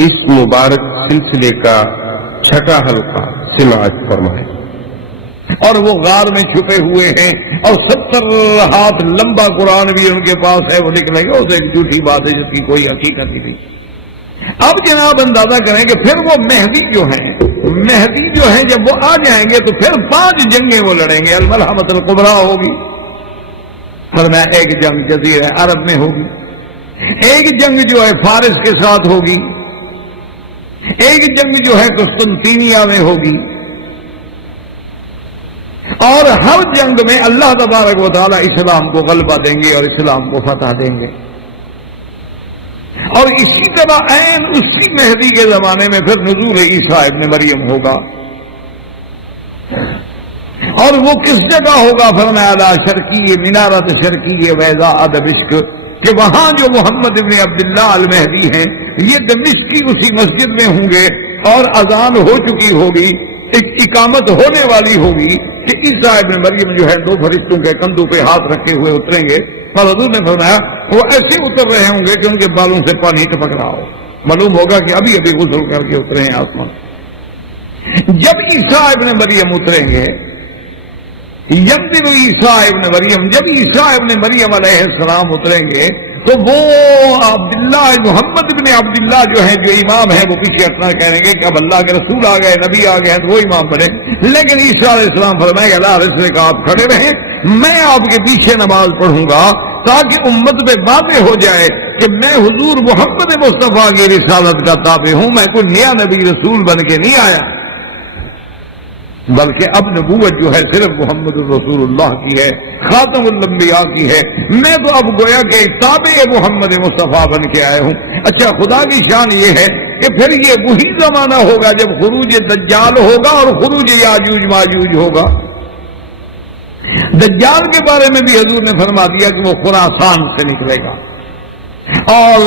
اس مبارک سلسلے کا چھٹا حلقہ سماعت فرمائے. اور وہ غار میں چھپے ہوئے ہیں اور 70 ہاتھ لمبا قرآن بھی ان کے پاس ہے، وہ نکلیں گے. اسے ایک جھوٹی بات ہے جس کی کوئی حقیقت ہی نہیں. اب جناب اندازہ کریں کہ پھر وہ مہدی جو ہیں جب وہ آ جائیں گے تو پھر 5 جنگیں وہ لڑیں گے. الملحمۃ الکبریٰ ہوگی، فرمایا ایک جنگ جزیرہ عرب میں ہوگی، ایک جنگ جو ہے فارس کے ساتھ ہوگی، ایک جنگ جو ہے قسطنطینیہ میں ہوگی، اور ہر جنگ میں اللہ تبارک و تعالی اسلام کو غلبہ دیں گے اور اسلام کو فتح دیں گے. اور اسی طرح عین اسی مہدی کے زمانے میں پھر نزول عیسیٰ ابن مریم ہوگا. اور وہ کس جگہ ہوگا؟ فرمایا لا شرقی منارت شرقی ویزا دمشق، کہ وہاں جو محمد ابن عبداللہ المہدی ہیں یہ دمشق کی اسی مسجد میں ہوں گے اور اذان ہو چکی ہوگی، ایک اقامت ہونے والی ہوگی کہ عیسیٰ ابن مریم جو ہے 2 فرشتوں کے کندھوں پہ ہاتھ رکھے ہوئے اتریں گے. اور حضور نے فرمایا وہ ایسے اتر رہے ہوں گے کہ ان کے بالوں سے پانی ٹپک رہا ہو، معلوم ہوگا کہ ابھی غسل کر کے اترے ہیں آسمان. جب عیسیٰ ابن مریم اتریں گے، یمدن عیسیٰ ابن مریم، جب عیسیٰ ابن مریم علیہ السلام اتریں گے تو وہ عبداللہ محمد ابن عبداللہ جو ہیں جو امام ہیں وہ پیچھے اپنا کہیں گے کہ اب اللہ کے رسول آ گئے، نبی آ گئے تو وہ امام بنے. لیکن عیسیٰ علیہ السلام فرمائے کہ اللہ رسول کا آپ کھڑے رہیں، میں آپ کے پیچھے نماز پڑھوں گا تاکہ امت پہ واضح ہو جائے کہ میں حضور محمد مصطفیٰ کی رسالت کا تابع ہوں، میں کوئی نیا نبی رسول بن کے نہیں آیا، بلکہ اب نبوت جو ہے صرف محمد رسول اللہ کی ہے، خاتم الانبیاء کی ہے. میں تو اب گویا کہ تابع محمد مصطفیٰ بن کے آئے ہوں. اچھا، خدا کی شان یہ ہے کہ پھر یہ وہی زمانہ ہوگا جب خروج دجال ہوگا اور خروج یاجوج ماجوج ہوگا. دجال کے بارے میں بھی حضور نے فرما دیا کہ وہ خراسان سے نکلے گا، اور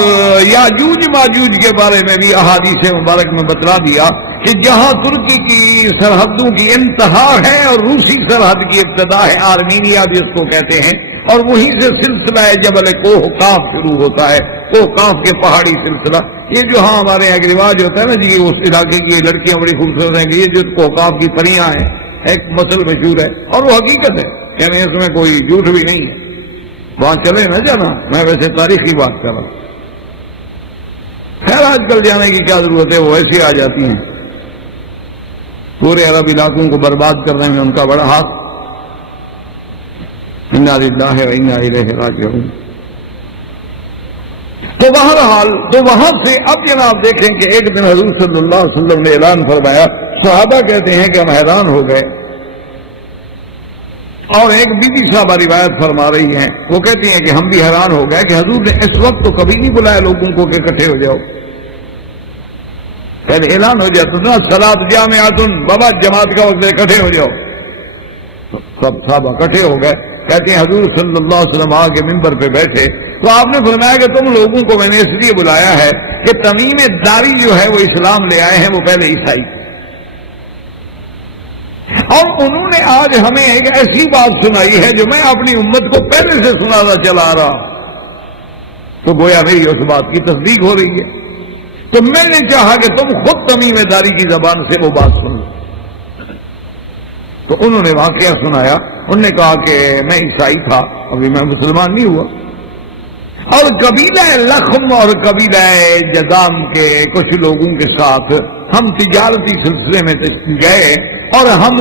یاجوج ماجوج کے بارے میں بھی احادیث مبارک میں بتلا دیا کہ جہاں ترکی کی سرحدوں کی انتہا ہے اور روسی سرحد کی ابتدا ہے، آرمینیا بھی اس کو کہتے ہیں، اور وہیں سے سلسلہ جبل کوہ کاف شروع ہوتا ہے، کوہ کاف کے پہاڑی سلسلہ. یہ جو ہاں ہمارے یہاں رواج ہوتا ہے نا جی، اس علاقے کی لڑکیاں بڑی خوبصورت ہیں، یہ جو کوہ کاف کی پریاں ہیں، ایک مسل مشہور ہے اور وہ حقیقت ہے، یعنی اس میں کوئی جھوٹ بھی نہیں ہے. وہاں چلے نہ جانا، میں ویسے تاریخی بات کر رہا ہوں. خیر آج کل جانے کی کیا ضرورت ہے، وہ ایسے آ جاتی ہیں، پورے عرب علاقوں کو برباد کرنے میں ان کا بڑا ہاتھ. انا للہ و انا الیہ راجعون. تو بہرحال تو وہاں سے اب جناب دیکھیں کہ ایک دن حضور صلی اللہ علیہ وسلم نے اعلان فرمایا. صحابہ کہتے ہیں کہ ہم حیران ہو گئے، اور ایک بی بی صاحبہ روایت فرما رہی ہیں، وہ کہتی ہیں کہ ہم بھی حیران ہو گئے کہ حضور نے اس وقت تو کبھی نہیں بلایا لوگوں کو کہ اکٹھے ہو جاؤ، پہلے اعلان ہو جاتا نا صلاۃ جامعۃ، بابا جماعت کا وقت اکٹھے ہو جاؤ. سب صحابہ اکٹھے ہو گئے. کہتے ہیں حضور صلی اللہ علیہ وسلم آ کے ممبر پہ بیٹھے تو آپ نے فرمایا کہ تم لوگوں کو میں نے اس لیے بلایا ہے کہ تمیم داری جو ہے وہ اسلام لے آئے ہیں، وہ پہلے عیسائی، اور انہوں نے آج ہمیں ایک ایسی بات سنائی ہے جو میں اپنی امت کو پہلے سے سناتا چلا آ رہا، تو گویا میری اس بات کی تصدیق ہو رہی ہے. تو میں نے چاہا کہ تم خود تمیم داری کی زبان سے وہ بات سن لو. تو انہوں نے واقعہ سنایا. انہوں نے کہا کہ میں عیسائی تھا، ابھی میں مسلمان نہیں ہوا، اور قبیلہ لخم اور قبیلہ جذام کے کچھ لوگوں کے ساتھ ہم تجارتی سلسلے میں گئے، اور ہم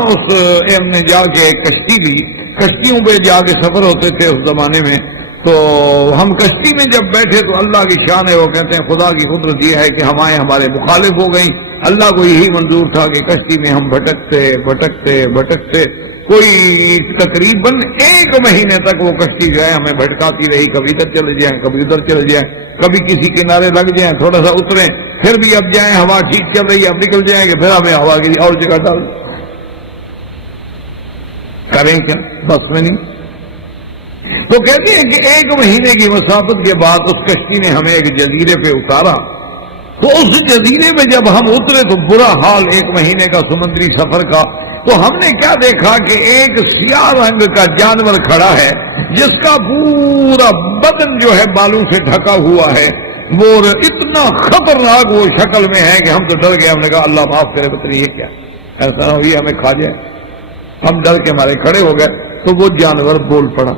نے جا کے کشتی لی، کشتیوں پہ جا کے سفر ہوتے تھے اس زمانے میں. تو ہم کشتی میں جب بیٹھے تو اللہ کی شان ہے، وہ کہتے ہیں خدا کی قدرت یہ ہے کہ ہمارے مخالف ہو گئیں. اللہ کو یہی منظور تھا کہ کشتی میں ہم بھٹکتے کوئی تقریباً 1 مہینے تک وہ کشتی جو ہے ہمیں بھٹکاتی رہی، کبھی ادھر چلے جائیں کبھی ادھر چلے جائیں، کبھی کسی کنارے لگ جائیں تھوڑا سا اتریں، پھر بھی اب جائیں ہوا ٹھیک چل رہی ہے اب نکل جائیں گے، پھر ہمیں ہوا کی اور جگہ ڈال کریں کیا، بس میں نہیں. تو کہتے ہیں کہ 1 مہینے کی مسافت کے بعد اس کشتی نے ہمیں ایک جزیرے پہ اتارا. تو اس جزیرے میں جب ہم اترے تو برا حال 1 مہینے کا سمندری سفر کا، تو ہم نے کیا دیکھا کہ ایک سیاہ رنگ کا جانور کھڑا ہے جس کا پورا بدن جو ہے بالوں سے ڈھکا ہوا ہے، وہ اتنا خطرناک وہ شکل میں ہے کہ ہم تو ڈر گئے. ہم نے کہا اللہ معاف کرے، بتائیے یہ کیا، ایسا نہ ہوئی ہمیں کھا جائے. ہم ڈر کے ہمارے کھڑے ہو گئے تو وہ جانور بول پڑا.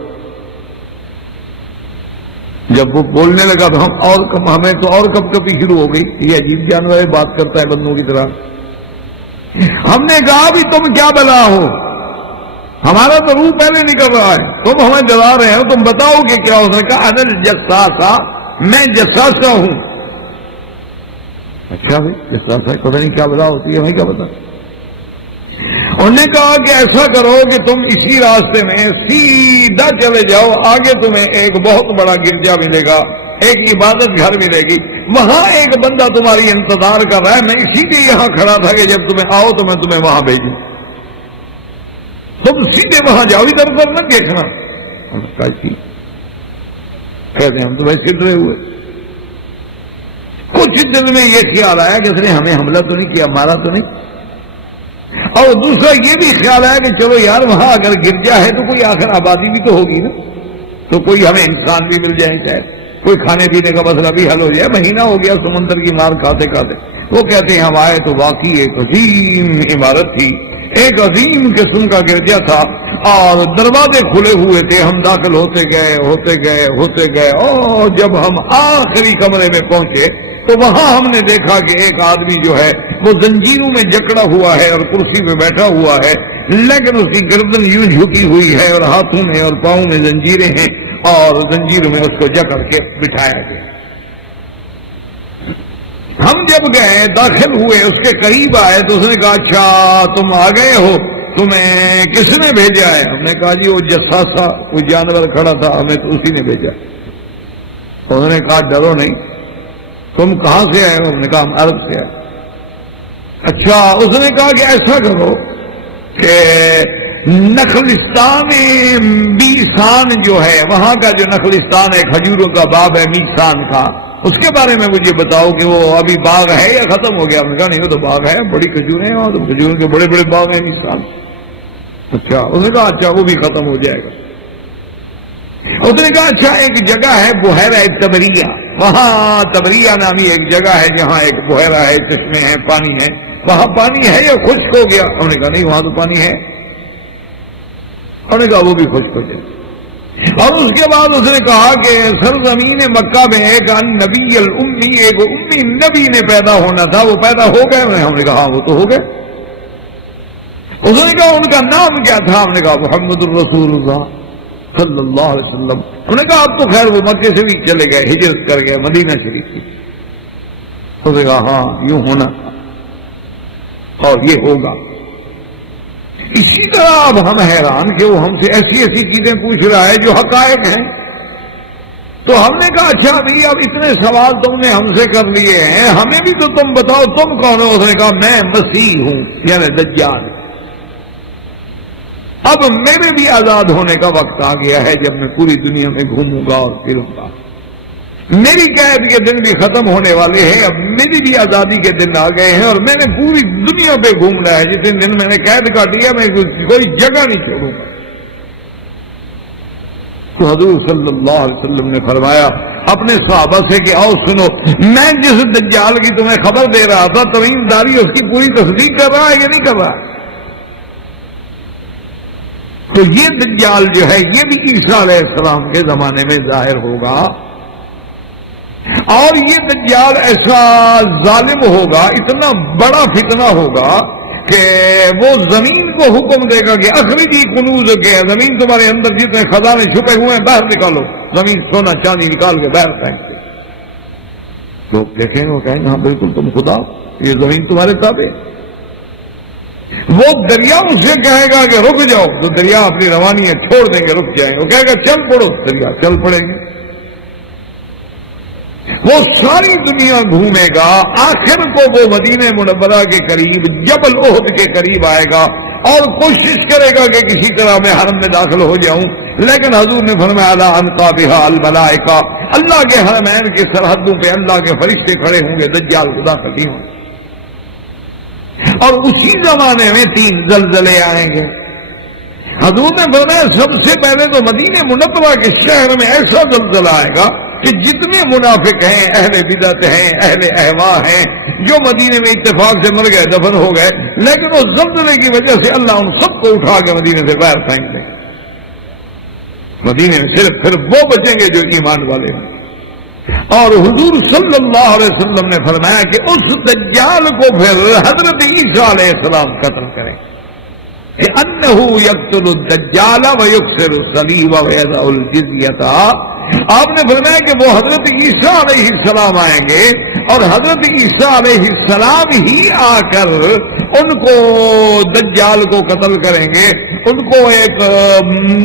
جب وہ بولنے لگا تو ہمیں تو اور کب کبھی شروع ہو گئی، یہ عجیب جانور ہے، بات کرتا ہے بندوں کی طرح. ہم نے کہا بھی تم کیا بلا ہو، ہمارا تو روح پہلے نکل رہا ہے، تم ہمیں جلا رہے ہو، تم بتاؤ کہ کیا. اس نے کہا انا جساسا، میں جساسا ہوں. اچھا بھائی جساسا پتہ نہیں کیا بلا ہوتی ہے، ہمیں کیا پتا. انہوں نے کہا کہ ایسا کرو کہ تم اسی راستے میں سیدھا چلے جاؤ، آگے تمہیں ایک بہت بڑا گرجا ملے گا، ایک عبادت گھر ملے گی، وہاں ایک بندہ تمہاری انتظار کر رہا ہے. میں اسی لیے یہاں کھڑا تھا کہ جب تمہیں آؤ تو میں تمہیں وہاں بھیجوں. تم سیدھے وہاں جاؤ، ادھر ادھر نہ دیکھنا. کہتے ہیں ہم تو بھائی فکرے ہوئے. کچھ دن میں یہ خیال آیا کہ اس نے ہمیں حملہ تو نہیں کیا، مارا تو نہیں. اور دوسرا یہ بھی خیال آیا کہ چلو یار وہاں اگر گرجا ہے تو کوئی آخر آبادی بھی تو ہوگی نا، تو کوئی ہمیں انسان بھی مل جائے، شاید کوئی کھانے پینے کا مسئلہ بھی حل ہو جائے. مہینہ ہو گیا سمندر کی مار کھاتے کھاتے. وہ کہتے ہیں ہم آئے تو واقعی ایک عظیم عمارت تھی، ایک عظیم قسم کا گرجا تھا، اور دروازے کھلے ہوئے تھے. ہم داخل ہوتے گئے اور جب ہم آخری کمرے میں پہنچے تو وہاں ہم نے دیکھا کہ ایک آدمی جو ہے وہ زنجیروں میں جکڑا ہوا ہے اور کرسی پہ بیٹھا ہوا ہے، لیکن اس کی گردن یوں جھکی ہوئی ہے اور ہاتھوں میں اور پاؤں میں زنجیریں ہیں، اور زنجیر میں اس کو جکڑ کے بٹھایا گیا. ہم جب گئے داخل ہوئے اس کے قریب آئے تو اس نے کہا اچھا تم آ گئے ہو، تمہیں کس نے بھیجا ہے؟ ہم نے کہا جی وہ جساسا کوئی جانور کھڑا تھا، ہمیں تو اسی نے بھیجا. انہوں نے کہا ڈرو نہیں، تم کہاں سے آئے ہو؟ ہم نے کہا ہم عرب سے آئے. اچھا. اس نے کہا کہ ایسا کرو کہ نخلستان میسان جو ہے، وہاں کا جو نخلستان ہے کھجوروں کا باغ ہے میسان کا، اس کے بارے میں مجھے بتاؤ کہ وہ ابھی باغ ہے یا ختم ہو گیا. ہم نے کہا نہیں وہ تو باغ ہے، بڑی کھجوریں ہیں، اور کھجوروں کے بڑے بڑے باغ ہیں میسان. اچھا. اس نے کہا اچھا وہ بھی ختم ہو جائے گا. اس نے کہا اچھا ایک جگہ ہے بحیرہ تبریہ، وہاں تبریہ نامی ایک جگہ ہے جہاں ایک بحیرہ ہے، چشمے ہیں، پانی ہے، وہاں پانی ہے یا خشک ہو گیا؟ ہم نے کہا نہیں وہاں تو پانی ہے. انہوں نے کہا وہ بھی خشک ہو جائے. اور اس کے بعد اس نے کہا کہ سرزمین مکہ میں ایک نبی الامی، ایک امی نبی نے پیدا ہونا تھا، وہ پیدا ہو گئے. ہم نے کہا ہاں وہ تو ہو گئے. اس نے کہا ان کا نام کیا تھا؟ ہم نے کہا محمد الرسول اللہ صلی اللہ علیہ وسلم. انہوں نے کہا اب تو خیر وہ مکے سے بھی چلے گئے، ہجرت کر گئے مدینہ شریف کی. اس نے کہا ہاں یوں ہونا اور یہ ہوگا. اسی طرح اب ہم حیران کہ وہ ہم سے ایسی ایسی چیزیں پوچھ رہا ہے جو حقائق ہیں. تو ہم نے کہا اچھا بھائی اب اتنے سوال تم نے ہم سے کر لیے ہیں، ہمیں بھی تو تم بتاؤ تم کون ہو؟ اس نے کہا میں مسیح ہوں، یعنی دجال. اب میرے بھی آزاد ہونے کا وقت آ گیا ہے جب میں پوری دنیا میں گھوموں گا اور پھروں گا. میری قید کے دن بھی ختم ہونے والے ہیں، اب میری بھی آزادی کے دن آ گئے ہیں اور میں نے پوری دنیا پہ گھومنا ہے. جتنے دن میں نے قید کاٹ لیا میں کوئی جگہ نہیں چھوڑوں گا. تو حضور صلی اللہ علیہ وسلم نے فرمایا اپنے صحابہ سے کہ آؤ سنو، میں جس دجال کی تمہیں خبر دے رہا تھا تمیم داری اس کی پوری تصدیق کر رہا ہے یا نہیں کر رہا؟ تو یہ دجال جو ہے یہ بھی عیسیٰ علیہ السلام کے زمانے میں ظاہر ہوگا، اور یہ دجال ایسا ظالم ہوگا، اتنا بڑا فتنہ ہوگا کہ وہ زمین کو حکم دے گا کہ اخرجی کنوز کے، زمین تمہارے اندر جتنے خزانے چھپے ہوئے ہیں باہر نکالو. زمین سونا چاندی نکال کے باہر پھینک دے. لوگ دیکھیں گے وہ کہیں گے ہاں بالکل تم خدا، یہ زمین تمہارے تابع. وہ دریا اس سے کہے گا کہ رک جاؤ، تو دریا اپنی روانی ہے چھوڑ دیں گے، رک جائیں گے. وہ کہے گا چل پڑو، دریا چل پڑیں گے. وہ ساری دنیا گھومے گا، آخر کو وہ مدینہ منورہ کے قریب جبل احد کے قریب آئے گا اور کوشش کرے گا کہ کسی طرح میں حرم میں داخل ہو جاؤں. لیکن حضور نے فرمایا لا انقا بہا الملائکہ، اللہ کے حرمین کی سرحدوں پہ اللہ کے فرشتے کھڑے ہوں گے، دجال خدا داخل نہیں ہوں. اور اسی زمانے میں 3 زلزلے آئیں گے. حضور نے فرمایا سب سے پہلے تو مدینہ منورہ کے شہر میں ایسا زلزلہ آئے گا کہ جتنے منافق ہیں، اہل بدعت ہیں، اہل اہوا ہیں، جو مدینے میں اتفاق سے مر گئے، دفن ہو گئے، لیکن اس زلزلے کی وجہ سے اللہ ان سب کو اٹھا کے مدینے سے باہر پھینک دیں. مدینے میں صرف وہ بچیں گے جو ایمان والے ہیں. اور حضور صلی اللہ علیہ وسلم نے فرمایا کہ اس دجال کو پھر حضرت عیسیٰ علیہ السلام قتل کریں کہ انہو یقتل الدجال ویکسر الصلیب ویضع الجزیہ. آپ نے فرمایا کہ وہ حضرت عیسیٰ علیہ السلام آئیں گے اور حضرت عیسیٰ علیہ السلام ہی آ کر ان کو دجال کو قتل کریں گے، ان کو ایک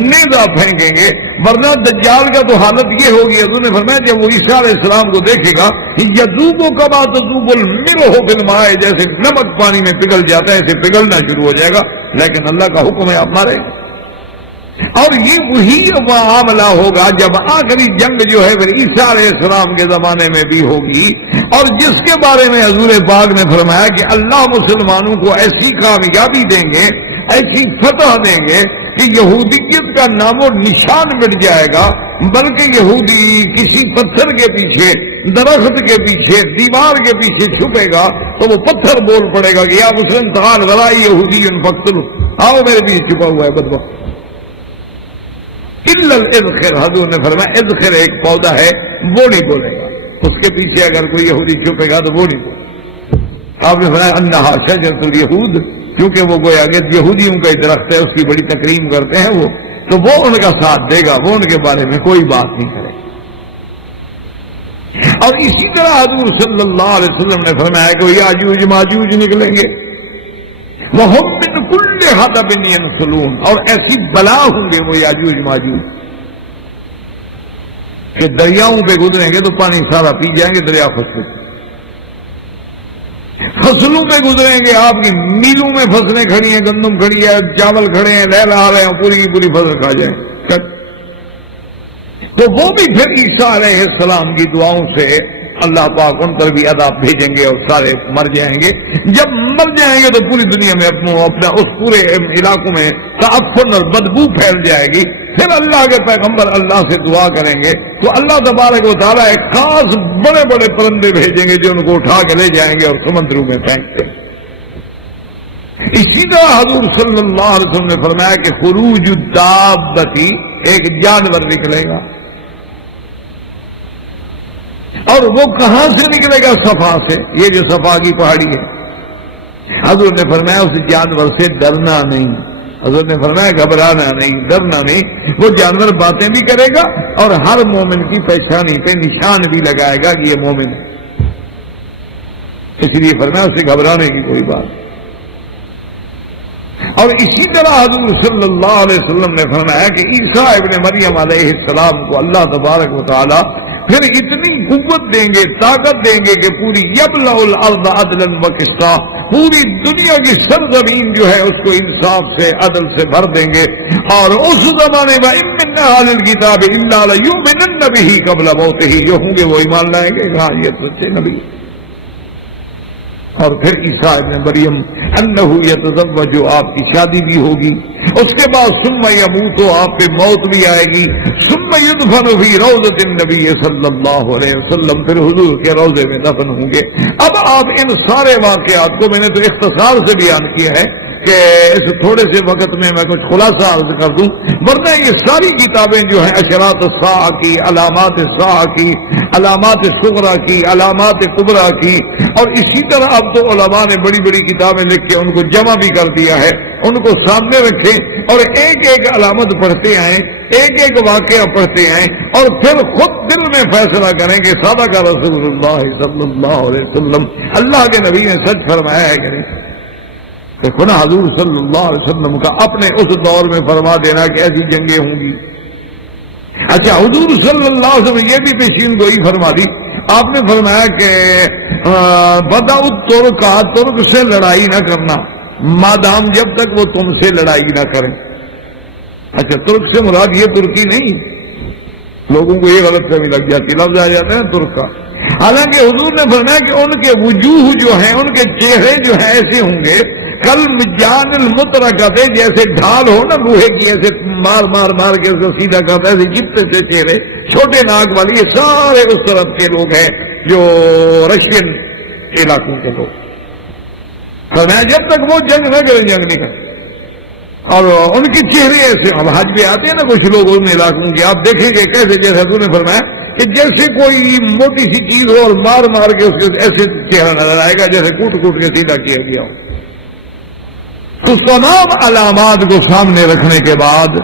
نیزہ پھینکیں گے. ورنہ دجال کا تو حالت یہ ہوگی، حضور نے فرمایا جب وہ عیسیٰ علیہ السلام کو دیکھے گا یذوب کما تذوب الملح فی الماء، جیسے نمک پانی میں پگھل جاتا ہے ایسے پگھلنا شروع ہو جائے گا. لیکن اللہ کا حکم ہے آپ مارے. اور یہ وہی معاملہ ہوگا جب آخری جنگ جو ہے پھر عیسیٰ علیہ السلام کے زمانے میں بھی ہوگی، اور جس کے بارے میں حضور پاک نے فرمایا کہ اللہ مسلمانوں کو ایسی کامیابی دیں گے، ایسی فتح دیں گے کہ یہودیت کا نام و نشان مٹ جائے گا، بلکہ یہودی کسی پتھر کے پیچھے، درخت کے پیچھے، دیوار کے پیچھے چھپے گا تو وہ پتھر بول پڑے گا کہ یا مسلم تعال غلائی یہودی فقتلو، آؤ میرے پیچھے چھپا ہوا ہے بدبخت. الا الاذخر، حضور نے فرمایا اذخر ایک پودا ہے وہ نہیں بولے گا، اس کے پیچھے اگر کوئی یہودی چھپے گا تو وہ نہیں بولے گا. آپ نے فرمایا انہا شجرۃ الیہود، کیونکہ وہ گویا کہ یہودیوں کا ایک درخت ہے، اس کی بڑی تکریم کرتے ہیں وہ، تو وہ ان کا ساتھ دے گا، وہ ان کے بارے میں کوئی بات نہیں کرے. اور اسی طرح حضور صلی اللہ علیہ وسلم نے فرمایا کہ یاجوج ماجوج نکلیں گے، وَهُمْ مِنْ كُلِّ حَدَبٍ يَنْسِلُونَ، اور ایسی بلا ہوں گے وہ یاجوج ماجوج کہ دریاؤں پہ گزریں گے تو پانی سارا پی جائیں گے، دریا خشک. فصلوں پہ گزریں گے، آپ کی میلوں میں فصلیں کھڑی ہیں، گندم کھڑی ہے، چاول کھڑے ہیں، لہر آ رہے ہیں، پوری کی پوری فصل کھا جائیں. تو وہ بھی پھر عیسیٰ علیہ السلام کی دعاؤں سے اللہ پاک ان پر بھی عذاب بھیجیں گے اور سارے مر جائیں گے. جب مر جائیں گے تو پوری دنیا میں اپنا اس پورے علاقوں میں تعفن اور بدبو پھیل جائے گی. پھر اللہ کے پیغمبر اللہ سے دعا کریں گے تو اللہ تبارک و تعالیٰ ایک خاص بڑے بڑے پرندے بھیجیں گے جو ان کو اٹھا کے لے جائیں گے اور سمندروں میں پھینک دیں گے. اسی طرح حضور صلی اللہ علیہ وسلم نے فرمایا کہ خروج الدابۃ، ایک جانور نکلے گا، اور وہ کہاں سے نکلے گا؟ صفا سے. یہ جو صفا کی پہاڑی ہے، حضور نے فرمایا اس جانور سے ڈرنا نہیں، حضور نے فرمایا گھبرانا نہیں، ڈرنا نہیں. وہ جانور باتیں بھی کرے گا اور ہر مومن کی پہچانی پہ نشان بھی لگائے گا کہ یہ مومن ہے. اس لیے فرمایا اس سے گھبرانے کی کوئی بات نہیں. اور اسی طرح حضور صلی اللہ علیہ وسلم نے فرمایا کہ عیسیٰ ابن مریم علیہ السلام کو اللہ تبارک و تعالی پھر اتنی قوت دیں گے، طاقت دیں گے کہ پوری یبلع الارض عدلا وقسطا، پوری دنیا کی سرزمین جو ہے اس کو انصاف سے، عدل سے بھر دیں گے. اور اس زمانے میں ان من اہل الکتاب الا لیؤمنن بہ قبل موتہ، جو ہوں گے وہ ایمان لائیں گے ہاں یہ سچے نبی. اور پھر عیسیٰ ابن مریم انہ یتزوج، آپ کی شادی بھی ہوگی. اس کے بعد ثم یموت، آپ پہ موت بھی آئے گی. ثم یدفن فی روضۃ النبی صلی اللہ علیہ وسلم، پھر حضور کے روضے میں دفن ہوں گے. اب آپ ان سارے واقعات کو میں نے تو اختصار سے بیان کیا ہے کہ اس تھوڑے سے وقت میں کچھ خلاصہ عرض کر دوں، ورنہ یہ ساری کتابیں جو ہیں اشراط الساعہ کی، علامات الساعہ کی، علامات صغریٰ کی، علامات کبریٰ کی، اور اسی طرح اب تو علماء نے بڑی بڑی کتابیں لکھ کے ان کو جمع بھی کر دیا ہے، ان کو سامنے رکھیں اور ایک ایک علامت پڑھتے آئیں، ایک ایک واقعہ پڑھتے آئیں، اور پھر خود دل میں فیصلہ کریں کہ صدق رسول اللہ صلی اللہ علیہ وسلم، اللہ کے نبی نے سچ فرمایا ہے کہ نہیں. دیکھو نا حضور صلی اللہ علیہ وسلم کا اپنے اس دور میں فرما دینا کہ ایسی جنگیں ہوں گی. اچھا حضور صلی اللہ علیہ وسلم یہ بھی پیشین گوئی فرما دی. آپ نے فرمایا کہ بداؤ ترک سے لڑائی نہ کرنا مادام جب تک وہ تم سے لڑائی نہ کریں. اچھا ترک سے مراد یہ ترکی نہیں، لوگوں کو یہ غلط فہمی لگ جاتی، لفظ آ جاتے ہیں ترک کا، حالانکہ حضور نے فرمایا کہ ان کے وجوہ جو ہیں، ان کے چہرے جو ہیں ایسے ہوں گے کل مجان المترکتے، جیسے ڈھال ہو نا لوہے کی، ایسے مار مار مار کے اس کو سیدھا کرتا ہے، ایسے جتنے سے چہرے چھوٹے ناک والی، یہ سارے اس طرف کے لوگ ہیں جو رشین علاقوں کے لوگ. فرمایا جب تک وہ جنگ نہ کریں، جنگ نہیں کریں. اور ان کے چہرے ایسے، اب حج پہ آتے ہیں نا کچھ لوگ ان علاقوں کے، آپ دیکھیں گے کیسے، جیسے حضور نے فرمایا کہ جیسے کوئی موٹی سی چیز ہو اور مار مار کے اس کے ایسے چہرہ نظر آئے گا جیسے کوٹ کوٹ کے سیدھا کیا گیا ہو. تو تمام علامات کو سامنے رکھنے کے بعد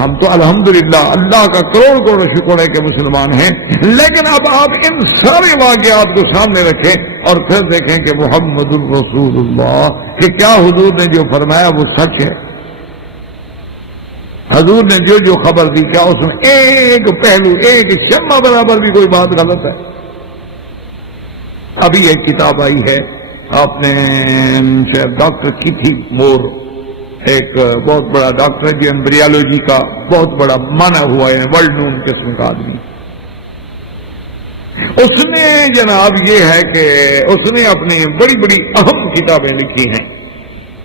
ہم تو الحمدللہ اللہ کا کروڑ کروڑ شکر ہے کہ مسلمان ہیں، لیکن اب آپ ان سارے واقعات کو سامنے رکھیں اور پھر دیکھیں کہ محمد الرسول اللہ کہ کیا حضور نے جو فرمایا وہ سچ ہے. حضور نے جو خبر دی کیا اس میں ایک پہلو، ایک شمع برابر بھی کوئی بات غلط ہے؟ ابھی ایک کتاب آئی ہے، آپ نے شاید ڈاکٹر کیتھی مور، ایک بہت بڑا ڈاکٹر جو ایمبریالوجی کا بہت بڑا مانا ہوا ہے، ورلڈ نون قسم کا آدمی، اس نے جناب یہ ہے کہ اس نے اپنی بڑی بڑی اہم کتابیں لکھی ہیں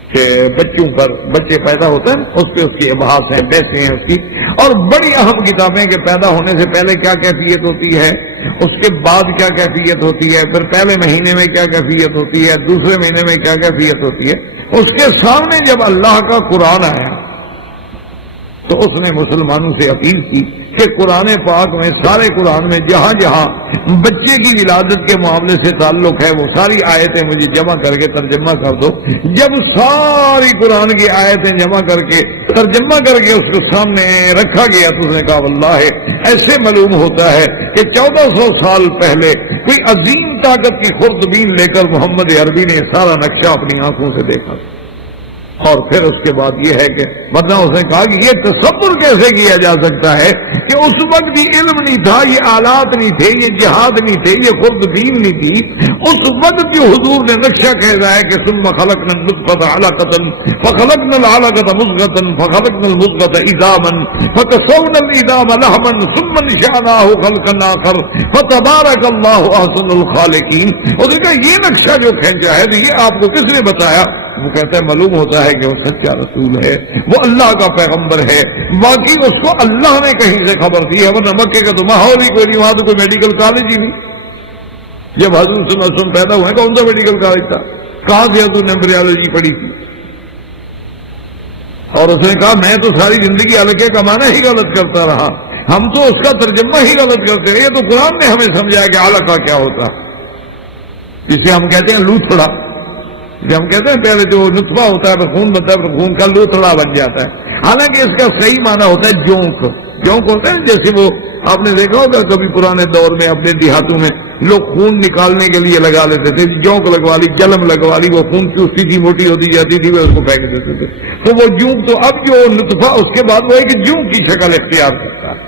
کہ بچوں پر، بچے پیدا ہوتے ہیں اس پہ اس کی ابحاث ہیں، بحثیں ہیں اس کی، اور بڑی اہم کتابیں کہ پیدا ہونے سے پہلے کیا کیفیت ہوتی ہے، اس کے بعد کیا کیفیت ہوتی ہے، پھر پہلے مہینے میں کیا کیفیت ہوتی ہے، دوسرے مہینے میں کیا کیفیت ہوتی ہے. اس کے سامنے جب اللہ کا قرآن آیا تو اس نے مسلمانوں سے اپیل کی کہ قرآن پاک میں، سارے قرآن میں جہاں جہاں بچے کی ولادت کے معاملے سے تعلق ہے وہ ساری آیتیں مجھے جمع کر کے ترجمہ کر دو. جب ساری قرآن کی آیتیں جمع کر کے ترجمہ کر کے اس کو سامنے رکھا گیا تو اس نے کہا واللہ ایسے معلوم ہوتا ہے کہ 1400 سال پہلے کوئی عظیم طاقت کی خوردبین لے کر محمد عربی نے سارا نقشہ اپنی آنکھوں سے دیکھا. اور پھر اس کے بعد یہ ہے کہ ورنہ اس نے کہا کہ یہ تصور کیسے کیا جا سکتا ہے کہ اس وقت یہ علم نہیں تھا، یہ آلات نہیں تھے، یہ جہاد نہیں تھے، یہ خوردبین نہیں تھی. اس وقت جو حضور نے نقشہ کہہ رہا ہے کہ ثم خلقنا النطفة علقة فخلقنا العلقة مضغة فخلقنا المضغة عظاما فكسونا العظام لحما ثم انشأناه خلقا آخر فتبارك الله احسن الخالقين. اس نے کہا یہ نقشہ جو کھینچا ہے یہ آپ کو کس نے بتایا؟ وہ کہتا ہے معلوم ہوتا ہے کہ وہ سچا رسول ہے، وہ اللہ کا پیغمبر ہے، باقی اس کو اللہ نے کہیں سے خبر دی ہے، ورنہ مکے کا تو ماحول ہی کوئی نہیں، وہاں تو کوئی میڈیکل کالج ہی نہیں. جب حضور صلی اللہ علیہ وسلم پیدا ہوئے کون سا میڈیکل کالج تھا؟ کہاں سے حضور نے ایمبریالوجی پڑھی تھی؟ اور اس نے کہا میں تو ساری زندگی حلقے کا معنی ہی غلط کرتا رہا، ہم تو اس کا ترجمہ ہی غلط کرتے رہے. یہ تو قرآن نے ہمیں سمجھایا کہ حلقہ کیا ہوتا ہے، جسے ہم کہتے ہیں لوتھڑا. جب ہم کہتے ہیں پہلے جو نطفہ ہوتا ہے پھر خون بنتا ہے، پھر خون کا لوتھڑا بن جاتا ہے، حالانکہ اس کا صحیح معنی ہوتا ہے جونک. جونک ہوتا ہے جیسے وہ آپ نے دیکھا ہوگا کبھی پرانے دور میں اپنے دیہاتوں میں لوگ خون نکالنے کے لیے لگا لیتے تھے، جونک لگوا لی، جلم لگوا لی، وہ خون چوستی تھی، موٹی ہوتی جاتی تھی، وہ اس کو پھینک دیتے تھے. تو وہ جونک، تو اب جو نطفہ اس کے بعد وہ ایک جونک کی شکل اختیار کرتا ہے.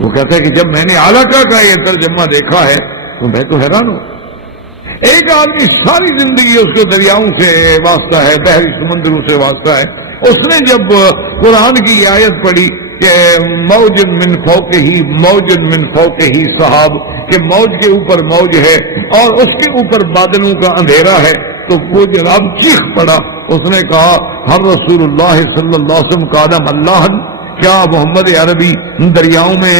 وہ کہتا ہے کہ جب میں نے علقہ کا یہ ترجمہ دیکھا ہے تو میں تو حیران ہوں. ایک آدمی ساری زندگی اس کو دریاؤں سے واسطہ ہے، بحری سمندروں سے واسطہ ہے. اس نے جب قرآن کی آیت پڑھی کہ موج من فوقہ موج من فوقہ سحاب، کہ موج کے اوپر موج ہے اور اس کے اوپر بادلوں کا اندھیرا ہے، تو وہ جناب چیخ پڑا. اس نے کہا ہر رسول اللہ صلی اللہ علیہ وسلم کا نام اللہ، کیا محمد عربی دریاؤں میں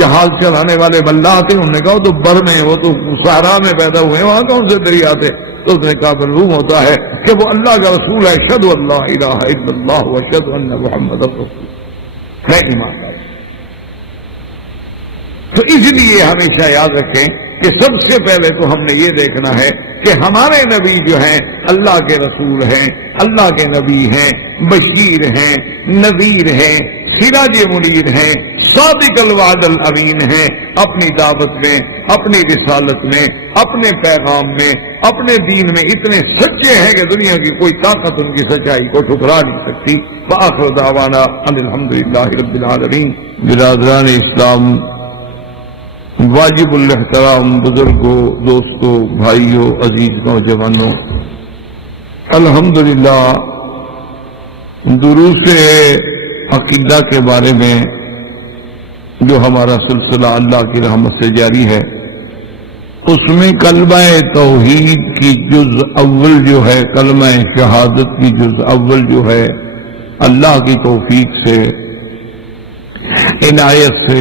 جہاز چلانے والے ملاح تھے؟ انہوں نے کہا تو بر میں، وہ تو صحرا میں پیدا ہوئے، وہاں کون سے دریا تھے؟ تو اس نے کہا معلوم ہوتا ہے کہ وہ اللہ کا رسول ہے. اشہد ان لا الہ الا اللہ واشہد ان محمد رسول ہے ایمان. تو اس لیے ہمیشہ یاد رکھیں کہ سب سے پہلے تو ہم نے یہ دیکھنا ہے کہ ہمارے نبی جو ہیں اللہ کے رسول ہیں، اللہ کے نبی ہیں، بشیر ہیں، نذیر ہیں، سراج منیر ہیں، صادق الوعد الامین ہیں. اپنی دعوت میں، اپنی رسالت میں، اپنے پیغام میں، اپنے دین میں اتنے سچے ہیں کہ دنیا کی کوئی طاقت ان کی سچائی کو ٹھکرا نہیں سکتی. وآخر دعوانا ان الحمدللہ رب العالمین. برادران اسلام، واجب الاحترام بزرگوں، دوستوں، بھائیوں، عزیز نوجوانوں، الحمدللہ دروس عقیدہ کے بارے میں جو ہمارا سلسلہ اللہ کی رحمت سے جاری ہے، اس میں کلمہ توحید کی جز اول جو ہے، کلمہ شہادت کی جز اول جو ہے، اللہ کی توفیق سے، عنایت سے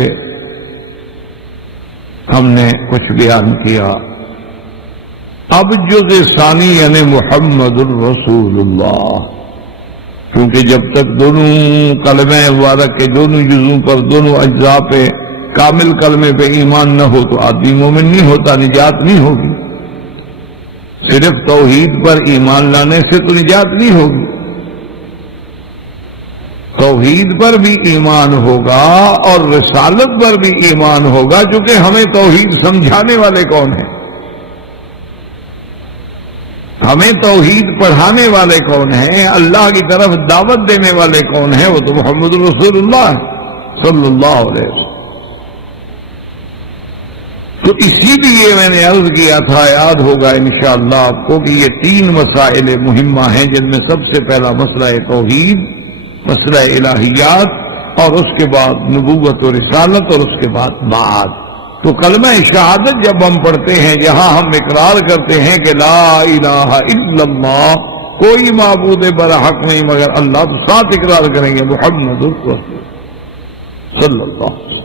ہم نے کچھ بیان کیا۔ اب جز ثانی یعنی محمد الرسول اللہ، کیونکہ جب تک دونوں کلمہ مبارک کے دونوں جزوں پر، دونوں اجزاء پہ، کامل کلمے پہ ایمان نہ ہو تو آدمی مومن نہیں ہوتا، نجات نہیں ہوگی۔ صرف توحید پر ایمان لانے سے تو نجات نہیں ہوگی، توحید پر بھی ایمان ہوگا اور رسالت پر بھی ایمان ہوگا، چونکہ ہمیں توحید سمجھانے والے کون ہیں، ہمیں توحید پڑھانے والے کون ہیں، اللہ کی طرف دعوت دینے والے کون ہیں، وہ تو محمد رسول اللہ صلی اللہ علیہ وسلم۔ تو اسی لیے میں نے عرض کیا تھا، یاد ہوگا انشاءاللہ آپ کو، کہ یہ تین مسائل مہمہ ہیں، جن میں سب سے پہلا مسئلہ توحید، مسئلہ الہیات، اور اس کے بعد نبوت و رسالت، اور اس کے بعد بعد۔ تو کلمہ شہادت جب ہم پڑھتے ہیں، جہاں ہم اقرار کرتے ہیں کہ لا الہ الا اللہ، کوئی معبود برحق نہیں مگر اللہ، تو ساتھ اقرار کریں گے محمد رسول صلی اللہ علیہ وسلم۔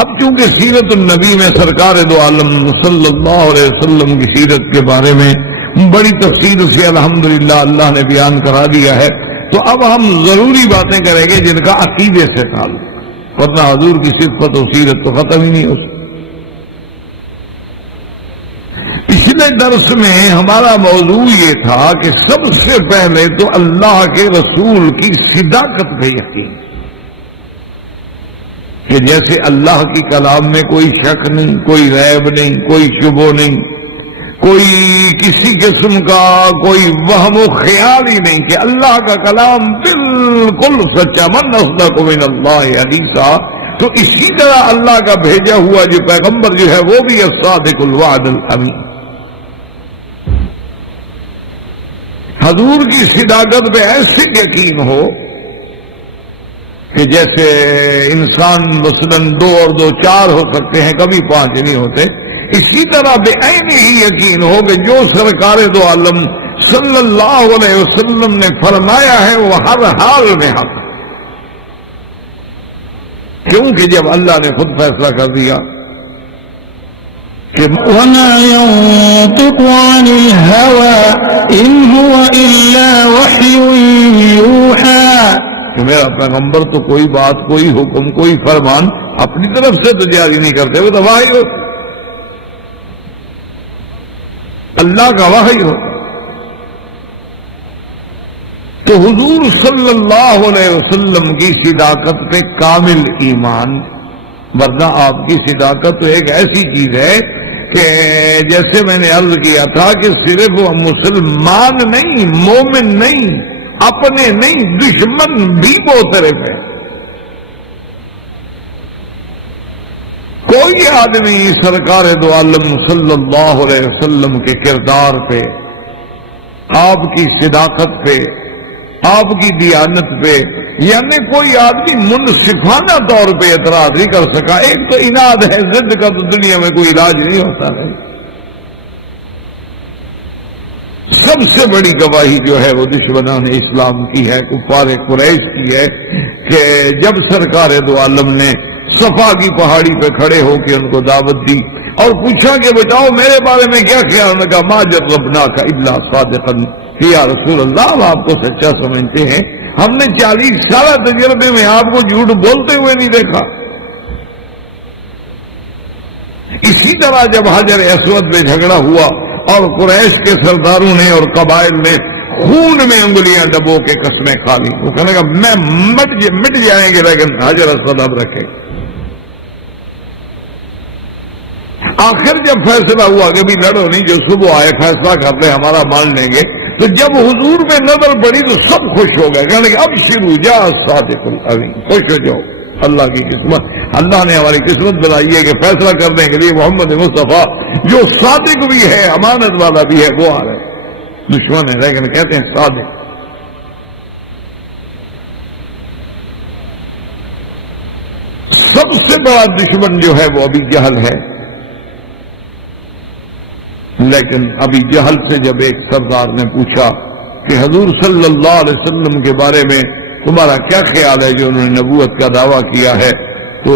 اب چونکہ سیرت النبی میں سرکار دو عالم صلی اللہ علیہ وسلم کی سیرت کے بارے میں بڑی تفصیل سے الحمدللہ اللہ نے بیان کرا دیا ہے، تو اب ہم ضروری باتیں کریں گے جن کا عقیدے سے تعلق، ورنہ حضور کی صفت و سیرت تو ختم ہی نہیں ہو سکتی۔ پچھلے درس میں ہمارا موضوع یہ تھا کہ سب سے پہلے تو اللہ کے رسول کی صداقت پہ یقین، کہ جیسے اللہ کی کلام میں کوئی شک نہیں، کوئی ریب نہیں، کوئی شبہ نہیں، کوئی کسی قسم کا کوئی وہم و خیال ہی نہیں، کہ اللہ کا کلام بالکل سچا، من اصدق من اللہ حدیثا، تو اسی طرح اللہ کا بھیجا ہوا جو پیغمبر جو ہے وہ بھی الصادق الوعد الامین۔ حضور کی صداقت پہ ایسے یقین ہو کہ جیسے انسان مثلاً 2 اور 2 4 ہو سکتے ہیں، کبھی 5 نہیں ہوتے، اسی طرح بے عین ہی یقین ہو کہ جو سرکار دو عالم صلی اللہ علیہ وسلم نے فرمایا ہے وہ ہر حال میں حق، کیونکہ جب اللہ نے خود فیصلہ کر دیا کہ وما ينطق عن الهوى إن هو إلا وحي يوحى، کہ میرا پیغمبر تو کوئی بات، کوئی حکم، کوئی فرمان اپنی طرف سے تو جاری نہیں کرتے، وہ تو وحی ہو، اللہ کا وحی ہو۔ تو حضور صلی اللہ علیہ وسلم کی صداقت پہ کامل ایمان، ورنہ آپ کی صداقت تو ایک ایسی چیز ہے کہ جیسے میں نے عرض کیا تھا کہ صرف وہ مسلمان نہیں، مومن نہیں، اپنے نہیں، دشمن بھی معترف ہے۔ کوئی آدمی سرکار دو عالم صلی اللہ علیہ وسلم کے کردار پہ، آپ کی صداقت پہ، آپ کی دیانت پہ، یعنی کوئی آدمی منصفانہ طور پہ اعتراض نہیں کر سکا۔ ایک تو اناد ہے، ضد کا تو دنیا میں کوئی علاج نہیں ہوتا ہے۔ سب سے بڑی گواہی جو ہے وہ دشمنان اسلام کی ہے، کفار قریش کی ہے، کہ جب سرکار دو عالم نے صفا کی پہاڑی پہ کھڑے ہو کے ان کو دعوت دی اور پوچھا کہ بتاؤ میرے بارے میں کیا خیال، نے کہا ما جربناک الا صادقا، یا رسول اللہ ہم آپ کو سچا سمجھتے ہیں، ہم نے 40 سالہ تجربے میں آپ کو جھوٹ بولتے ہوئے نہیں دیکھا۔ اسی طرح جب حجر اسود میں جھگڑا ہوا اور قریش کے سرداروں نے اور قبائل نے خون میں انگلیاں دبو کے قسمیں کھا لی، وہ کہنے کا میں مٹ جائیں گے لیکن حجر اسود اب رکھے۔ آخر جب فیصلہ ہوا کہ بھی لڑو نہیں، جو صبح آئے فیصلہ کر لیں ہمارا مان لیں گے، تو جب حضور میں نظر پڑی تو سب خوش ہو گئے، کہنے کہ اب شروع جا صادق الامین، خوش ہو جاؤ، اللہ کی قسمت، اللہ نے ہماری قسمت بنائی ہے کہ فیصلہ کرنے کے لیے محمد مصطفیٰ جو صادق بھی ہے، امانت والا بھی ہے، وہ آ رہے۔ دشمن ہے لیکن کہتے ہیں صادق۔ بڑا دشمن جو ہے وہ ابی جہل ہے. لیکن ابی جہل سے جب ایک سردار نے پوچھا کہ حضور صلی اللہ علیہ وسلم کے بارے میں تمہارا کیا خیال ہے جو انہوں نے نبوت کا دعویٰ کیا ہے، تو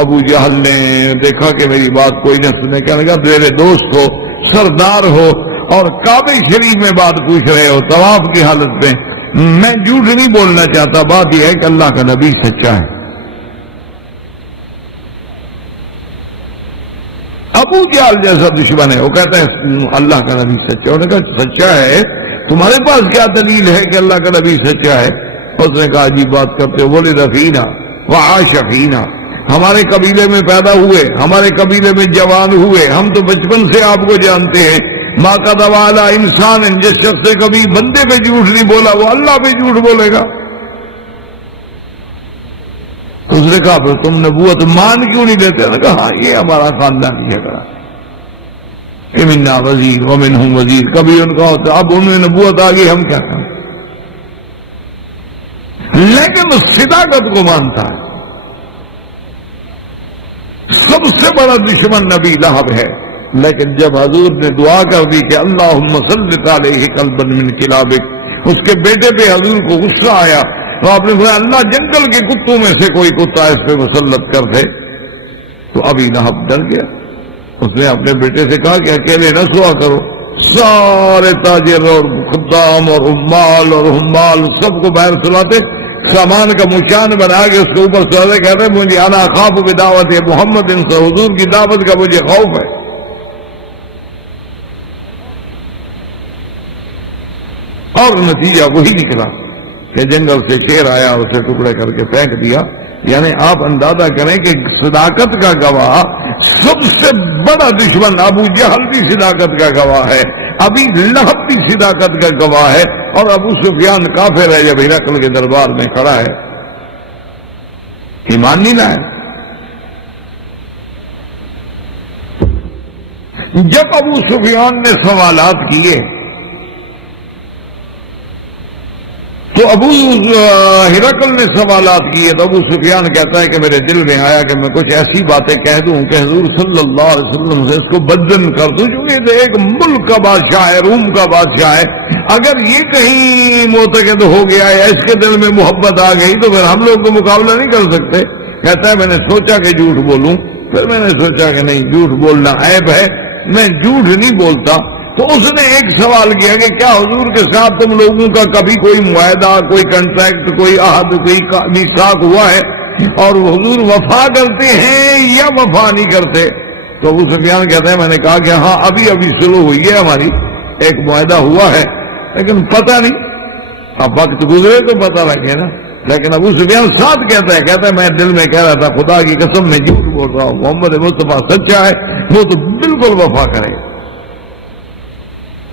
ابو جہل نے دیکھا کہ میری بات کوئی نہ سنے، کہنے لگا میرے دوست ہو، سردار ہو، اور کعبہ شریف میں بات پوچھ رہے ہو طواف کی حالت میں، میں جھوٹ نہیں بولنا چاہتا، بات یہ ہے کہ اللہ کا نبی سچا ہے. ابو جہل جیسا دشمن ہے، وہ کہتا ہے اللہ کا نبی سچا ہے. انہوں نے کہا سچا ہے، تمہارے پاس کیا دلیل ہے کہ اللہ کا نبی سچا ہے؟ اس نے کہا عجیب بات کرتے ہو، بولے رفینا وعاش فینا، ہمارے قبیلے میں پیدا ہوئے، ہمارے قبیلے میں جوان ہوئے، ہم تو بچپن سے آپ کو جانتے ہیں. ماں کا دوالا انسان، جس شخص سے کبھی بندے پہ جھوٹ نہیں بولا وہ اللہ پہ جھوٹ بولے گا. اس نے کہا پھر تم نبوت مان کیوں نہیں دیتے؟ نے کہا ہاں یہ ہمارا خاندان کیا کرا، منا وزیر ومنہم وزیر، کبھی ان کا ہوتا اب انہیں نبوت آ گئی ہم کیا کریں. لیکن صداقت کو مانتا ہے. سب سے بڑا دشمن نبی لہب ہے، لیکن جب حضور نے دعا کر دی کہ اللہم سلط علیہ قلبا من کلابک، اس کے بیٹے پہ حضور کو غصہ آیا تو آپ نے فرمایا اللہ جنگل کے کتوں میں سے کوئی کتا اس پہ مسلط کر دے. تو ابھی لہب ڈر گیا. اس نے اپنے بیٹے سے کہا کہ اکیلے نہ سوا کرو، سارے تاجر اور خدام اور عمال اور حمال سب کو باہر سلاتے، سامان کا مشان بنا کے اس کے اوپر سلاتے، کہتے مجھے انا اخاف بدعوت محمد ان سے، حضور کی دعوت کا مجھے خوف ہے. اور نتیجہ وہی نکلا کہ جنگل سے شیر آیا، اسے ٹکڑے کر کے پھینک دیا. یعنی آپ اندازہ کریں کہ صداقت کا گواہ سب سے بڑا دشمن ابو جہل بھی صداقت کا گواہ ہے، ابھی لہب بھی صداقت کا گواہ ہے، اور ابو سفیان کافر ہے جب ہرقل کے دربار میں کھڑا ہے. ایمان نہیں لائے. جب ابو سفیان نے سوالات کیے تو ابو ہرقل نے سوالات کیے تو ابو سفیان کہتا ہے کہ میرے دل میں آیا کہ میں کچھ ایسی باتیں کہہ دوں کہ حضور صلی اللہ علیہ وسلم سے اس کو بدزن کر دوں، چونکہ ایک ملک کا بادشاہ ہے، روم کا بادشاہ ہے، اگر یہ کہیں معتقد ہو گیا یا اس کے دل میں محبت آ گئی تو پھر ہم لوگ کو مقابلہ نہیں کر سکتے. کہتا ہے میں نے سوچا کہ جھوٹ بولوں، پھر میں نے سوچا کہ نہیں، جھوٹ بولنا عیب ہے، میں جھوٹ نہیں بولتا. تو اس نے ایک سوال کیا کہ کیا حضور کے ساتھ تم لوگوں کا کبھی کوئی معاہدہ، کوئی کنٹریکٹ، کوئی عہد، کوئی میثاق ہوا ہے، اور حضور وفا کرتے ہیں یا وفا نہیں کرتے؟ تو ابو سفیان کہتے ہیں میں نے کہا کہ ہاں ابھی شروع ہوئی ہے ہماری، ایک معاہدہ ہوا ہے لیکن پتہ نہیں، اب وقت گزرے تو پتہ لگے نا. لیکن ابو سفیان ساتھ کہتا ہے میں دل میں کہہ رہا تھا خدا کی قسم میں جھوٹ بول رہا ہوں، محمد مصطفیٰ سچا ہے، وہ تو بالکل وفا کرے.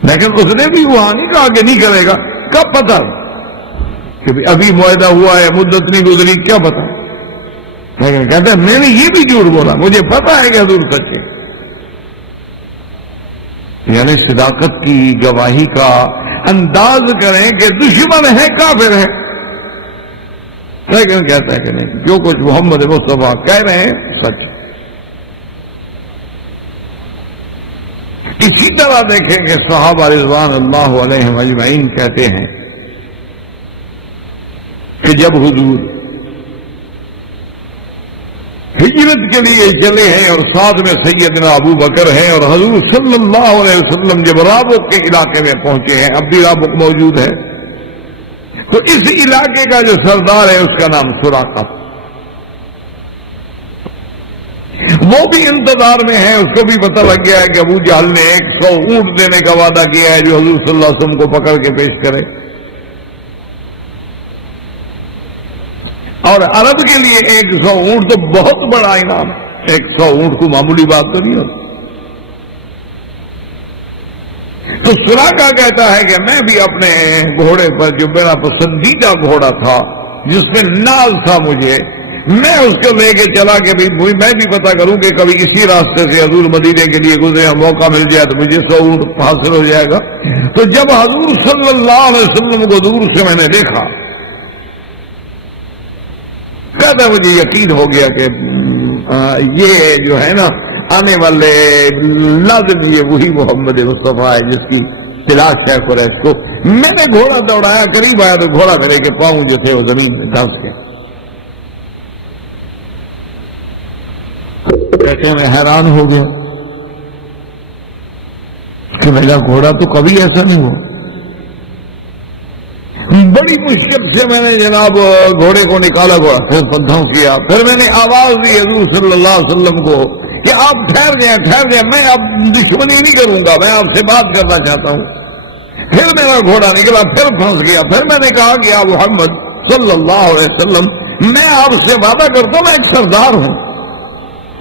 لیکن اس نے بھی وہاں نہیں کہا کہ نہیں کرے گا. کب پتا کہ ابھی معاہدہ ہوا ہے، مدت نہیں گزری، کیا پتا. لیکن کہتا ہے میں نے یہ بھی جھوٹ بولا، مجھے پتا ہے کہ حضور سچ ہے. یعنی صداقت کی گواہی کا انداز کریں کہ دشمن ہے، کافر ہے، لیکن کہتا ہے کہ نہیں، جو کچھ محمد مصطفیٰ کہہ رہے ہیں سچ. اسی طرح دیکھیں کہ صحابہ رضوان اللہ علیہم اجمعین کہتے ہیں کہ جب حضور ہجرت کے لیے چلے ہیں اور ساتھ میں سیدنا ابو بکر ہیں، اور حضور صلی اللہ علیہ وسلم جب رابق کے علاقے میں پہنچے ہیں، اب بھی رابق موجود ہے، تو اس علاقے کا جو سردار ہے اس کا نام سراقہ، وہ بھی انتظار میں ہے. اس کو بھی پتہ لگ گیا ہے کہ ابو جہل نے 100 اونٹ دینے کا وعدہ کیا ہے جو حضور صلی اللہ علیہ وسلم کو پکڑ کے پیش کرے. اور عرب کے لیے 100 اونٹ تو بہت بڑا انعام ہے، 100 اونٹ کو معمولی بات تو نہیں ہوتی. تو سراقہ کہتا ہے کہ میں بھی اپنے گھوڑے پر، جو میرا پسندیدہ گھوڑا تھا جس میں ناز تھا مجھے، میں اس کو لے کے چلا کہ میں بھی پتا کروں کہ کبھی اسی راستے سے حضور مدینے کے لیے گزرے، موقع مل جائے تو مجھے 100 اونٹ حاصل ہو جائے گا. تو جب حضور صلی اللہ علیہ وسلم کو دور سے میں نے دیکھا، کہتا مجھے یقین ہو گیا کہ یہ جو ہے نا آنے والے لازم یہ وہی محمد مصطفیٰ ہے جس کی تلاش ہے قریش کو. میں نے گھوڑا دوڑایا, قریب آیا تو گھوڑا میرے کے پاؤں جو تھے وہ زمین میں دھنس گئے. کہتے ہیں میں حیران ہو گیا کہ میرا گھوڑا تو کبھی ایسا نہیں ہوا. بڑی مشکل سے میں نے جناب گھوڑے کو نکالا, گھوڑا پھر پدھوں کیا, پھر میں نے آواز دی حضور صلی اللہ علیہ وسلم کو کہ آپ ٹھہر جائیں, میں اب دشمنی نہیں کروں گا, میں آپ سے بات کرنا چاہتا ہوں. پھر میرا گھوڑا نکلا, پھر پھنس گیا. پھر میں نے کہا کہ آپ محمد صلی اللہ علیہ وسلم میں آپ سے وعدہ کرتا ہوں, میں ایک سردار ہوں,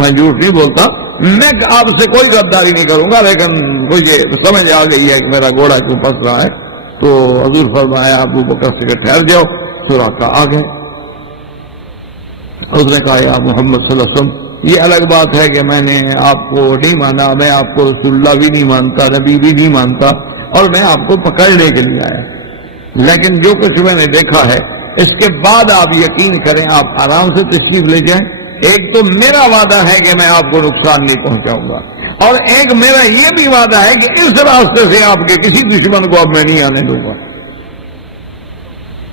میں جھوٹ نہیں بولتا, میں آپ سے کوئی غداری نہیں کروں گا, لیکن مجھے سمجھ آ گئی ہے کہ میرا گھوڑا کیوں پھنس رہا ہے. تو حضور فرمایا ابو بکر سے کہ ٹھہر جاؤ. سراقہ آ گئے, اس نے کہا یا محمد صلی اللہ علیہ وسلم یہ الگ بات ہے کہ میں نے آپ کو نہیں مانا, میں آپ کو رسول اللہ بھی نہیں مانتا, نبی بھی نہیں مانتا, اور میں آپ کو پکڑنے کے لیے آیا, لیکن جو کچھ میں نے دیکھا ہے اس کے بعد آپ یقین کریں, آپ آرام سے تشریف لے جائیں. ایک تو میرا وعدہ ہے کہ میں آپ کو نقصان نہیں پہنچاؤں گا, اور ایک میرا یہ بھی وعدہ ہے کہ اس راستے سے آپ کے کسی دشمن کو اب میں نہیں آنے دوں گا.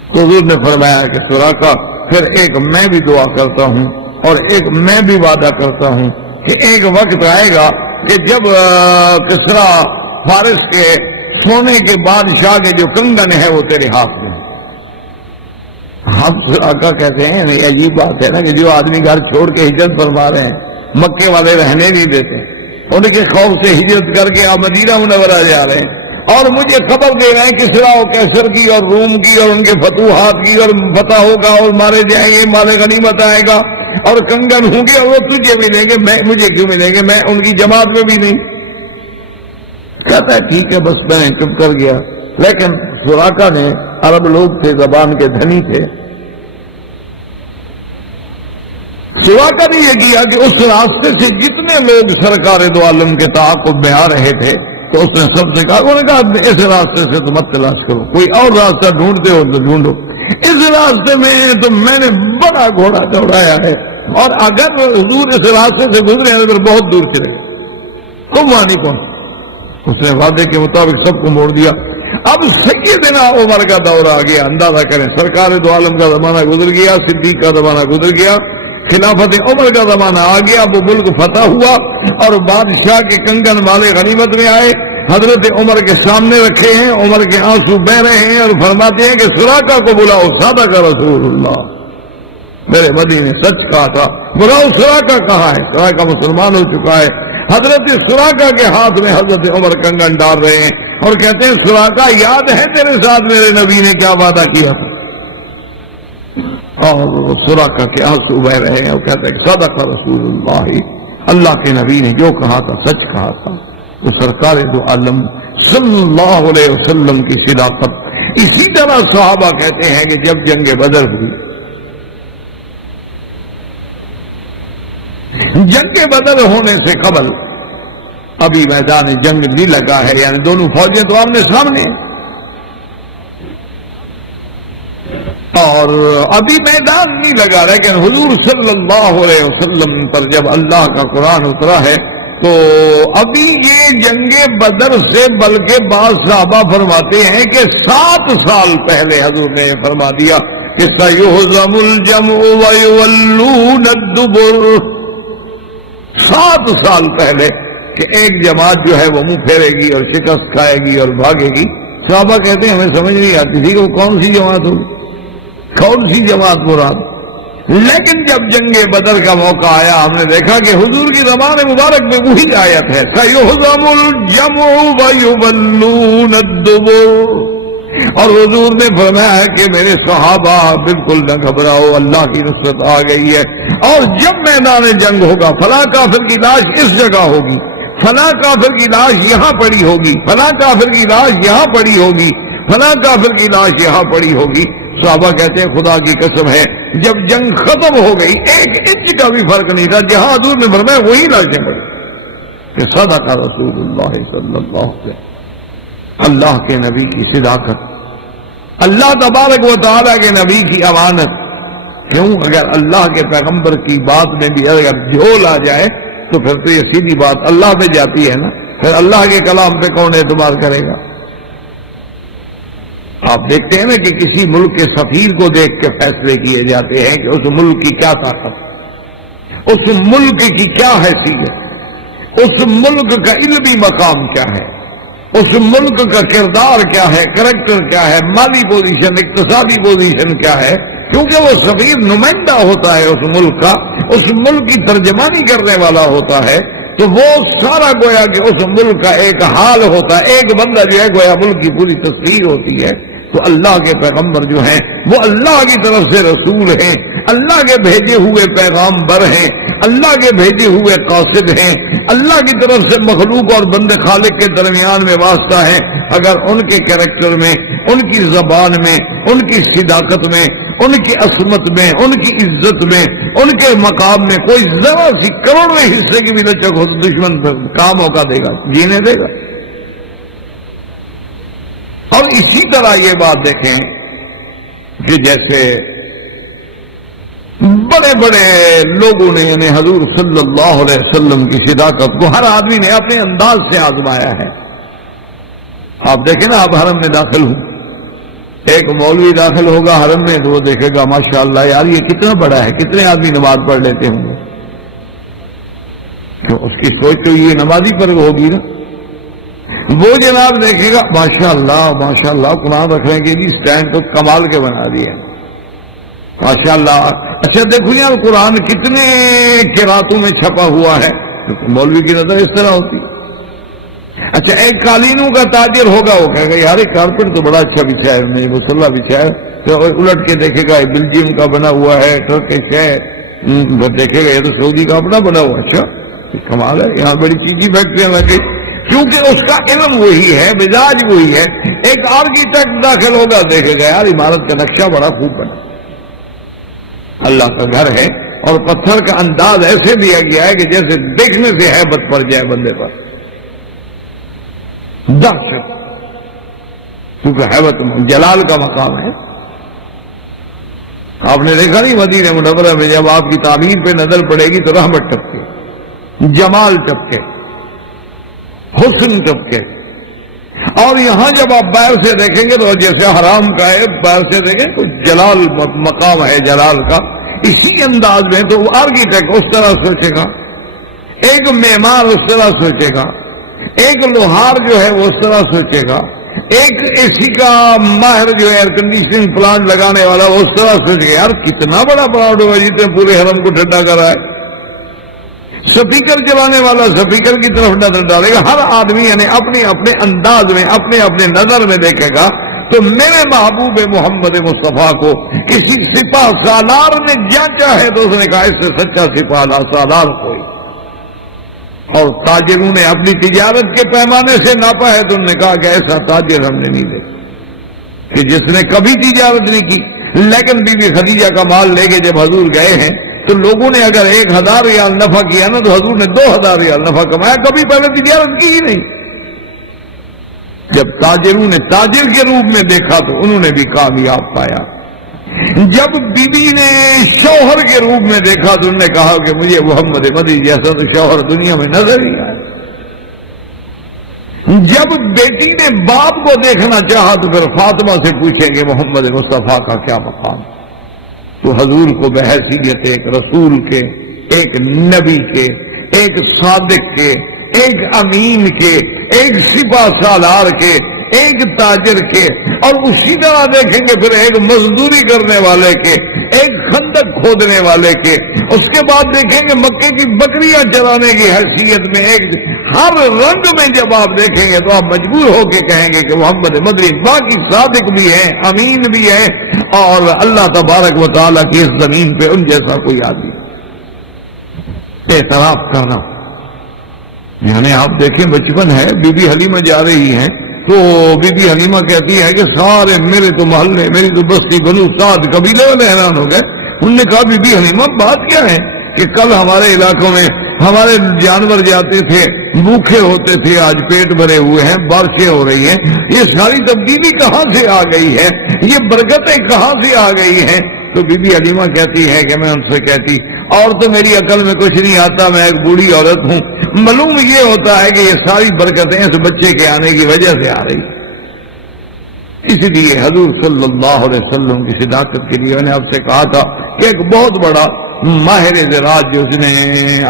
حضور نے فرمایا کہ سراقہ پھر ایک میں بھی دعا کرتا ہوں اور ایک میں بھی وعدہ کرتا ہوں کہ ایک وقت آئے گا کہ جب کسریٰ فارس کے سونے کے بادشاہ کے جو کنگن ہے وہ تیرے ہاتھ میں. ہم سراقہ کہتے ہیں نہیں, عجیب بات ہے نا کہ جو آدمی گھر چھوڑ کے ہجرت فرما رہے ہیں, مکے والے رہنے نہیں دیتے, ان کے خوف سے ہجرت کر کے آپ مدینہ منورہ جا رہے ہیں, اور مجھے خبر دے رہے ہیں کسریٰ و قیصر کی اور روم کی اور ان کے فتوحات کی, اور فتح ہوگا اور مارے جائیں گے, مال غنیمت آئے گا اور کنگن ہوں گے, اور وہ تجھے ملیں گے, میں مجھے کیوں ملیں گے, میں ان کی جماعت میں بھی نہیں. کہتا ہے ٹھیک ہے, بس میں چپ کر گیا. لیکن سراقہ نے, عرب لوگ تھے, زبان کے دھنی تھے, سراقہ نے یہ کیا کہ اس راستے سے جتنے لوگ سرکار دو عالم کے تعاقب میں آ رہے تھے تو اس نے سب سے کہا, انہوں نے کہا اس راستے سے تو مت تلاش کرو, کوئی اور راستہ ڈھونڈتے ہو تو ڈھونڈو, اس راستے میں تو میں نے بڑا گھوڑا دوڑایا ہے, اور اگر حضور اس راستے سے گزرے ہیں تو بہت دور چلے گئے, تم وہاں نہیں پہنچ. اس نے وعدے کے مطابق سب کو موڑ دیا. اب سیدنا عمر کا دور آ گیا, اندازہ کریں, سرکار دو عالم کا زمانہ گزر گیا, صدیق کا زمانہ گزر گیا, خلافت عمر کا زمانہ آ گیا, وہ ملک فتح ہوا اور بادشاہ کے کنگن والے غنیمت میں آئے, حضرت عمر کے سامنے رکھے ہیں, عمر کے آنسو بہ رہے ہیں اور فرماتے ہیں کہ سراقہ کو بلاؤ, صادق رسول اللہ, میرے مدینے سچ کہا تھا, بلاؤ سراقہ کہاں ہے. سراقہ مسلمان ہو چکا ہے. حضرت سراقہ کے ہاتھ میں حضرت عمر کنگن ڈال رہے ہیں اور کہتے ہیں سراقہ یاد ہے تیرے ساتھ میرے نبی نے کیا وعدہ کیا تھا, اور سراقہ کے آنسو بہ رہے ہیں اور کہتے ہیں صدق رسول اللہ, اللہ کے نبی نے جو کہا تھا سچ کہا تھا. تو سرکار دو عالم صلی اللہ علیہ وسلم کی صداقت. اسی طرح صحابہ کہتے ہیں کہ جب جنگ بدر ہوئی, جنگ بدر ہونے سے قبل ابھی میدان جنگ نہیں لگا ہے, یعنی دونوں فوجیں تو آمنے سامنے, اور ابھی میدان نہیں لگا, لیکن حضور صلی اللہ علیہ وسلم پر جب اللہ کا قرآن اترا ہے تو ابھی یہ جنگ بدر سے بلکہ بعض صحابہ فرماتے ہیں کہ 7 سال پہلے حضور نے فرما دیا کہ سَيُهْزَمُ الْجَمْعُ وَيُوَلُّونَ الدُّبُرَ. 7 سال پہلے کہ ایک جماعت جو ہے وہ منہ پھیرے گی اور شکست کھائے گی اور بھاگے گی. صحابہ کہتے ہیں ہمیں سمجھ نہیں آتی تھی کہ وہ کون سی جماعت ہوگی, کون سی جماعت مراد. لیکن جب جنگ بدر کا موقع آیا ہم نے دیکھا کہ حضور کی زبان مبارک میں وہی آیت ہے سَيُهْزَمُ الْجَمْعُ وَيُوَلُّونَ الدُّبُرَ, اور حضور نے فرمایا کہ میرے صحابہ بالکل نہ گھبراؤ, اللہ کی نصرت آ گئی ہے, اور جب میدان جنگ ہوگا فلاں کافر کی لاش اس جگہ ہوگی, فلاں کافر کی لاش یہاں پڑی ہوگی, فلاں کافر کی لاش یہاں پڑی ہوگی, فلاں کافر کی لاش یہاں پڑی ہوگی. صحابہ کہتے ہیں خدا کی قسم ہے جب جنگ ختم ہو گئی 1 انچ کا بھی فرق نہیں تھا, جہاں حضور نے فرمایا وہی لاشیں پڑی. کہ صدق رسول اللہ صلی اللہ علیہ وسلم, اللہ کے نبی کی صداقت, اللہ تبارک و تعالیٰ کے نبی کی امانت, کیوں؟ اگر اللہ کے پیغمبر کی بات میں بھی اگر جھول آ جائے تو پھر تو یہ سیدھی بات اللہ پہ جاتی ہے نا، پھر اللہ کے کلام پہ کون اعتبار کرے گا؟ آپ دیکھتے ہیں نا کہ کسی ملک کے سفیر کو دیکھ کے فیصلے کیے جاتے ہیں کہ اس ملک کی کیا طاقت، اس ملک کی کیا حیثیت، اس ملک کا علمی مقام کیا ہے، اس ملک کا کردار کیا ہے، کریکٹر کیا ہے، مالی پوزیشن، اقتصادی پوزیشن کیا ہے، کیونکہ وہ سفیر نمائندہ ہوتا ہے اس ملک کا، اس ملک کی ترجمانی کرنے والا ہوتا ہے، تو وہ سارا گویا کہ اس ملک کا ایک حال ہوتا ہے، ایک بندہ جو ہے گویا ملک کی پوری تصویر ہوتی ہے۔ تو اللہ کے پیغمبر جو ہیں وہ اللہ کی طرف سے رسول ہیں، اللہ کے بھیجے ہوئے پیغامبر ہیں، اللہ کے بھیجے ہوئے قاصد ہیں، اللہ کی طرف سے مخلوق اور بندے خالق کے درمیان میں واسطہ ہیں۔ اگر ان کے کریکٹر میں، ان کی زبان میں، ان کی صداقت میں، ان کی عصمت میں، ان کی عزت میں، ان کے مقام میں کوئی ذرا سی کروڑویں حصے کی بھی لچک ہو تو دشمن کام موقع دے گا، جینے دے گا۔ اور اسی طرح یہ بات دیکھیں کہ جیسے بڑے بڑے لوگوں نے یعنی حضور صلی اللہ علیہ وسلم کی صداقت کو ہر آدمی نے اپنے انداز سے آزمایا ہے۔ آپ دیکھیں نا، آپ حرم میں داخل ہوں، ایک مولوی داخل ہوگا حرم میں تو وہ دیکھے گا ماشاءاللہ یار یہ کتنا بڑا ہے، کتنے آدمی نماز پڑھ لیتے ہوں گے، تو اس کی سوچ تو یہ نمازی پر ہوگی نا۔ وہ جناب دیکھے گا ماشاءاللہ قرآن رکھنے کے لیے سٹینڈ تو کمال کے بنا دیے ماشاءاللہ۔ اچھا دیکھو یار قرآن کتنے قراتوں میں چھپا ہوا ہے، مولوی کی نظر اس طرح ہوتی۔ اچھا ایک قالینوں کا تاجر ہوگا، وہ کہے گا یار کارپیٹ تو بڑا اچھا بچھا ہے، نہیں مسلح بچھا ہے، تو الٹ کے دیکھے گا بلجیم کا بنا ہوا ہے، ٹرکش ہے، دیکھے گا یہ تو سعودی کا اپنا بنا ہوا، اچھا کمال ہے، یہاں بڑی چیزیں فیکٹریاں لگ گئی، کیونکہ اس کا علم وہی ہے، مزاج وہی ہے۔ ایک آرکیٹیکٹ داخل ہوگا، دیکھے گا یار عمارت کا نقشہ بڑا خوب بنا، اللہ کا گھر ہے، اور پتھر کا انداز ایسے دیا گیا ہے کہ جیسے دیکھنے سے ہیبت پڑ جائے بندے پر، دہشت، کیونکہ ہیبت جلال کا مقام ہے۔ آپ نے دیکھا نہیں مدینہ منورہ میں جب آپ کی تعمیر پہ نظر پڑے گی تو رحمت ٹپکے، جمال ٹپکے، حسن ٹپکے، اور یہاں جب آپ باہر سے دیکھیں گے تو جیسے حرام کا ہے، باہر سے دیکھیں تو جلال مقام ہے جلال کا، اسی انداز میں تو آرکیٹیکٹ اس طرح سوچے گا، ایک معمار اس طرح سوچے گا، ایک لوہار جو ہے وہ اس طرح سوچے گا، ایک اے سی کا ماہر جو ہے ایئر کنڈیشننگ پلانٹ لگانے والا وہ اس طرح سوچے گا یار کتنا بڑا پلاٹ ہوگا جتنے پورے حرم کو ٹھنڈا کرا ہے۔ سپیکر چلانے والا سپیکر کی طرف نظر ڈالے گا، ہر آدمی یعنی اپنے اپنے انداز میں اپنے اپنے نظر میں دیکھے گا۔ تو میرے محبوب محمد مصطفیٰ کو کسی سپاہ سالار نے جانچا ہے تو اس نے کہا اس سے سچا سپاہ سالار کوئی، اور تاجروں نے اپنی تجارت کے پیمانے سے ناپا ہے تو انہوں نے کہا کہ ایسا تاجر ہم نے نہیں دیکھا کہ جس نے کبھی تجارت نہیں کی۔ لیکن بی بی خدیجہ کا مال لے کے جب حضور گئے ہیں تو لوگوں نے اگر 1000 ریال نفع کیا نا تو حضور نے 2000 ریال نفع کمایا، کبھی پہلے تجارت کی ہی نہیں۔ جب تاجروں نے تاجر کے روپ میں دیکھا تو انہوں نے بھی کامیاب پایا، جب بی بی نے شوہر کے روپ میں دیکھا تو انہوں نے کہا کہ مجھے محمد مدی جیسا تو شوہر دنیا میں نظر ہی آیا، جب بیٹی نے باپ کو دیکھنا چاہا تو پھر فاطمہ سے پوچھیں گے محمد مصطفیٰ کا کیا مقام، تو حضور کو بحیثیت ایک رسول کے، ایک نبی کے، ایک صادق کے، ایک امین کے، ایک سپاہ سالار کے، ایک تاجر کے، اور اسی طرح دیکھیں گے پھر ایک مزدوری کرنے والے کے، ایک خندق کھودنے والے کے، اس کے بعد دیکھیں گے مکے کی بکریاں چرانے کی حیثیت میں، ایک ہر رنگ میں جب آپ دیکھیں گے تو آپ مجبور ہو کے کہیں گے کہ محمد مدنی باقی صادق بھی ہیں، امین بھی ہیں، اور اللہ تبارک و تعالیٰ کی اس زمین پہ ان جیسا کوئی آدمی۔ اعتراف کرنا یعنی آپ دیکھیں بچپن ہے، بی بی حلیمہ جا رہی ہیں تو بی بی حلیمہ کہتی ہے کہ سارے میرے تو محلے، میری تو بستی بنو سعد قبیلے والے حیران ہو گئے۔ انہوں نے کہا بی بی حلیمہ بات کیا ہے کہ کل ہمارے علاقوں میں ہمارے جانور جاتے تھے، بھوکے ہوتے تھے، آج پیٹ بھرے ہوئے ہیں، بارشیں ہو رہی ہیں، یہ ساری تبدیلی کہاں سے آ گئی ہے، یہ برکتیں کہاں سے آ گئی ہیں؟ تو بی بی حلیمہ کہتی ہے کہ میں ان سے کہتی اور تو میری عقل میں کچھ نہیں آتا، میں ایک بوڑھی عورت ہوں، معلوم یہ ہوتا ہے کہ یہ ساری برکتیں اس بچے کے آنے کی وجہ سے آ رہی۔ اس لیے حضور صلی اللہ علیہ وسلم کی صداقت کے لیے میں نے آپ سے کہا تھا کہ ایک بہت بڑا ماہر زراعت جو اس نے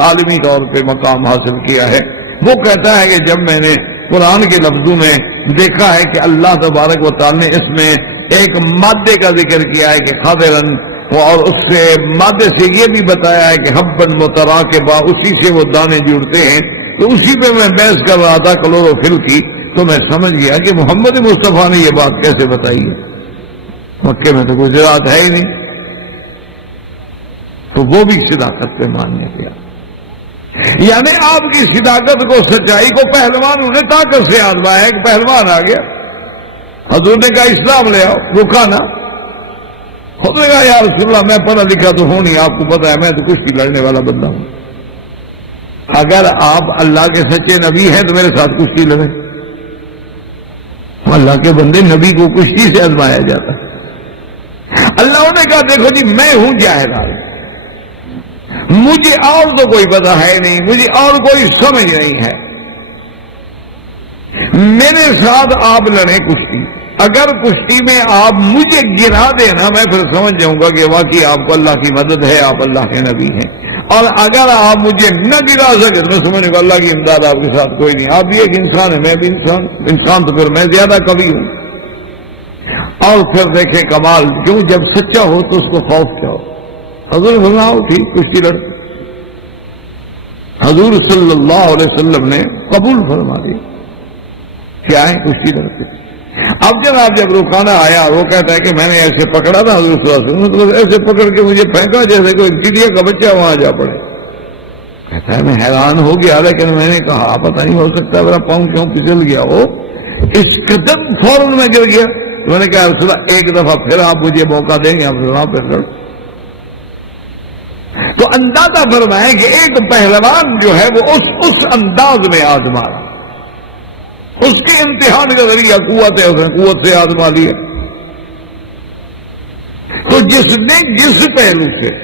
عالمی طور پہ مقام حاصل کیا ہے، وہ کہتا ہے کہ جب میں نے قرآن کے لفظوں میں دیکھا ہے کہ اللہ تبارک و تعالی نے اس میں ایک مادے کا ذکر کیا ہے کہ خاطرن، اور اس سے مادے سے یہ بھی بتایا ہے کہ حبن متراکبہ، اسی سے وہ دانے جڑتے ہیں، تو اسی پہ میں بحث کر رہا تھا کلوروفل کی، تو میں سمجھ گیا کہ محمد مصطفیٰ نے یہ بات کیسے بتائی ہے، مکے میں تو کوئی زراعت ہے ہی نہیں، تو وہ بھی صداقت پہ ماننے گیا۔ یعنی آپ کی صداقت کو، سچائی کو پہلوانوں نے طاقت سے آزمایا۔ ایک پہلوان آ گیا، حضور نے کہا اسلام لے آؤ، رکا نا، خود نے کہا یا رسول اللہ میں پڑھا لکھا تو ہوں نہیں، آپ کو پتا ہے میں تو کشتی لڑنے والا بندہ ہوں، اگر آپ اللہ کے سچے نبی ہیں تو میرے ساتھ کشتی لڑیں۔ اللہ کے بندے نبی کو کشتی سے آزمایا جاتا ہے۔ اللہ نے کہا دیکھو جی میں ہوں جاہل آدمی، مجھے اور تو کوئی پتہ ہے نہیں، مجھے اور کوئی سمجھ نہیں ہے، میرے ساتھ آپ لڑیں کشتی، اگر کشتی میں آپ مجھے گرا دینا میں پھر سمجھ جاؤں گا کہ واقعی آپ کو اللہ کی مدد ہے، آپ اللہ کے نبی ہیں، اور اگر آپ مجھے نہ گرا سکے تو میں سمجھوں گا اللہ کی امداد آپ کے ساتھ کوئی نہیں، آپ بھی ایک انسان ہے میں بھی انسان تو پھر میں زیادہ کبھی ہوں۔ اور پھر دیکھیں کمال، کیوں جب سچا ہو تو اس کو خوف کیا ہو۔ حضور فرماؤ تھی کشتی لڑ، حضور صلی اللہ علیہ وسلم نے قبول فرما دی، کیا ہے کشتی لڑتے۔ اب جب رکانا آیا، وہ کہتا ہے کہ میں نے ایسے پکڑا تھا حضور صلی اللہ علیہ وسلم، تو ایسے پکڑ کے مجھے پھینکا جیسے کوئی چڑیا کا بچہ وہاں جا پڑے۔ کہتا ہے میں حیران ہو گیا، لیکن میں نے کہا پتہ نہیں ہو سکتا میرا پاؤں کیوں پھسل گیا ہو، اس قدم فوراً میں گر گیا۔ میں نے کہا رسول اللہ ایک دفعہ پھر آپ مجھے موقع دیں گے، آپ وہاں پہ لڑ۔ تو اندازہ فرمائے کہ ایک پہلوان جو ہے وہ اس انداز میں آزما، اس کے امتحان کا ذریعہ قوت ہے، اس نے قوت سے آزما لی ہے۔ تو جس نے جس پہلو سے،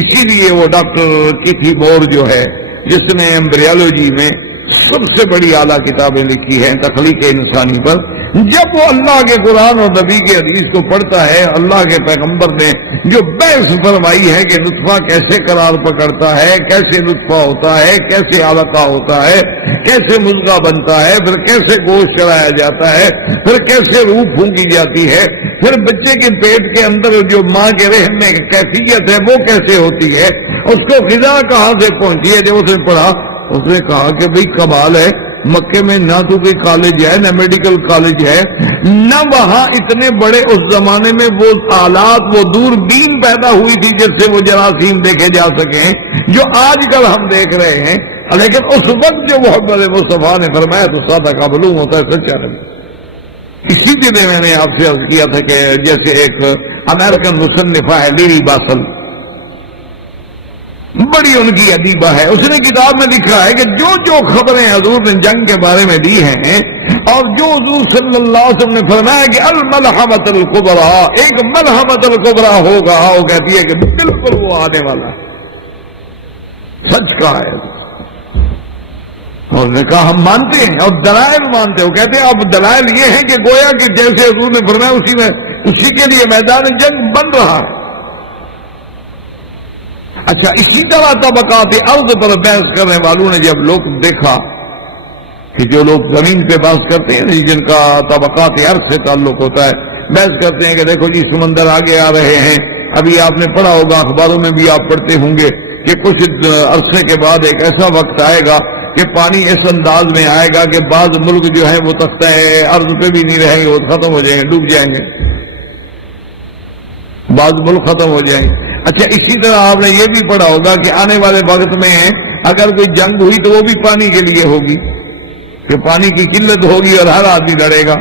اسی لیے وہ ڈاکٹر کیتھی مور جو ہے جس نے ایمبریالوجی میں سب سے بڑی اعلیٰ کتابیں لکھی ہیں تخلیق انسانی پر، جب وہ اللہ کے قرآن اور نبی کے حدیث کو پڑھتا ہے، اللہ کے پیغمبر نے جو بحث فرمائی ہے کہ نطفہ کیسے قرار پکڑتا ہے، کیسے نطفہ ہوتا ہے، کیسے علقہ ہوتا ہے، کیسے مضغہ بنتا ہے، پھر کیسے گوشت چڑھایا جاتا ہے، پھر کیسے روح پھونکی جاتی ہے، پھر بچے کے پیٹ کے اندر جو ماں کے رہنے کی کیفیت ہے وہ کیسے ہوتی ہے، اس کو غذا کہاں سے پہنچی ہے، جب اس نے پڑھا اس نے کہا کہ بھئی کمال ہے، مکے میں نہ تو کوئی کالج ہے، نہ میڈیکل کالج ہے، نہ وہاں اتنے بڑے اس زمانے میں وہ آلات، وہ دوربین پیدا ہوئی تھی جس سے وہ جراثیم دیکھے جا سکیں جو آج کل ہم دیکھ رہے ہیں، لیکن اس وقت جو محمد مصطفیٰ نے فرمایا تو سادہ کا معلوم ہوتا ہے سچا نہیں۔ اسی لیے میں نے آپ سے عرض کیا تھا کہ جیسے ایک امریکن مصنفہ ہے لیری باسل، بڑی ان کی ادیبہ ہے، اس نے کتاب میں لکھا ہے کہ جو خبریں حضور نے جنگ کے بارے میں دی ہیں اور جو حضور صلی اللہ علیہ وسلم نے فرمایا کہ الملحمۃ الکبریٰ، ایک ملحمۃ الکبریٰ ہوگا، وہ کہتی ہے کہ بالکل وہ آنے والا سچ کا ہے۔ اور نے کہا ہم مانتے ہیں اور دلائل مانتے ہیں، وہ کہتے ہیں اب دلائل یہ ہیں کہ گویا کہ جیسے حضور نے فرمایا اسی کے لیے میدان جنگ بن رہا ہے۔ اچھا، اسی طرح طبقات ارض پر بحث کرنے والوں نے جب لوگ دیکھا کہ جو لوگ زمین پہ بحث کرتے ہیں جن کا طبقات ارض سے تعلق ہوتا ہے، بحث کرتے ہیں کہ دیکھو جی سمندر آگے آ رہے ہیں، ابھی آپ نے پڑھا ہوگا، اخباروں میں بھی آپ پڑھتے ہوں گے کہ کچھ عرصے کے بعد ایک ایسا وقت آئے گا کہ پانی اس انداز میں آئے گا کہ بعض ملک جو ہے وہ تختہ ارض پہ بھی نہیں رہیں گے، وہ ختم ہو جائیں گے، ڈوب جائیں گے، بعض ملک ختم ہو جائیں گے۔ اچھا، اسی طرح آپ نے یہ بھی پڑھا ہوگا کہ آنے والے وقت میں اگر کوئی جنگ ہوئی تو وہ بھی پانی کے لیے ہوگی، کہ پانی کی قلت ہوگی اور ہر آدمی لڑے گا۔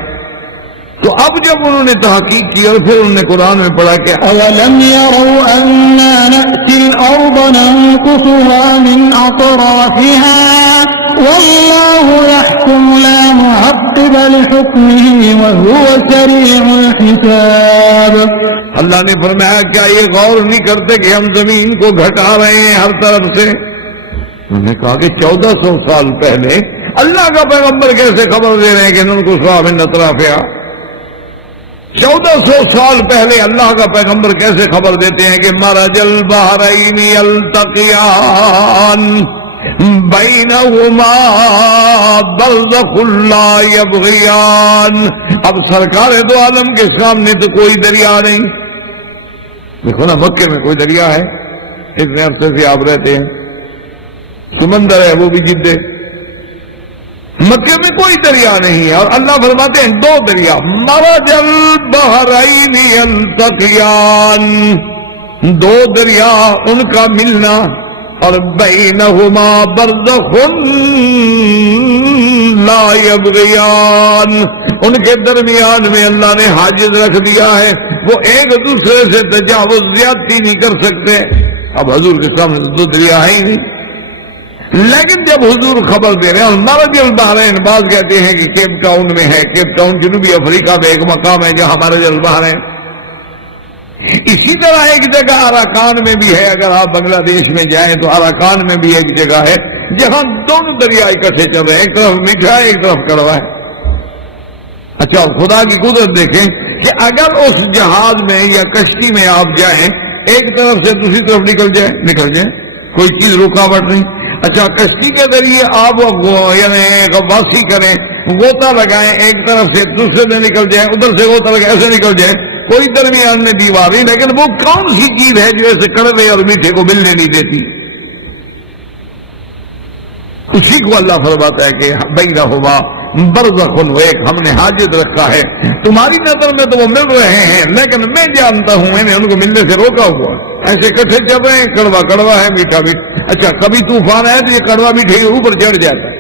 تو اب جب انہوں نے تحقیق کی اور پھر انہوں نے قرآن میں پڑھا کہ أَوَلَمْ يَرَوْا أَنَّا نَأْتِي الْأَرْضَ نَنقُصُهَا مِنْ أَطْرَافِهَا وَاللَّهُ يَحْكُمُ لَا مُعَقِّبَ لحكمه وهو سريع الحساب. اللہ نے فرمایا کیا یہ غور نہیں کرتے کہ ہم زمین کو گھٹا رہے ہیں ہر طرف سے؟ انہوں نے کہا کہ 1400 سال پہلے اللہ کا پیغمبر کیسے خبر دے رہے ہیں کہ ان کو صاحب نطرافیا؟ 1400 سال پہلے اللہ کا پیغمبر کیسے خبر دیتے ہیں کہ مرج البحرین یلتقیان بینہما برزخ لا یبغیان. اب سرکار دو عالم کے سامنے تو کوئی دریا نہیں. دیکھو نا مکے میں کوئی دریا ہے؟ اتنے عرصے سے آپ رہتے ہیں. سمندر ہے وہ بھی جدے. مکے میں کوئی دریا نہیں ہے اور اللہ فرماتے ہیں دو دریا مرج البحرین یلتقیان، دو دریا ان کا ملنا، اور بینہما برزخ لا یبغیان، ان کے درمیان میں اللہ نے حاجز رکھ دیا ہے، وہ ایک دوسرے سے تجاوز زیادتی نہیں کر سکتے. اب حضور کے سامنے دو دریا ہے ہی نہیں. لیکن جب حضور خبر دے رہے ہیں مرج البحرین، بعض کہتے ہیں کہ کیپ ٹاؤن میں ہے. کیپ ٹاؤن جنوبی افریقہ میں ایک مقام ہے جہاں مرج البحرین. اسی طرح ایک جگہ اراکان میں بھی ہے. اگر آپ بنگلہ دیش میں جائیں تو اراکان میں بھی ایک جگہ ہے جہاں دونوں دریا اکٹھے چل رہے ہیں، ایک طرف میٹھا ہے ایک طرف کڑوا ہے. اچھا خدا کی قدرت دیکھیں کہ اگر اس جہاز میں یا کشتی میں آپ جائیں، ایک طرف سے دوسری طرف نکل جائیں، کوئی چیز رکاوٹ نہیں. اچھا کشتی کے ذریعے آپ یعنی غواصی کریں، غوطہ لگائیں، ایک طرف سے دوسرے سے نکل جائیں، ادھر سے غوطہ لگائیں، ایسے نکل جائیں، کوئی درمیان میں دیوار نہیں. لیکن وہ کون سی چیز ہے جو ایسے کڑوے اور میٹھے کو ملنے نہیں دیتی؟ اسی کو اللہ فرماتا ہے کہ بینہما برزخ، وہ ایک ہم نے حاجز رکھا ہے. تمہاری نظر میں تو وہ مل رہے ہیں لیکن میں جانتا ہوں میں نے ان کو ملنے سے روکا ہوا. ایسے کٹھے چل رہے ہیں، کڑوا کڑوا ہے میٹھا میٹھا. اچھا کبھی طوفان ہے تو یہ کڑوا میٹھے اوپر چڑھ جاتا ہے.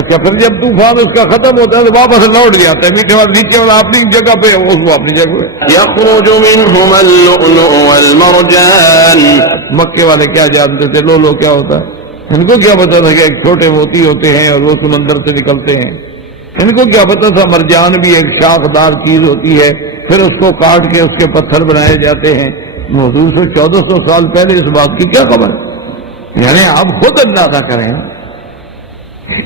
اچھا پھر جب طوفان اس کا ختم ہوتا ہے تو واپس لوٹ جاتا ہے. میٹھے والا نیچے والا اپنی جگہ پہ، اس کو اپنی جگہ پہ. يخرج منهما اللؤلؤ والمرجان. مکے والے کیا جانتے تھے لولو کیا ہوتا ہے؟ ان کو کیا پتا تھا کہ ایک چھوٹے موتی ہوتے ہیں اور وہ سمندر سے نکلتے ہیں؟ ان کو کیا پتا تھا مرجان بھی ایک شاخدار چیز ہوتی ہے، پھر اس کو کاٹ کے اس کے پتھر بنائے جاتے ہیں. حضور سے 1400 سال پہلے اس بات کی کیا خبر؟ یعنی آپ خود اندازہ کریں.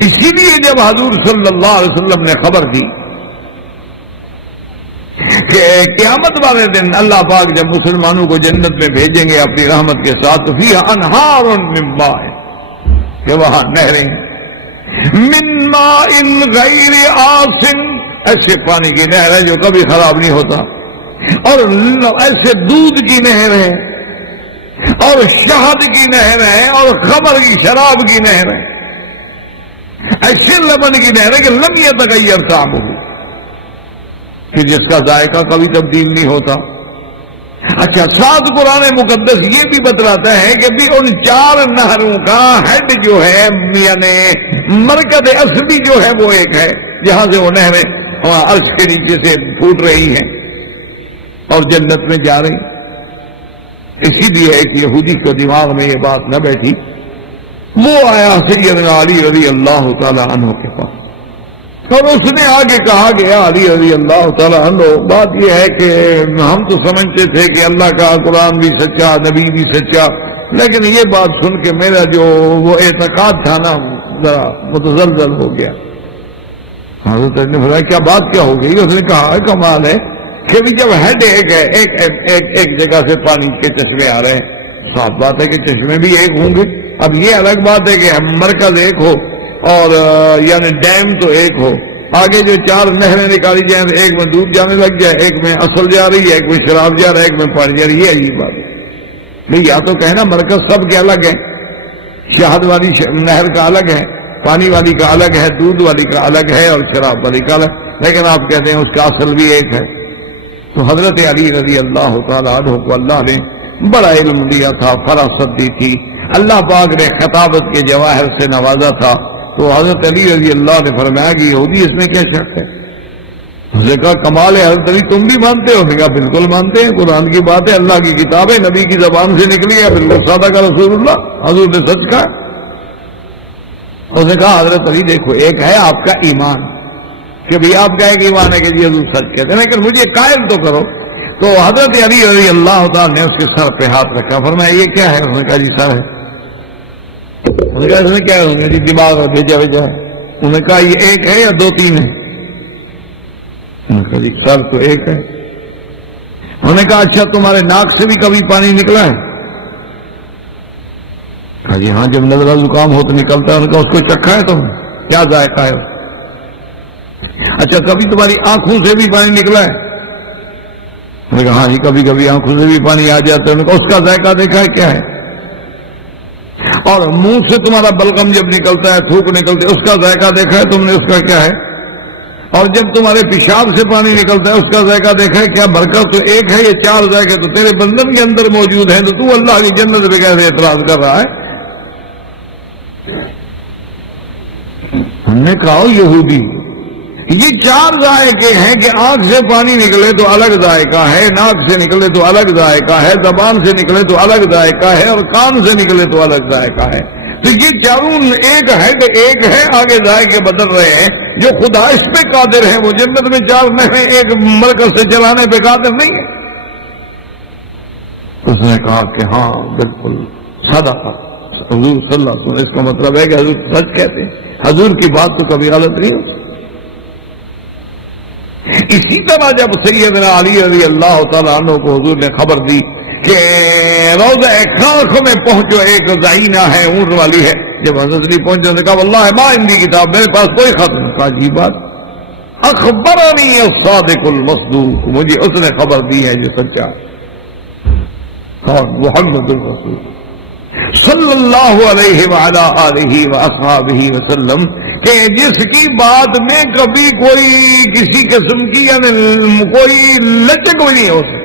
اسی لیے جب حضور صلی اللہ علیہ وسلم نے خبر دی کہ قیامت والے دن اللہ پاک جب مسلمانوں کو جنت میں بھیجیں گے اپنی رحمت کے ساتھ، تو فیہا انہار من ماء، کہ وہاں نہریں من ماء غیر آسن، ایسے پانی کی نہر ہے جو کبھی خراب نہیں ہوتا، اور ایسے دودھ کی نہر ہے، اور شہد کی نہر ہے، اور خمر کی شراب کی نہر ہے، ایسے لبن کی نہر ہے کہ لم یتغیر طعمہ، کہ جس کا ذائقہ کبھی تبدیل نہیں ہوتا. اچھا ساتھ قرآن مقدس یہ بھی بتلاتا ہے کہ بھی ان 4 نہروں کا ہیڈ جو ہے یعنی مرکز اصلی جو ہے وہ ایک ہے، جہاں سے وہ نہریں عرش کے نیچے سے پھوٹ رہی ہیں اور جنت میں جا رہی. اسی لیے ایک یہودی کے دماغ میں یہ بات نہ بیٹھی، وہ آیا سیدنا علی رضی اللہ تعالی عنہ کے پاس اور اس نے آگے کہا کہ علی رضی اللہ تعالیٰ عنہ، بات یہ ہے کہ ہم تو سمجھتے تھے کہ اللہ کا قرآن بھی سچا، نبی بھی سچا، لیکن یہ بات سن کے میرا جو وہ اعتقاد تھا نا ذرا متزلزل ہو گیا. حضرت نے فرمایا کیا بات کیا ہو گئی؟ اس نے کہا کمال ہے کہ جب ہیڈ ایک ہے، ایک جگہ سے پانی کے چشمے آ رہے ہیں، صاف بات ہے کہ چشمے بھی ایک ہوں گے. اب یہ الگ بات ہے کہ مرکز ایک ہو اور یعنی ڈیم تو ایک ہو، آگے جو 4 نہریں نکالی جائیں تو ایک میں دودھ جانے لگ جائے، ایک میں اصل جا رہی ہے، ایک میں شراب جا رہا ہے، ایک میں پانی جا رہی ہے. یہ عجیب بات ہے نہیں. یا تو کہنا مرکز سب کے الگ ہے، شہد والی نہر کا الگ ہے، پانی والی کا الگ ہے، دودھ والی کا الگ ہے اور شراب والی کا الگ، لیکن آپ کہتے ہیں اس کا اصل بھی ایک ہے. تو حضرت علی رضی اللہ تعالیٰ عنہ کو اللہ نے بڑا علم دیا تھا، فراست دی تھی، اللہ پاک نے خطابت کے جواہر سے نوازا تھا. تو حضرت علی رضی اللہ نے فرمایا کہ یہودی اس میں کیا شک ہے؟ اس نے کہا کمال ہے حضرت علی، تم بھی مانتے ہو؟ نے کہا بالکل مانتے ہیں، قرآن کی بات ہے، اللہ کی کتاب ہے، نبی کی زبان سے نکلی ہے، بالکل صادق رسول اللہ، حضور نے سچ کہا. اس نے کہا حضرت علی دیکھو، ایک ہے آپ کا ایمان کہ بھی آپ کا ایک ایمان ہے کہ جی حضور سچ کہتے ہیں، لیکن مجھے قائل تو کرو. تو حضرت علی رضی اللہ تعالیٰ نے اس کے سر پہ ہاتھ رکھا، فرمایا یہ کیا ہے؟ اس نے کہا جی سر ہے. اس نے کہا اس میں کیا ہے؟ جی دماغ میں بھیجا ہے. انہوں نے کہا یہ ایک ہے یا دو تین ہے؟ انہوں نے کہا جی سر تو ایک ہے. انہوں نے کہا اچھا تمہارے ناک سے بھی کبھی پانی نکلا ہے؟ کہا جی ہاں، جب نزلہ زکام ہو تو نکلتا ہے. انہوں نے کہا اس کو چکھا ہے تم؟ کیا ذائقہ ہے؟ اچھا کبھی تمہاری آنکھوں سے بھی پانی نکلا ہے؟ انہوں نے کہا ہاں جی کبھی کبھی آنکھوں سے بھی پانی آ جاتا ہے. انہوں نے کہا اس کا ذائقہ دیکھا ہے کیا ہے؟ اور منہ سے تمہارا بلغم جب نکلتا ہے، تھوک نکلتی ہے، اس کا ذائقہ دیکھا ہے تم نے؟ اس کا کیا ہے؟ اور جب تمہارے پیشاب سے پانی نکلتا ہے، اس کا ذائقہ دیکھا ہے کیا؟ برکت تو ایک ہے، یہ چار ذائقے تو تیرے بندن کے اندر موجود ہیں، تو اللہ کی جنت پہ کیسے اعتراض کر رہا ہے؟ ہم نے کہا یہودی یہ چار ذائقے ہیں کہ آنکھ سے پانی نکلے تو الگ ذائقہ ہے، ناک سے نکلے تو الگ ذائقہ ہے، زبان سے نکلے تو الگ ذائقہ ہے، اور کان سے نکلے تو الگ ذائقہ ہے. تو یہ چاروں ایک ہے کہ ایک ہے، آگے ذائقے بدل رہے ہیں. جو خدا اس پہ قادر ہے وہ جنت میں چار میں ایک مرکز سے چلانے پہ قادر نہیں ہے. اس نے کہا کہ ہاں بالکل صدق حضور صلی اللہ علیہ وسلم. اس کا مطلب ہے کہ حضور سچ کہتے ہیں، حضور کی بات تو کبھی غلط نہیں ہوتی. اسی طرح جب سیدنا علی رضی اللہ تعالیٰ عنہ کو حضور نے خبر دی کہ روضہ خاک میں پہنچو، ایک زعینہ ہے اونٹ والی ہے. جب حضرت علی پہنچے نے کہا واللہ ما عندی کتاب، میرے پاس کوئی خط نہیں. کہا عجیب بات، اخبرنی الصادق المصدوق، مجھے اس نے خبر دی ہے جو سچا محمد الرسول صلی اللہ علیہ وعلا آلہ واصحابہ وسلم، کہ جس کی بات میں کبھی کوئی کسی قسم کی یعنی کوئی لچک بھی نہیں ہو سکتی.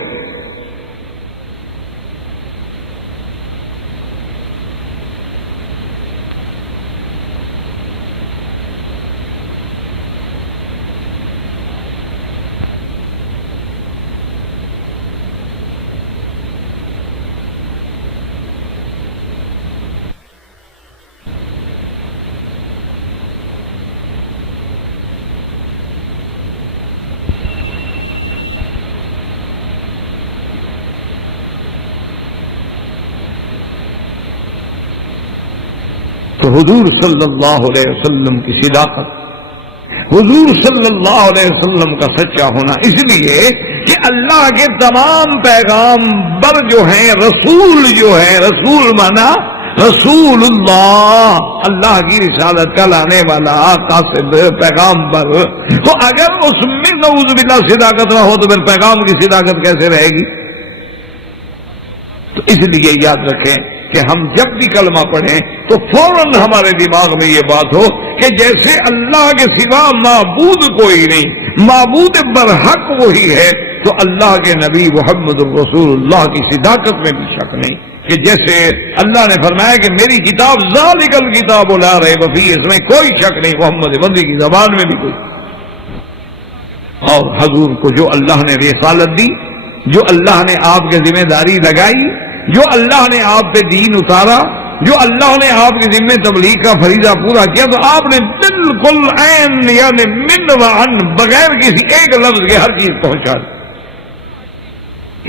تو حضور صلی اللہ علیہ وسلم کی صداقت، حضور صلی اللہ علیہ وسلم کا سچا ہونا، اس لیے کہ اللہ کے تمام پیغام بر جو ہیں، رسول جو ہے، رسول مانا رسول اللہ، اللہ کی رسالت کا لانے والا قاصد پیغام بر. تو اگر اس میں نعوذ باللہ صداقت نہ ہو تو پھر پیغام کی صداقت کیسے رہے گی؟ تو اس لیے یاد رکھیں کہ ہم جب بھی کلمہ پڑھیں تو فوراً ہمارے دماغ میں یہ بات ہو کہ جیسے اللہ کے سوا معبود کوئی نہیں، معبود برحق وہی ہے، تو اللہ کے نبی محمد رسول اللہ کی صداقت میں بھی شک نہیں. کہ جیسے اللہ نے فرمایا کہ میری کتاب ذالک الکتاب لا ریب فیہ، اس میں کوئی شک نہیں، محمد مدنی کی زبان میں بھی کوئی. اور حضور کو جو اللہ نے رسالت دی، جو اللہ نے آپ کے ذمہ داری لگائی، جو اللہ نے آپ پہ دین اتارا، جو اللہ نے آپ کے ذمہ تبلیغ کا فریضہ پورا کیا، تو آپ نے بالکل عین یعنی من و عن بغیر کسی ایک لفظ کے ہر چیز پہنچا دی.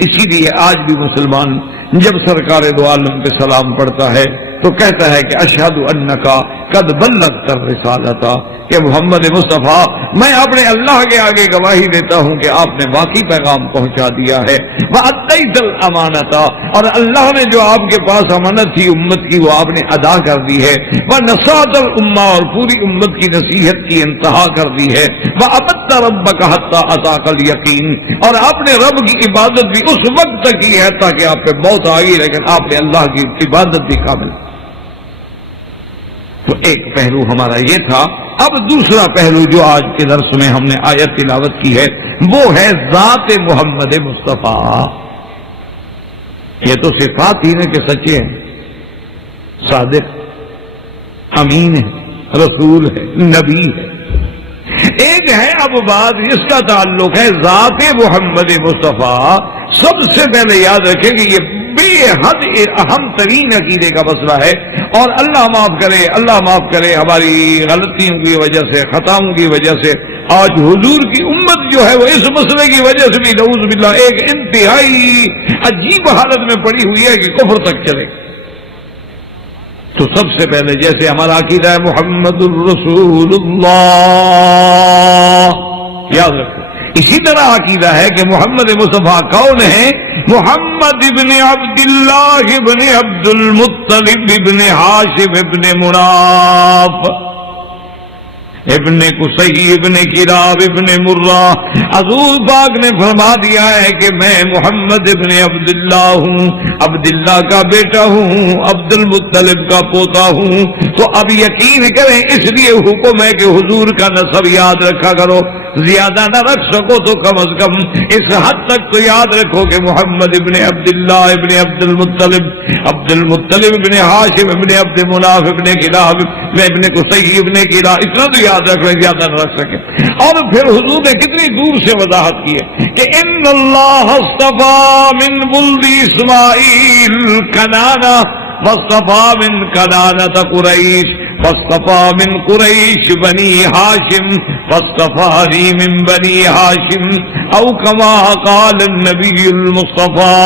اسی لیے آج بھی مسلمان جب سرکار دو عالم پہ سلام پڑھتا ہے تو کہتا ہے کہ اشہد انکا قد بلغت الرسالۃ، کہ محمد مصطفیٰ میں اپنے اللہ کے آگے گواہی دیتا ہوں کہ آپ نے واقعی پیغام پہنچا دیا ہے. وَأَدَّيْتَ الْأَمَانَةَ، اور اللہ نے جو آپ کے پاس امانت تھی امت کی وہ آپ نے ادا کر دی ہے. وَنَصَحْتَ الْأُمَّةَ، اور پوری امت کی نصیحت کی انتہا کر دی ہے. وَعَبَدتَ رَبَّكَ حَتَّى أَتَاكَ الْيَقِينُ، اور آپ نے رب کی عبادت بھی اس وقت تک کی ہے تاکہ آپ پہ موت آ گئی، لیکن آپ نے اللہ کی عبادت بھی کامل. تو ایک پہلو ہمارا یہ تھا. اب دوسرا پہلو جو آج کے درس میں ہم نے آیت تلاوت کی ہے وہ ہے ذات محمد مصطفیٰ. یہ تو صفات ہی نے کہ سچے ہیں، صادق، امین ہے، رسول ہے، نبی ہے. ایک ہے اب بات جس کا تعلق ہے ذات محمد مصطفیٰ. سب سے پہلے یاد رکھیں کہ یہ بے حد اہم ترین عقیدے کا مسئلہ ہے، اور اللہ معاف کرے ہماری غلطیوں کی وجہ سے، خطاؤں کی وجہ سے آج حضور کی امت جو ہے وہ اس مسئلے کی وجہ سے بھی نعوذ باللہ ایک انتہائی عجیب حالت میں پڑی ہوئی ہے کہ کفر تک چلے۔ تو سب سے پہلے جیسے ہمارا عقیدہ ہے محمد الرسول اللہ، یاد رکھو، اسی طرح عقیدہ ہے کہ محمد مصطفیٰ کون ہے؟ محمد ابن عبداللہ ابن عبد المطلب ابن ہاشم ابن مناف ابن قصی ابن کلاب ابن مرہ۔ حضور پاک نے فرما دیا ہے کہ میں محمد ابن عبداللہ ہوں، عبداللہ کا بیٹا ہوں، عبد المطلب کا پوتا ہوں۔ تو اب یقین کریں، اس لیے حکم ہے کہ حضور کا نسب یاد رکھا کرو، زیادہ نہ رکھ سکو تو کم از کم اس حد تک تو یاد رکھو کہ محمد ابن عبداللہ ابن عبد المطلب ابن ہاشم ابن عبد مناف ابن کلاب ابن قصی ابن کلاب، اتنا تو یاد رکھ لیں، زیادہ نہ رکھ سکے۔ اور پھر حضور نے کتنی دور سے وضاحت کی ہے کہ ان اللہ اصطفى من ولد اسماعیل کنانہ واصطفى من کنانہ قریش واصطفى من قریش بنی ہاشم واصطفانی من بنی ہاشم او کما قال النبی المصطفى۔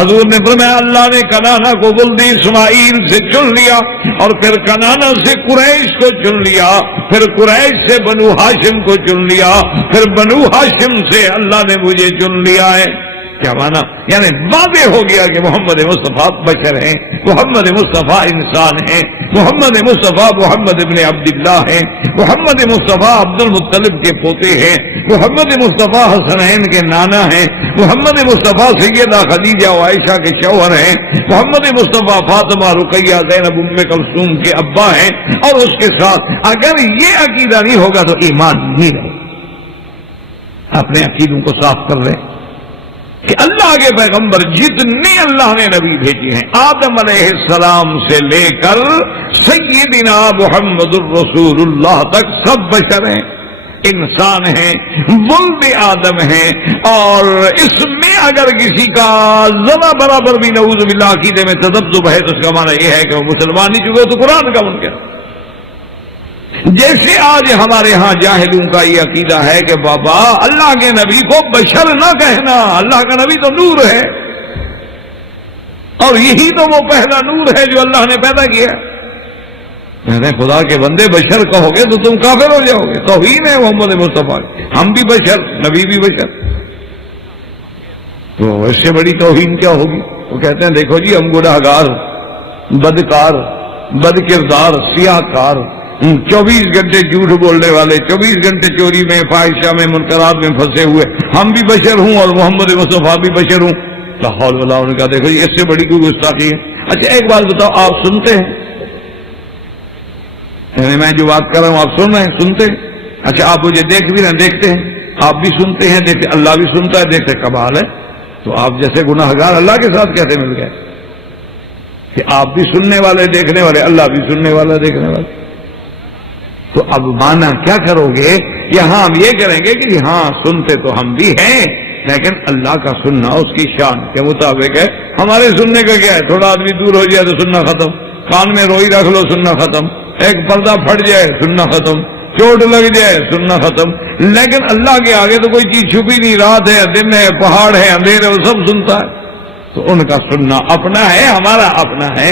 حضور نے فرمایا اللہ نے کنانہ کو ولد اسماعیل سے چن لیا، اور پھر کنانہ سے قریش کو چن لیا، پھر قریش سے بنو ہاشم کو چن لیا، پھر بنو ہاشم سے اللہ نے مجھے چن لیا ہے۔ کیا مانا؟ یعنی واضح ہو گیا کہ محمد مصطفیٰ بشر ہیں، محمد مصطفیٰ انسان ہیں، محمد مصطفیٰ محمد ابن عبداللہ ہیں، محمد مصطفیٰ عبد المطلب کے پوتے ہیں، محمد مصطفیٰ حسنین کے نانا ہیں، محمد مصطفیٰ سیدہ خدیجہ و عائشہ کے شوہر ہیں، محمد مصطفیٰ فاطمہ رقیہ زینب ام کلثوم کے ابا ہیں۔ اور اس کے ساتھ اگر یہ عقیدہ نہیں ہوگا تو ایمان نہیں رہے۔ اپنے عقیدوں کو صاف کر لیں کہ اللہ کے پیغمبر جتنے اللہ نے نبی بھیجے ہیں، آدم علیہ السلام سے لے کر سیدنا محمد الرسول اللہ تک سب بشر ہیں، انسان ہیں، ولد آدم ہیں۔ اور اس میں اگر کسی کا ذرا برابر بھی نعوذ باللہ عقیدے میں تذبذب ہے تو اس کا معنی یہ ہے کہ وہ مسلمان نہیں چکے، تو قرآن کا منکر۔ جیسے آج ہمارے ہاں جاہلوں کا یہ عقیدہ ہے کہ بابا اللہ کے نبی کو بشر نہ کہنا، اللہ کا نبی تو نور ہے، اور یہی تو وہ پہلا نور ہے جو اللہ نے پیدا کیا۔ میں نے خدا کے بندے بشر کہو گے تو تم کافر ہو جاؤ گے۔ توہین ہے محمد مصطفیٰ، ہم بھی بشر، نبی بھی بشر، تو اس سے بڑی توہین کیا ہوگی؟ وہ کہتے ہیں دیکھو جی ہم گنہگار، بدکار، بد کردار، سیاہ کار، 24 گھنٹے جھوٹ بولنے والے، 24 گھنٹے چوری میں، فاحشہ میں، منکرات میں پھنسے ہوئے، ہم بھی بشر ہوں اور محمد مصطفیٰ بھی بشر ہوں۔ لا حول ولا قوت، نے کہا دیکھو اس سے بڑی کوئی گستاخی ہے۔ اچھا ایک بات بتاؤ، آپ سنتے ہیں؟ یعنی میں جو بات کر رہا ہوں آپ سن رہے ہیں، سنتے ہیں؟ اچھا آپ مجھے دیکھ بھی رہے ہیں، دیکھتے ہیں؟ آپ بھی سنتے ہیں، دیکھتے، اللہ بھی سنتا ہے، دیکھتے، کمال ہے۔ تو آپ جیسے گناہگار اللہ کے ساتھ کیسے مل گئے کہ آپ بھی سننے والے، دیکھنے والے، اللہ بھی سننے والا، دیکھنے والے؟ تو اب مانا کیا کرو گے؟ یہاں ہم یہ کریں گے کہ ہاں سنتے تو ہم بھی ہیں، لیکن اللہ کا سننا اس کی شان کے مطابق ہے۔ ہمارے سننے کا کیا ہے؟ تھوڑا آدمی دور ہو جائے تو سننا ختم، کان میں روئی رکھ لو سننا ختم، ایک پردہ پھٹ جائے سننا ختم، چوٹ لگ جائے سننا ختم۔ لیکن اللہ کے آگے تو کوئی چیز چھپی نہیں، رات ہے، دن ہے، پہاڑ ہے، اندھیرے، وہ سب سنتا ہے۔ تو ان کا سننا اپنا ہے، ہمارا اپنا ہے۔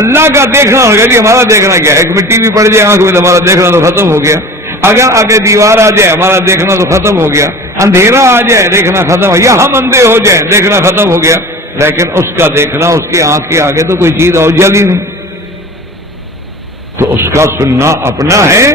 اللہ کا دیکھنا ہوگا جی، ہمارا دیکھنا کیا ہے؟ ایک مٹی بھی پڑ جائے آنکھ میں تو ہمارا دیکھنا تو ختم ہو گیا، اگر آگے دیوار آ جائے ہمارا دیکھنا تو ختم ہو گیا، اندھیرا آ جائے دیکھنا ختم ہو گیا، ہم اندھے ہو جائیں دیکھنا ختم ہو گیا۔ لیکن اس کا دیکھنا، اس کی آنکھ کے آگے تو کوئی چیز اوجل ہی نہیں۔ تو اس کا سننا اپنا ہے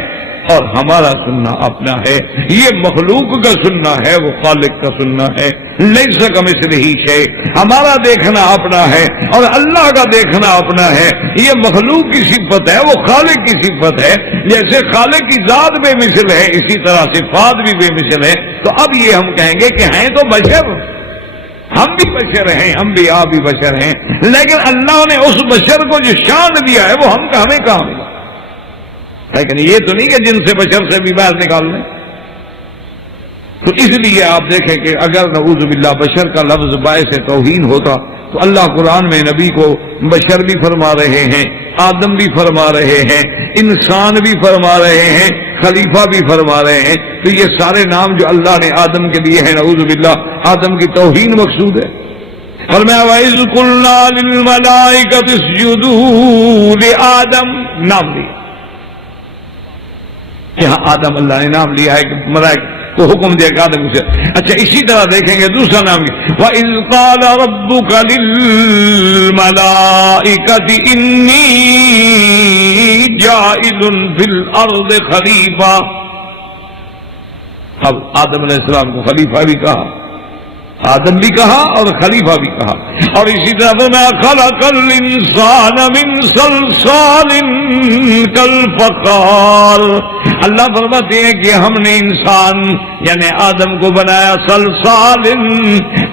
اور ہمارا سننا اپنا ہے۔ یہ مخلوق کا سننا ہے، وہ خالق کا سننا ہے۔ لیس کمثلہ شیء، ہمارا دیکھنا اپنا ہے اور اللہ کا دیکھنا اپنا ہے۔ یہ مخلوق کی صفت ہے، وہ خالق کی صفت ہے۔ جیسے خالق کی ذات بے مثل ہے، اسی طرح صفات بھی بے مثل ہے۔ تو اب یہ ہم کہیں گے کہ ہیں تو بشر، ہم بھی بشر ہیں، ہم بھی آپ بھی بشر ہیں، لیکن اللہ نے اس بشر کو جو شان دیا ہے وہ ہمیں کہاں ملا؟ لیکن یہ تو نہیں کہ جن سے بشر سے بھی باہر نکال لیں۔ تو اس لیے آپ دیکھیں کہ اگر نعوذ باللہ بشر کا لفظ باعث توہین ہوتا تو اللہ قرآن میں نبی کو بشر بھی فرما رہے ہیں، آدم بھی فرما رہے ہیں، انسان بھی فرما رہے ہیں، خلیفہ بھی فرما رہے ہیں. تو یہ سارے نام جو اللہ نے آدم کے لیے ہیں نعوذ باللہ آدم کی توہین مقصود ہے. فرمایا وَإِذْ قُلْنَا لِلْمَلَائِكَةِ اسْجُدُوا لِآدَمَ، نام لیا. یہاں آدم اللہ نے نام لیا ہے کہ ملائکہ کو حکم دیا کہ آدم سے. اچھا اسی طرح دیکھیں گے دوسرا نام وَإِذْ قَالَ رَبُّكَ لِلْمَلَائِكَةِ إِنِّي جَاعِلٌ فِي الْأَرْضِ خَلِيفَةً. اب آدم علیہ السلام کو خلیفہ بھی کہا، آدم بھی کہا اور خلیفہ بھی کہا. اور اسی طرح میں خلق الانسان من صلصال کالفخار. اللہ فرماتے ہیں کہ ہم نے انسان یعنی آدم کو بنایا صلصال،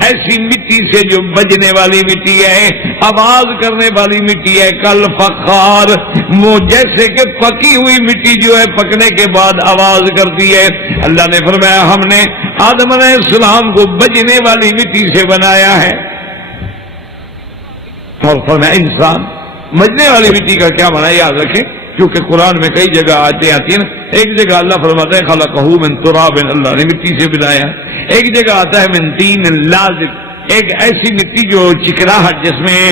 ایسی مٹی سے جو بجنے والی مٹی ہے، آواز کرنے والی مٹی ہے، کالفخار، وہ جیسے کہ پکی ہوئی مٹی جو ہے پکنے کے بعد آواز کرتی ہے. اللہ نے فرمایا ہم نے آدم علیہ السلام کو بجنے والی مٹی سے بنایا ہے. اور فرمایا انسان بجنے والی مٹی کا کیا معنی یاد رکھیں، کیونکہ قرآن میں کئی جگہ آتی ہیں. ایک جگہ اللہ فرماتا ہے خلقہ من تراب، اللہ نے مٹی سے بنایا. ایک جگہ آتا ہے من طین لازق، ایک ایسی مٹی جو چکراہٹ جس میں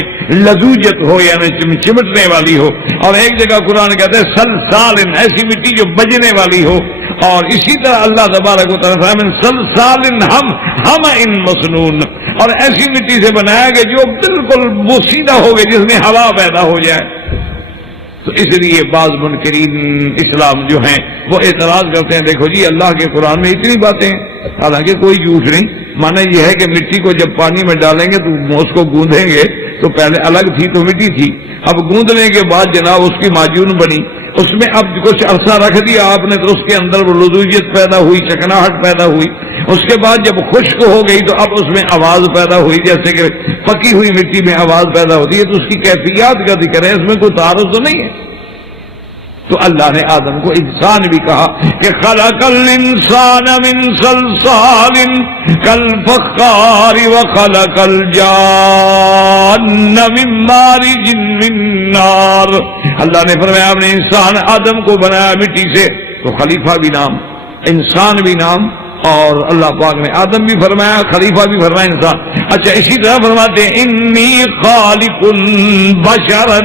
لزوجت ہو یعنی چمٹنے والی ہو. اور ایک جگہ قرآن کہتا ہے سلسال، ایسی مٹی جو بجنے والی ہو. اور اسی طرح اللہ تبارک و تعالیٰ من سلسال حمإ مسنون، اور ایسی مٹی سے بنایا کہ جو بالکل بوسیدہ ہو گئی جس میں ہوا پیدا ہو جائے. تو اس لیے بعض منکرین اسلام جو ہیں وہ اعتراض کرتے ہیں دیکھو جی اللہ کے قرآن میں اتنی باتیں ہیں، حالانکہ کوئی جھوٹ نہیں. معنی یہ ہے کہ مٹی کو جب پانی میں ڈالیں گے تو اس کو گوندیں گے تو پہلے الگ تھی تو مٹی تھی، اب گوندنے کے بعد جناب اس کی معجون بنی، اس میں اب کچھ عرصہ رکھ دیا آپ نے تو اس کے اندر وہ لزوجیت پیدا ہوئی، چکناہٹ پیدا ہوئی. اس کے بعد جب خشک ہو گئی تو اب اس میں آواز پیدا ہوئی، جیسے کہ پکی ہوئی مٹی میں آواز پیدا ہوتی ہے. تو اس کی کیفیات کا ذکر ہے، اس میں کوئی تعارض تو نہیں ہے. تو اللہ نے آدم کو انسان بھی کہا کہ خلق الانسان من صلصال کالفخار وخلق الجان من مارج من نار. اللہ نے فرمایا ہم نے انسان آدم کو بنایا مٹی سے. تو خلیفہ بھی نام، انسان بھی نام، اور اللہ پاک نے آدم بھی فرمایا، خلیفہ بھی فرمایا، انسان. اچھا اسی طرح فرماتے ہیں انی خالق بشرا.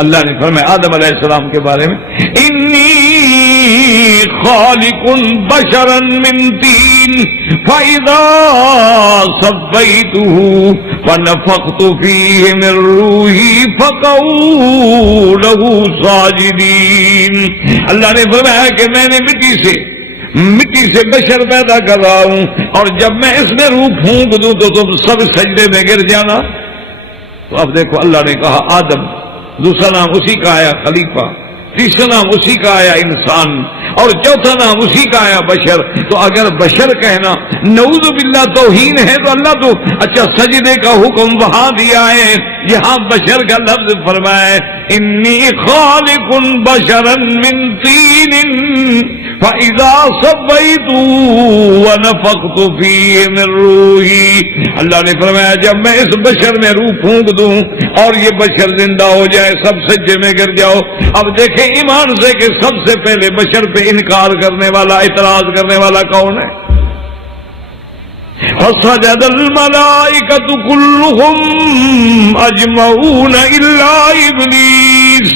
اللہ نے فرمایا آدم علیہ السلام کے بارے میں انی خالق بشرا من طین فاذا صفیتہ فنفخت فیہ من روحی فقعوا لہ ساجدین. اللہ نے فرمایا کہ میں نے مٹی سے بشر پیدا کر رہا ہوں، اور جب میں اس میں روح پھونک دوں تو تم سب سجدے میں گر جانا. تو اب دیکھو اللہ نے کہا آدم، دوسرا نام اسی کا آیا خلیفہ، تیسرا نام اسی کا آیا انسان، اور چوتھا نام اسی کا آیا بشر. تو اگر بشر کہنا نعوذ باللہ توہین ہے تو اللہ تو اچھا سجدے کا حکم وہاں دیا ہے، یہاں بشر کا لفظ فرمایا ہے انی خالق بشرا من طین فاذا صفیتہ ونفخت فیہ من روحی. اللہ نے فرمایا جب میں اس بشر میں روح پھونک دوں اور یہ بشر زندہ ہو جائے سب سجدے میں گر جاؤ. اب دیکھیں ایمان سے کہ سب سے پہلے بشر پہ انکار کرنے والا، اعتراض کرنے والا کون ہے؟ فسجد الملائکۃ کلھم اجمعون الا ابلیس.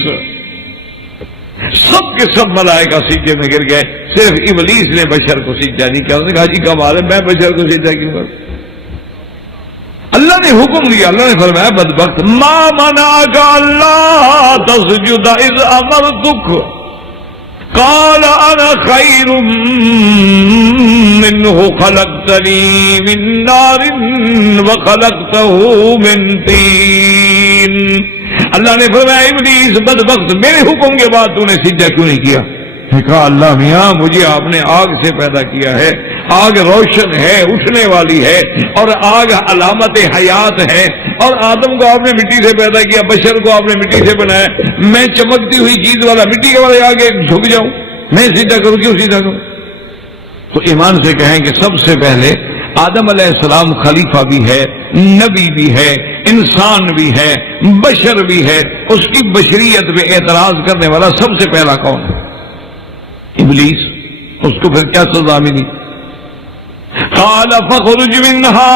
سب کے سب ملائکہ سجدے میں گر گئے، صرف ابلیس نے بشر کو سجدہ نہیں کیا. اس نے کہا جی کمال ہے، میں بشر کو سجدہ کیوں کروں؟ اللہ نے حکم دیا، اللہ نے فرمایا بدبخت ما منعک الا تسجد اذ امرتک قال انا خیر منہ خلقتنی من نار وخلقتہ من طین. اللہ نے فرمایا ابلیس بدبخت میرے حکم کے بعد تو نے سجدہ کیوں نہیں کیا؟ کہا اللہ میاں مجھے آپ نے آگ سے پیدا کیا ہے، آگ روشن ہے، اٹھنے والی ہے، اور آگ علامت حیات ہے، اور آدم کو آپ نے مٹی سے پیدا کیا، بشر کو آپ نے مٹی سے بنایا. میں چمکتی ہوئی چیز والا مٹی کے والے آگے جھک جاؤں؟ میں سیدھا کروں؟ کیوں سیدھا کروں؟ تو ایمان سے کہیں کہ سب سے پہلے آدم علیہ السلام خلیفہ بھی ہے، نبی بھی ہے، انسان بھی ہے، بشر بھی ہے، اس کی بشریت پہ اعتراض کرنے والا سب سے پہلا کون ہے؟ ابلیس۔ اس کو پھر کیا سزا ملی؟ قال فخرج منها،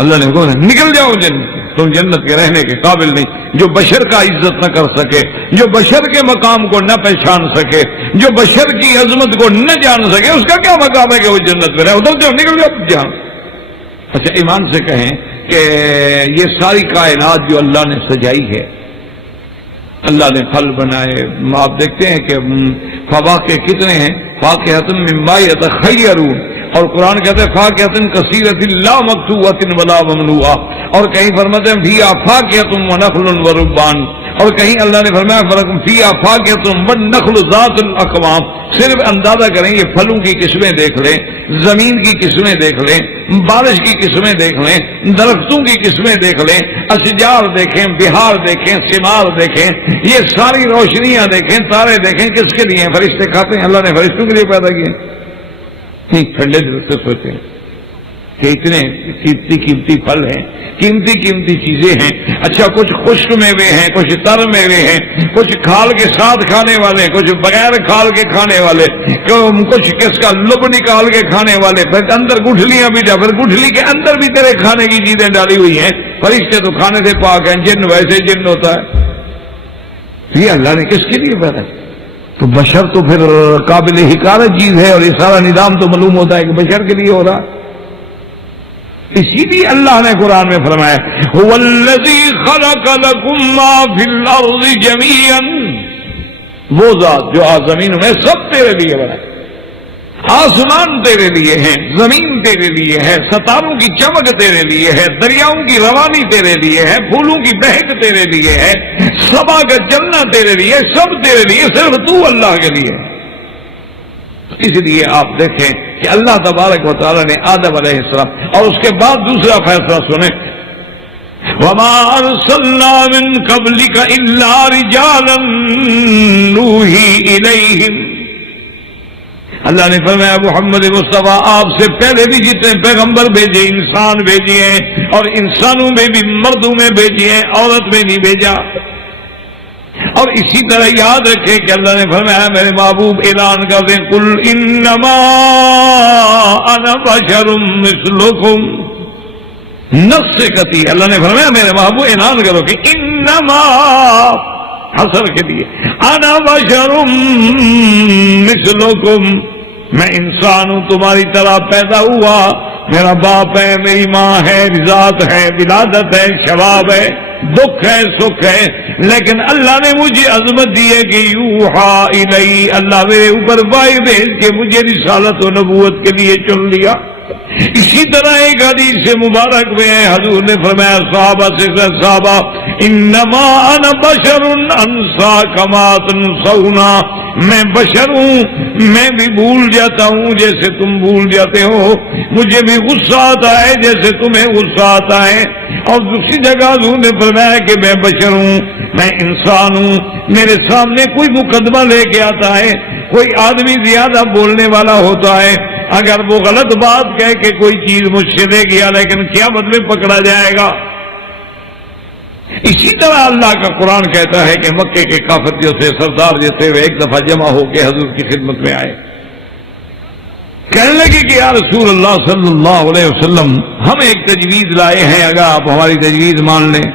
اللہ نے کہا نکل جاؤ جنت سے، تم جنت کے رہنے کے قابل نہیں۔ جو بشر کا عزت نہ کر سکے، جو بشر کے مقام کو نہ پہچان سکے، جو بشر کی عظمت کو نہ جان سکے، اس کا کیا مقام ہے کہ وہ جنت میں رہے؟ ادھر جاؤ، نکل جاؤ جہاں۔ اچھا ایمان سے کہیں کہ یہ ساری کائنات جو اللہ نے سجائی ہے، اللہ نے پھل بنائے، آپ دیکھتے ہیں کہ فواکہ کتنے ہیں، فاکہۃ مما یتخیرون، اور قرآن کہتے ہیں فاکہۃ کثیرۃ لا مقطوعۃ ولا ممنوعہ، اور کہیں فرماتے ہیں فیہا فاکہۃ ونخل وربان، اور کہیں اللہ نے فرمایا فیہا فاکہۃ والنخل ذات الاکمام۔ صرف اندازہ کریں، یہ پھلوں کی قسمیں دیکھ لیں، زمین کی قسمیں دیکھ لیں، بارش کی قسمیں دیکھ لیں، درختوں کی قسمیں دیکھ لیں، اشجار دیکھیں، بہار دیکھیں، ثمار دیکھیں، یہ ساری روشنیاں دیکھیں، تارے دیکھیں، کس کے لیے ہیں؟ فرشتے کھاتے ہیں، اللہ نے فرشتوں کے لیے پیدا کیے نہیں؟ ٹھنڈے دل سے سوچیں کہ اتنے قیمتی پھل ہیں، قیمتی چیزیں ہیں۔ اچھا کچھ خشک میوے ہیں، کچھ تر میوے ہیں، کچھ کھال کے ساتھ کھانے والے، کچھ بغیر کھال کے کھانے والے، کچھ کس کا لب نکال کے کھانے والے، پھر اندر گٹھلیاں بھی پھر گٹھلی کے اندر بھی تیرے کھانے کی چیزیں ڈالی ہوئی ہیں۔ فرشتے تو کھانے سے پاک ہیں، جن ویسے جن ہوتا ہے۔ یہ اللہ نے کس کے لیے پیدا کیا؟ تو بشر تو پھر قابل حکارت چیز ہے، اور یہ سارا نظام تو معلوم ہوتا ہے کہ بشر کے لیے ہو رہا۔ اسی لیے اللہ نے قرآن میں فرمایا هو الذی خلق لکم ما فی الارض جمیعا، وہ ذات جو زمین میں سب تیرے لیے بنا، آسمان تیرے لیے ہے، زمین تیرے لیے ہے، ستاروں کی چمک تیرے لیے ہے، دریاؤں کی روانی تیرے لیے ہے، پھولوں کی بہک تیرے لیے ہے، صبا کا چلنا تیرے لیے، سب تیرے لیے، صرف تو اللہ کے لیے۔ اس لیے آپ دیکھیں کہ اللہ تبارک و تعالی نے آدم علیہ السلام، اور اس کے بعد دوسرا فیصلہ سنیں، وما ارسلنا من قبلک الا رجالا نوحی الیہم، اللہ نے فرمایا محمد مصطفیٰ آپ سے پہلے بھی جتنے پیغمبر بھیجے، انسان بھیجے ہیں، اور انسانوں میں بھی مردوں میں بھیجے ہیں، عورت میں نہیں بھیجا۔ اور اسی طرح یاد رکھیں کہ اللہ نے فرمایا میرے محبوب اعلان کر دیں قل انما انا بشر مثلکم، نفس قطعی اللہ نے فرمایا میرے محبوب اعلان کرو کہ انما حصر کے لیے انا بشر مثلکم، میں انسان ہوں تمہاری طرح پیدا ہوا، میرا باپ ہے، میری ماں ہے، ذات ہے، ولادت ہے، شباب ہے، دکھ ہے، سکھ ہے، لیکن اللہ نے مجھے عظمت دی ہے کہ یوحا الی، اللہ میرے اوپر وحی بھیج کے مجھے رسالت و نبوت کے لیے چن لیا۔ اسی طرح ایک حدیث مبارک میں حضور نے فرمایا صحابہ سے صحابہ انما انا بشر انسا کما تنسون، میں بشر ہوں، میں بھی بھول جاتا ہوں جیسے تم بھول جاتے ہو، مجھے بھی غصہ آتا ہے جیسے تمہیں غصہ آتا ہے۔ اور دوسری جگہ حضور نے فرمایا کہ میں بشر ہوں، میں انسان ہوں، میرے سامنے کوئی مقدمہ لے کے آتا ہے، کوئی آدمی زیادہ بولنے والا ہوتا ہے، اگر وہ غلط بات کہہ کہ کوئی چیز مجھ سے لے گیا لیکن قیامت میں پکڑا جائے گا۔ اسی طرح اللہ کا قرآن کہتا ہے کہ مکے کے کافر جو تھے سردار جیسے وہ ایک دفعہ جمع ہو کے حضور کی خدمت میں آئے، کہنے لگے کہ یا رسول اللہ صلی اللہ علیہ وسلم ہم ایک تجویز لائے ہیں، اگر آپ ہماری تجویز مان لیں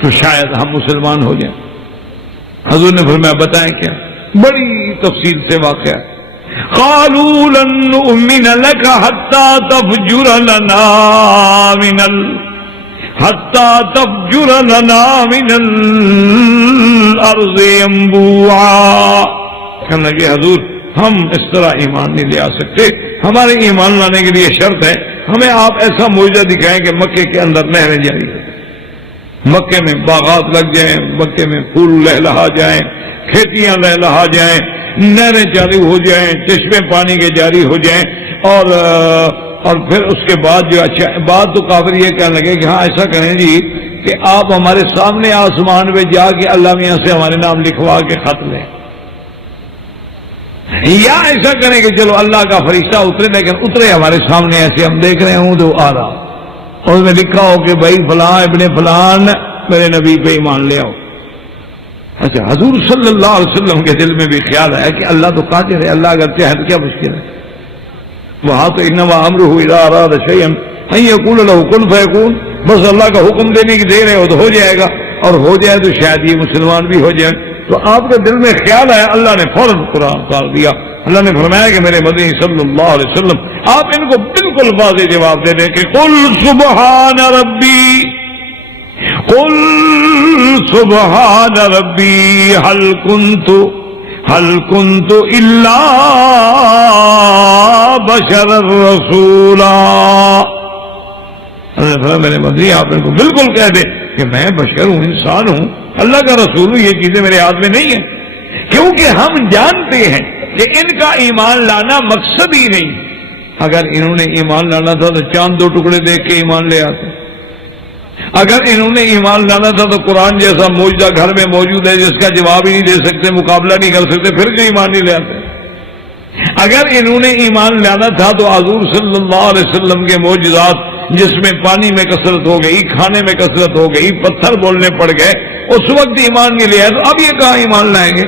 تو شاید ہم مسلمان ہو جائیں۔ حضور نے فرمایا بتائیں کیا؟ بڑی تفصیل سے واقعہ۔ قالوا لن نؤمن لك حتى تفجر لنا من الارض ينبوعا، کہنے لگے حضور ہم اس طرح ایمان نہیں لے آ سکتے، ہمارے ایمان لانے کے لیے شرط ہے ہمیں آپ ایسا معجزہ دکھائیں کہ مکے کے اندر نہریں جاری ہو، مکے میں باغات لگ جائیں، مکے میں پھول لہلہا جائیں، کھیتیاں لہلہا جائیں، نہریں جاری ہو جائیں، چشمے پانی کے جاری ہو جائیں، اور پھر اس کے بعد جو اچھا بات تو کافر یہ کہنے لگے کہ ہاں ایسا کریں جی کہ آپ ہمارے سامنے آسمان پہ جا کے اللہ میاں سے ہمارے نام لکھوا کے خط لیں۔ یا ایسا کریں کہ چلو اللہ کا فرشتہ اترے، لیکن اترے ہمارے سامنے ایسے ہم دیکھ رہے ہوں تو آ رہا اور اس میں لکھا ہو کہ بھائی فلاں ابن فلان میرے نبی پہ ایمان لے آؤ. اچھا، حضور صلی اللہ علیہ وسلم کے دل میں بھی خیال ہے کہ اللہ تو قادر ہے، اللہ اگر چاہے تو کیا مشکل ہے. وہاں تو انما امرہ اذا اراد شیئا ان یقول له کن فیکون، بس اللہ کا حکم دینے کی دیر ہے، وہ تو ہو جائے گا، اور ہو جائے تو شاید یہ مسلمان بھی ہو جائے. تو آپ کے دل میں خیال ہے، اللہ نے فوراً قرآن اتار دیا. اللہ نے فرمایا کہ میرے مدنی صلی اللہ علیہ وسلم آپ ان کو بالکل واضح جواب دے دیں کہ قل سبحان ربی، قل سبحان ربی هل كنت الا بشرا رسولا. میرے مدنی آپ ان کو بالکل کہہ دیں کہ میں بشر ہوں، انسان ہوں، اللہ کا رسول ہوں، یہ چیزیں میرے ہاتھ میں نہیں ہیں. کیونکہ ہم جانتے ہیں کہ ان کا ایمان لانا مقصد ہی نہیں. اگر انہوں نے ایمان لانا تھا تو چاند دو ٹکڑے دیکھ کے ایمان لے آتے. اگر انہوں نے ایمان لانا تھا تو قرآن جیسا موجودہ گھر میں موجود ہے جس کا جواب ہی نہیں دے سکتے، مقابلہ نہیں کر سکتے، پھر کیوں ایمان نہیں لے آتے. اگر انہوں نے ایمان لانا تھا تو حضور صلی اللہ علیہ وسلم کے معجزات جس میں پانی میں کثرت ہو گئی، کھانے میں کثرت ہو گئی، پتھر بولنے پڑ گئے، اس وقت ایمان نہیں لیا، تو اب یہ کہاں ایمان لائیں گے.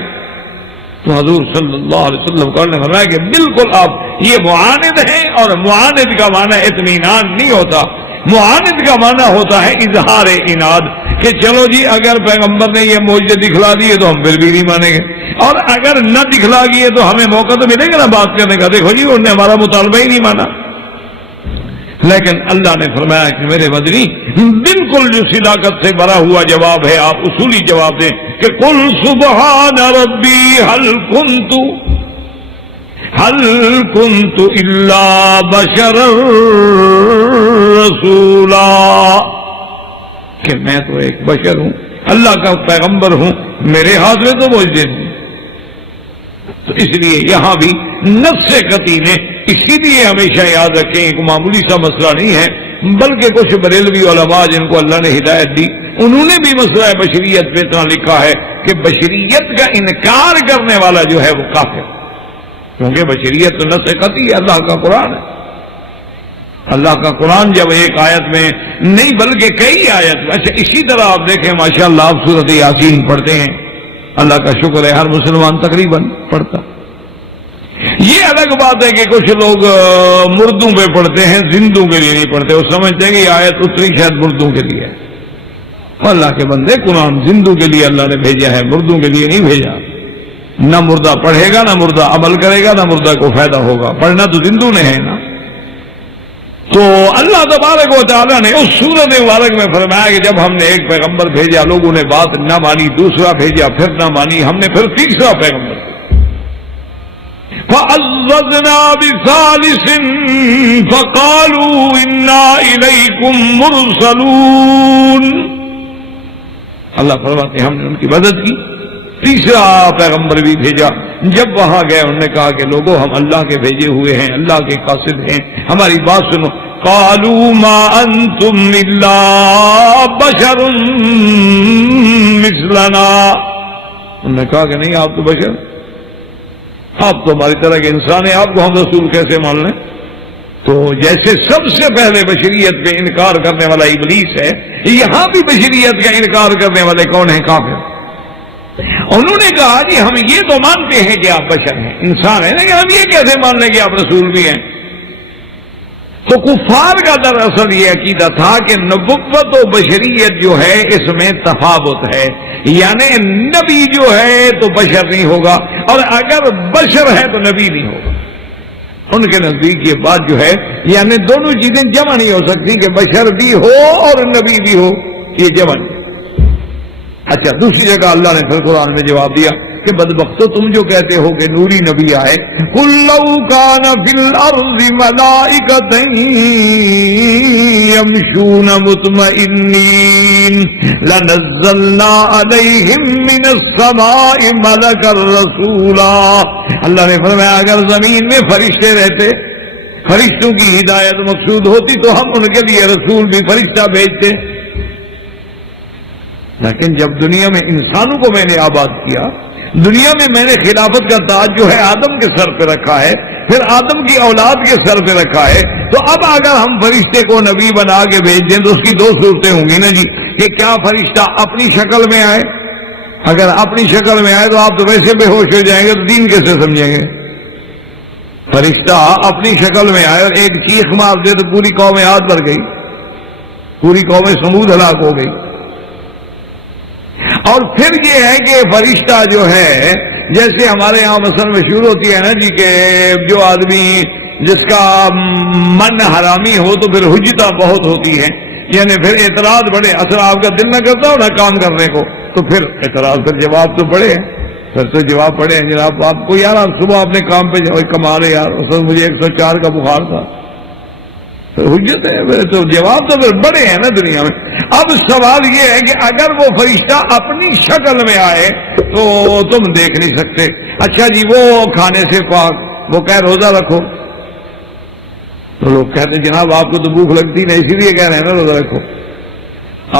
تو حضور صلی اللہ علیہ وسلم نے فرمایا کہ بالکل آپ یہ معاند ہیں، اور معاند کا معنی اطمینان نہیں ہوتا. معاند کا معنی ہوتا ہے اظہار اناد، کہ چلو جی اگر پیغمبر نے یہ معجزے دکھلا دیے تو ہم پھر بھی نہیں مانیں گے، اور اگر نہ دکھلا دیے تو ہمیں موقع تو ملے گا نا بات کرنے کا. دیکھو جی انہوں نے ہمارا مطالبہ ہی نہیں مانا. لیکن اللہ نے فرمایا کہ میرے مدنی بالکل جو صداقت سے بھرا ہوا جواب ہے، آپ اصولی جواب دیں کہ قل سبحان ربی هل كنت الا بشرا رسولا، کہ میں تو ایک بشر ہوں، اللہ کا پیغمبر ہوں، میرے ہاتھ میں تو معجزے نہیں. تو اس لیے یہاں بھی نفس قطعی نے، اسی لیے ہمیشہ یاد رکھیں ایک معمولی سا مسئلہ نہیں ہے، بلکہ کچھ بریلوی علماء جن کو اللہ نے ہدایت دی انہوں نے بھی مسئلہ بشریت پہ اتنا لکھا ہے کہ بشریت کا انکار کرنے والا جو ہے وہ کافر، کیونکہ بشریت تو نفس قطعی ہے، اللہ کا قرآن ہے. اللہ کا قرآن جب ایک آیت میں نہیں بلکہ کئی آیت میں. اچھا اسی طرح آپ دیکھیں ماشاءاللہ آپ سورۃ یاسین پڑھتے ہیں، اللہ کا شکر ہے ہر مسلمان تقریباً پڑھتا. یہ الگ بات ہے کہ کچھ لوگ مردوں پہ پڑھتے ہیں، زندوں کے لیے نہیں پڑھتے. وہ سمجھتے ہیں کہ یہ آیت اتری شاید مردوں کے لیے. اللہ کے بندے، قرآن زندوں کے لیے اللہ نے بھیجا ہے، مردوں کے لیے نہیں بھیجا. نہ مردہ پڑھے گا، نہ مردہ عمل کرے گا، نہ مردہ کو فائدہ ہوگا. پڑھنا تو زندوں نے ہے نا. تو اللہ تبارک و تعالیٰ نے اس سورۃ مبارک میں فرمایا کہ جب ہم نے ایک پیغمبر بھیجا، لوگوں نے بات نہ مانی، دوسرا بھیجا پھر نہ مانی، ہم نے پھر تیسرا پیغمبر فَعَزَّزْنَا بِثَالِثٍ فَقَالُوا إِنَّا إِلَيْكُمْ مُرْسَلُونَ. اللہ فرماتے ہیں ہم نے ان کی مدد کی، تیسرا پیغمبر بھی بھیجا. جب وہاں گئے انہوں نے کہا کہ لوگوں ہم اللہ کے بھیجے ہوئے ہیں، اللہ کے قاصد ہیں، ہماری بات سنو. قالوا ما انتم الا بشر مثلنا. انہوں نے کہا کہ نہیں آپ تو بشر، آپ تو ہماری طرح کے انسان ہیں، آپ کو ہم رسول کیسے مان لیں. تو جیسے سب سے پہلے بشریت کا انکار کرنے والا ابلیس ہے، یہاں بھی بشریت کا انکار کرنے والے کون ہیں؟ کافر. انہوں نے کہا جی ہم یہ تو مانتے ہیں کہ آپ بشر ہیں، انسان ہیں، لیکن ہم یہ کیسے مان لیں کہ آپ رسول بھی ہیں. تو کفار کا دراصل یہ عقیدہ تھا کہ نبوت و بشریت جو ہے اس میں تفاوت ہے، یعنی نبی جو ہے تو بشر نہیں ہوگا، اور اگر بشر ہے تو نبی نہیں ہوگا. ان کے نزدیک یہ بات جو ہے یعنی دونوں چیزیں جمع نہیں ہو سکتی کہ بشر بھی ہو اور نبی بھی ہو، یہ جمع نہیں. اچھا دوسری جگہ اللہ نے پھر قرآن میں جواب دیا کہ بدبختو تم جو کہتے ہو کہ نوری نبی آئے، قُلْ لَوْ كَانَ فِي الْأَرْضِ مَلَائِكَةٌ يَمْشُونَ مُطْمَئِنِّينَ لَنَزَّلْنَا عَلَيْهِمْ مِنَ السَّمَاءِ مَلَكًا رَسُولًا. اللہ نے فرمایا اگر زمین میں فرشتے رہتے، فرشتوں کی ہدایت مقصود ہوتی تو ہم ان کے لیے رسول بھی فرشتہ بھیجتے. لیکن جب دنیا میں انسانوں کو میں نے آباد کیا، دنیا میں میں نے خلافت کا تاج جو ہے آدم کے سر پہ رکھا ہے، پھر آدم کی اولاد کے سر پہ رکھا ہے، تو اب اگر ہم فرشتے کو نبی بنا کے بھیج دیں تو اس کی دو صورتیں ہوں گی نا جی، کہ کیا فرشتہ اپنی شکل میں آئے؟ اگر اپنی شکل میں آئے تو آپ تو ویسے بے ہوش ہو جائیں گے، تو دین کیسے سمجھیں گے؟ فرشتہ اپنی شکل میں آئے اور ایک چیخ مار دے تو پوری قوم عاد بھر گئی، پوری قوم سمود ہلاک ہو گئی۔ اور پھر یہ ہے کہ فرشتہ جو ہے، جیسے ہمارے یہاں مثلا مشہور ہوتی ہے نا جی کہ جو آدمی جس کا من حرامی ہو تو پھر حجتہ بہت ہوتی ہے، یعنی پھر اعتراض بڑے، اصل آپ کا دل نہ کرتا ہو نا کام کرنے کو تو پھر اعتراض، پھر جواب تو بڑے ہیں، پھر تو جواب پڑے ہیں جناب آپ کو، یار آپ صبح اپنے کام پہ جاؤ، کما رہے یار اصل مجھے 104 کا بخار تھا، حجت ہے، تو جواب تو پھر بڑے ہیں نا دنیا میں۔ اب سوال یہ ہے کہ اگر وہ فرشتہ اپنی شکل میں آئے تو تم دیکھ نہیں سکتے، اچھا جی وہ کھانے سے پاک، وہ کہہ روزہ رکھو، تو لوگ کہتے ہیں جناب آپ کو تو بھوک لگتی نہیں، اسی لیے کہہ رہے ہیں نا روزہ رکھو،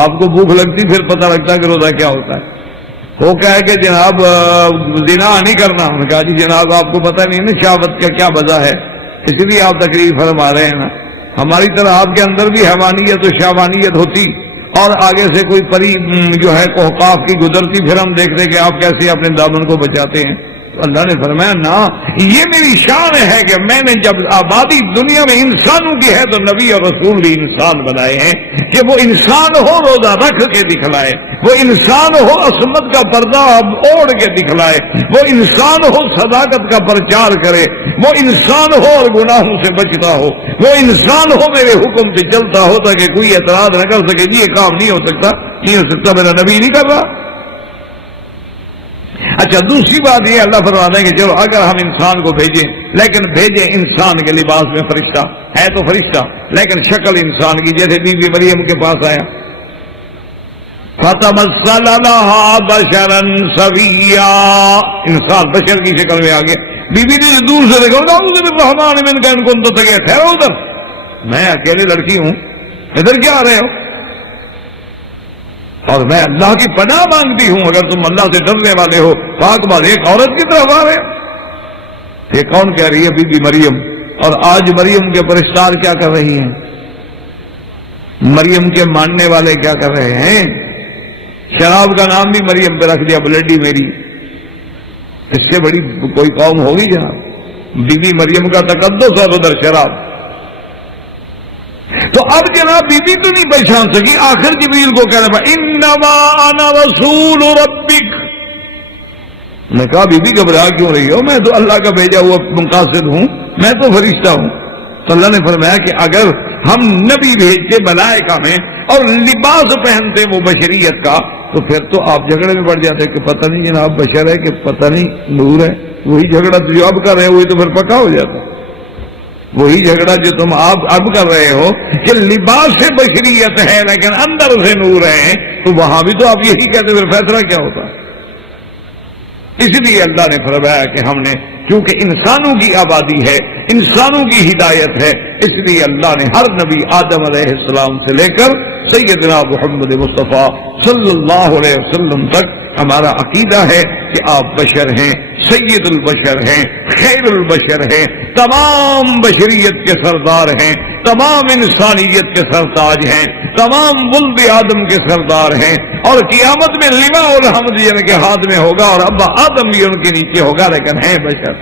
آپ کو بھوک لگتی پھر پتہ لگتا ہے کہ روزہ کیا ہوتا ہے۔ وہ کہے کہ جناب زنا نہیں کرنا، ہم نے کہا جی جناب آپ کو پتہ نہیں نا شہوت کا کیا وجہ ہے، اس لیے آپ تقریر فرما رہے ہیں نا، ہماری طرح آپ کے اندر بھی حیوانیت و شہوانیت ہوتی اور آگے سے کوئی پری جو ہے کوہقاف کی گزرتی، پھر ہم دیکھتے کہ آپ کیسے اپنے دامن کو بچاتے ہیں۔ اللہ نے فرمایا نا، یہ میری شان ہے کہ میں نے جب آبادی دنیا میں انسانوں کی ہے تو نبی اور رسول بھی انسان بنائے ہیں کہ وہ انسان ہو روزہ رکھ کے دکھلائے، وہ انسان ہو عصمت کا پردہ اوڑھ کے دکھلائے، وہ انسان ہو صداقت کا پرچار کرے، وہ انسان ہو اور گناہوں سے بچتا ہو، وہ انسان ہو میرے حکم سے چلتا ہو تاکہ کوئی اعتراض نہ کر سکے جی یہ کام نہیں ہو سکتا، نہیں ہو سکتا، میرا نبی نہیں کر رہا۔ اچھا دوسری بات یہ اللہ فرماتا ہے کہ چلو اگر ہم انسان کو بھیجیں، لیکن بھیجیں انسان کے لباس میں، فرشتہ ہے تو فرشتہ لیکن شکل انسان کی، جیسے بی بی مریم کے پاس آیا فَتَمَثَّلَ لَهَا بَشَرًا سَوِيًّا، انسان بشر کی شکل میں آ گیا، بی بی نے دور سے دیکھا اعوذ بالرحمن منک ان کنت تقیٰ، ٹھہرو ادھر، میں اکیلی لڑکی ہوں، ادھر کیا آ رہے ہو؟ اور میں اللہ کی پناہ مانگتی ہوں، اگر تم اللہ سے ڈرنے والے ہو پاک بات ایک عورت کی طرف آ رہے ہو۔ یہ کون کہہ رہی ہے؟ بی بی مریم۔ اور آج مریم کے پرستار کیا کر رہی ہیں؟ مریم کے ماننے والے کیا کر رہے ہیں؟ شراب کا نام بھی مریم پہ رکھ دیا، بلڈی میری، اس سے بڑی کوئی قوم ہوگی جناب؟ بی بی مریم کا تقدس اور ادھر شراب۔ تو اب جناب بی بی تو نہیں پہچان سکی، آخر جبریل کو کہہ رہا انما انا رسول ربک۔ میں کہا بی بی گھبرا کیوں رہی ہو، میں تو اللہ کا بھیجا ہوا مقاصد ہوں، میں تو فرشتہ ہوں۔ تو اللہ نے فرمایا کہ اگر ہم نبی بھیجتے ملائکہ میں اور لباس پہنتے وہ بشریت کا تو پھر تو آپ جھگڑے میں پڑ جاتے کہ پتہ نہیں جناب بشر ہے کہ پتہ نہیں نور ہے، وہی جھگڑا جو اب کر رہے ہیں وہی تو پھر پکا ہو جاتا، وہی جھگڑا جو تم آپ اب کر رہے ہو کہ لباس سے بشریت ہے لیکن اندر سے نور ہے، تو وہاں بھی تو آپ یہی کہتے پھر فیصلہ کیا ہوتا؟ اس لیے اللہ نے فرمایا کہ ہم نے چونکہ انسانوں کی آبادی ہے، انسانوں کی ہدایت ہے، اس لیے اللہ نے ہر نبی آدم علیہ السلام سے لے کر سیدنا محمد مصطفیٰ صلی اللہ علیہ وسلم تک ہمارا عقیدہ ہے کہ آپ بشر ہیں، سید البشر ہیں، خیر البشر ہیں، تمام بشریت کے سردار ہیں، تمام انسانیت کے سرتاج ہیں، تمام ولد آدم کے سردار ہیں، اور قیامت میں لواء الحمد ان کے ہاتھ میں ہوگا اور ابا آدم بھی ان کے نیچے ہوگا، لیکن ہیں بشر۔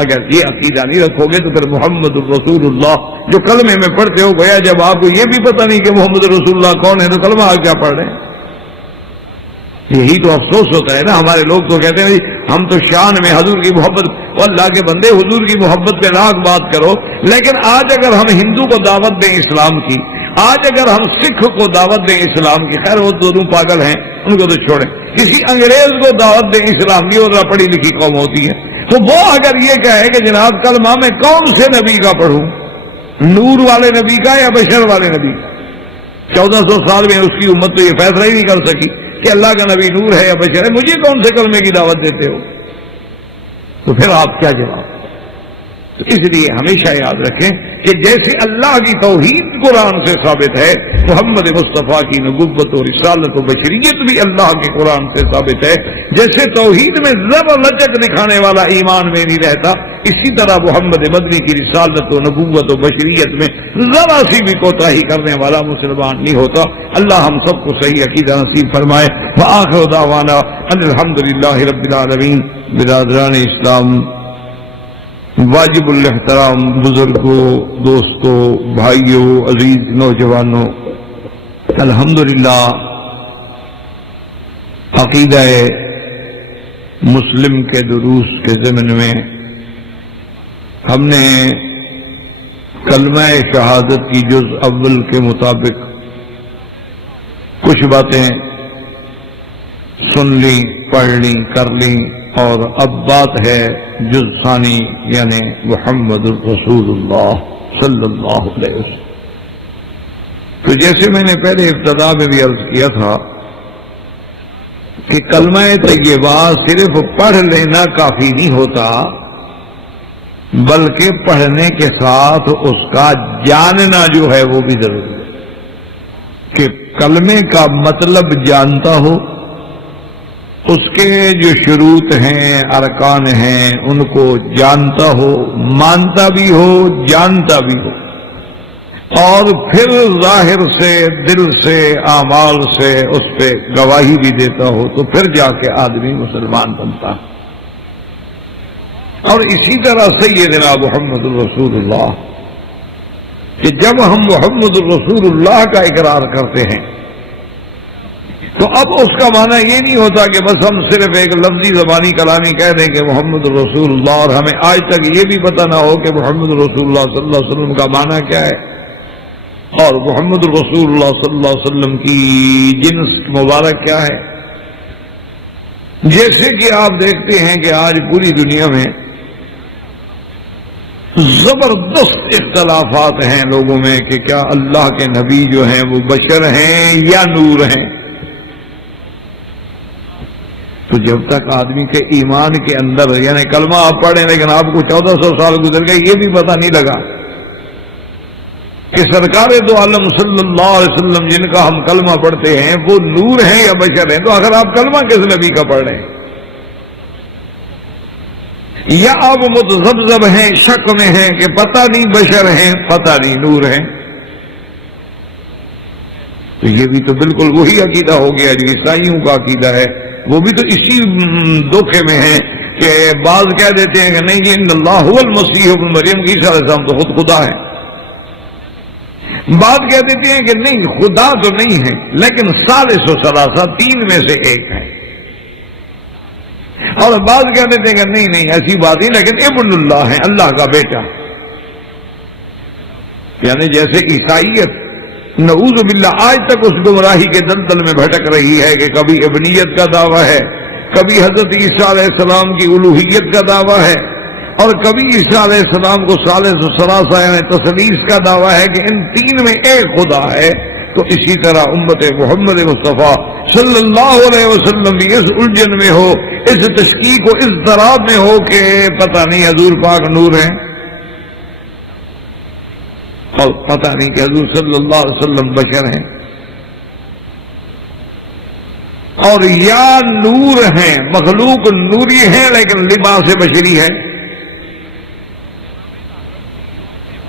اگر یہ عقیدہ نہیں رکھو گے تو پھر محمد الرسول اللہ جو کلمے میں پڑھتے ہو گیا، جب آپ کو یہ بھی پتہ نہیں کہ محمد رسول اللہ کون ہے تو کلمہ آپ کیا پڑھ رہے ہیں؟ یہی تو افسوس ہوتا ہے نا، ہمارے لوگ تو کہتے ہیں ہم تو شان میں حضور کی محبت، اللہ کے بندے حضور کی محبت پہ لاکھ بات کرو، لیکن آج اگر ہم ہندو کو دعوت دیں اسلام کی، آج اگر ہم سکھ کو دعوت دیں اسلام کی، خیر وہ دونوں پاگل ہیں ان کو تو چھوڑیں، کسی انگریز کو دعوت دیں اسلام کی، وہ پڑھی لکھی قوم ہوتی ہے، تو وہ اگر یہ کہے کہ جناب کلمہ میں کون سے نبی کا پڑھوں، نور والے نبی کا یا بشر والے نبی کا، 1400 سال میں اس کی امت تو یہ فیصلہ ہی نہیں کر سکی کہ اللہ کا نبی نور ہے یا بشر ہے، مجھے کون سے کلمے کی دعوت دیتے ہو؟ تو پھر آپ کیا جواب؟ تو اس لیے ہمیشہ یاد رکھیں کہ جیسے اللہ کی توحید قرآن سے ثابت ہے، محمد مصطفیٰ کی نبوت و رسالت و بشریت بھی اللہ کے قرآن سے ثابت ہے. جیسے توحید میں ذرا لچک دکھانے والا ایمان میں نہیں رہتا، اسی طرح محمد مدنی کی رسالت و نبوت و بشریت میں ذرا سی بھی کوتاہی کرنے والا مسلمان نہیں ہوتا. اللہ ہم سب کو صحیح عقیدہ نصیب فرمائے. وآخر دعوانا ان الحمدللہ رب العالمین. برادران اسلام، واجب الاحترام بزرگوں، دوستوں، بھائیوں، عزیز نوجوانوں، الحمدللہ عقیدہ مسلم کے دروس کے ضمن میں ہم نے کلمہ شہادت کی جز اول کے مطابق کچھ باتیں سن لی، پڑھ لی، کر لی، اور اب بات ہے جز ثانی یعنی محمد الرسول اللہ صلی اللہ علیہ وسلم. تو جیسے میں نے پہلے ابتدا میں بھی عرض کیا تھا کہ کلمہ طیبہ صرف پڑھ لینا کافی نہیں ہوتا، بلکہ پڑھنے کے ساتھ اس کا جاننا جو ہے وہ بھی ضروری ہے کہ کلمے کا مطلب جانتا ہو، اس کے جو شروط ہیں، ارکان ہیں، ان کو جانتا ہو، مانتا بھی ہو، جانتا بھی ہو، اور پھر ظاہر سے، دل سے، اعمال سے اس پہ گواہی بھی دیتا ہو، تو پھر جا کے آدمی مسلمان بنتا ہے. اور اسی طرح سیدنا محمد الرسول اللہ کہ جب ہم محمد الرسول اللہ کا اقرار کرتے ہیں تو اب اس کا معنی یہ نہیں ہوتا کہ بس ہم صرف ایک لفظی زبانی کلامی کہہ دیں کہ محمد الرسول اللہ، اور ہمیں آج تک یہ بھی پتہ نہ ہو کہ محمد الرسول اللہ صلی اللہ علیہ وسلم کا معنی کیا ہے اور محمد الرسول اللہ صلی اللہ علیہ وسلم کی جنس مبارک کیا ہے. جیسے کہ آپ دیکھتے ہیں کہ آج پوری دنیا میں زبردست اختلافات ہیں لوگوں میں کہ کیا اللہ کے نبی جو ہیں وہ بشر ہیں یا نور ہیں. تو جب تک آدمی کے ایمان کے اندر یعنی کلمہ آپ پڑھیں لیکن آپ کو 1400 سال گزر گئے یہ بھی پتہ نہیں لگا کہ سرکار دو عالم صلی اللہ علیہ وسلم جن کا ہم کلمہ پڑھتے ہیں وہ نور ہیں یا بشر ہیں، تو اگر آپ کلمہ کس نبی کا پڑھ رہے ہیں، یا آپ متذبذب ہیں، شک میں ہیں کہ پتہ نہیں بشر ہیں پتہ نہیں نور ہیں، تو یہ بھی تو بالکل وہی عقیدہ ہو گیا جو عیسائیوں کا عقیدہ ہے. وہ بھی تو اسی دھوکے میں ہیں کہ بعض کہہ دیتے ہیں کہ نہیں یہ اللہ هو المسیح ابن مریم، عیسیٰ علیہ السلام تو خود خدا ہے. بعض کہہ دیتے ہیں کہ نہیں خدا تو نہیں ہے لیکن ثالث و ثلاثہ، تین میں سے ایک ہے. اور بعض کہہ دیتے ہیں کہ نہیں ایسی بات نہیں لیکن ابن اللہ ہے، اللہ کا بیٹا. یعنی جیسے عیسائیت نعوذ باللہ آج تک اس گمراہی کے دلدل میں بھٹک رہی ہے کہ کبھی ابنیت کا دعویٰ ہے، کبھی حضرت عیسیٰ علیہ السلام کی الوہیت کا دعویٰ ہے، اور کبھی عیسیٰ علیہ السلام کو ثالث و ثلاثہ یعنی تثلیث کا دعویٰ ہے کہ ان تین میں ایک خدا ہے. تو اسی طرح امت محمد مصطفیٰ صلی اللہ علیہ وسلم بھی اس الجھن میں ہو، اس تشکیک و اس ضراب میں ہو کہ پتہ نہیں حضور پاک نور ہیں اور پتہ نہیں کہ حضور صلی اللہ علیہ وسلم بشر ہیں، اور یا نور ہیں، مخلوق نوری ہیں لیکن لباس بشری ہے.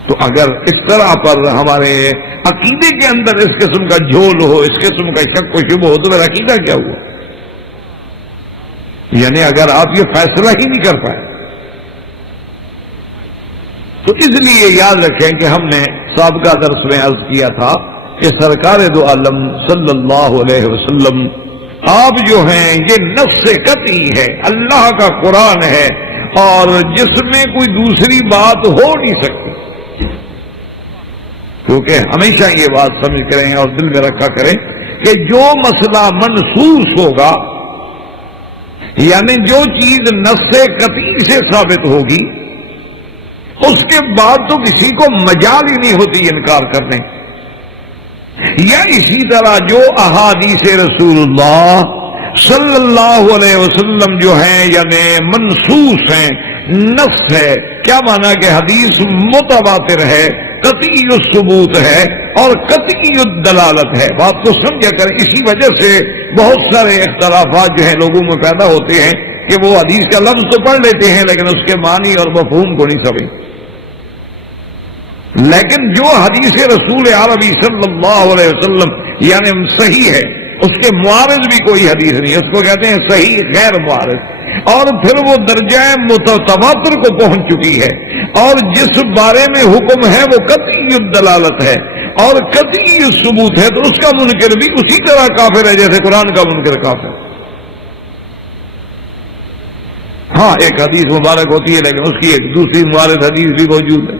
تو اگر اس طرح پر ہمارے عقیدے کے اندر اس قسم کا جھول ہو، اس قسم کا شک و شبہ ہو تو میرا عقیدہ کیا ہوا؟ یعنی اگر آپ یہ فیصلہ ہی نہیں کر پائے تو اس لیے یاد رکھیں کہ ہم نے سابقہ درس میں عرض کیا تھا کہ سرکار دو عالم صلی اللہ علیہ وسلم آپ جو ہیں یہ نفس قطعی ہے، اللہ کا قرآن ہے اور جس میں کوئی دوسری بات ہو نہیں سکتی. کیونکہ ہمیشہ یہ بات سمجھ کریں اور دل میں رکھا کریں کہ جو مسئلہ منسوس ہوگا یعنی جو چیز نفس قطعی سے ثابت ہوگی اس کے بعد تو کسی کو مجال ہی نہیں ہوتی انکار کرنے. یا اسی طرح جو احادیث رسول اللہ صلی اللہ علیہ وسلم جو ہیں یعنی منسوس ہیں، نفس ہے. کیا مانا کہ حدیث متواتر ہے، قطعی الثبوت ہے اور قطعی الدلالت ہے. بات کو سمجھا کریں. اسی وجہ سے بہت سارے اختلافات جو ہیں لوگوں میں پیدا ہوتے ہیں کہ وہ حدیث کا لفظ تو پڑھ لیتے ہیں لیکن اس کے معنی اور مفہوم کو نہیں سمجھتے. لیکن جو حدیث رسول عربی صلی اللہ علیہ وسلم یعنی صحیح ہے اس کے معارض بھی کوئی حدیث نہیں. اس کو کہتے ہیں صحیح غیر معارض. اور پھر وہ درجہ تواتر کو پہنچ چکی ہے اور جس بارے میں حکم ہے وہ قطعی الدلالت ہے اور قطعی الثبوت ہے تو اس کا منکر بھی اسی طرح کافر ہے جیسے قرآن کا منکر کافر. ہاں ایک حدیث مبارک ہوتی ہے لیکن اس کی ایک دوسری معارض حدیث بھی موجود ہے.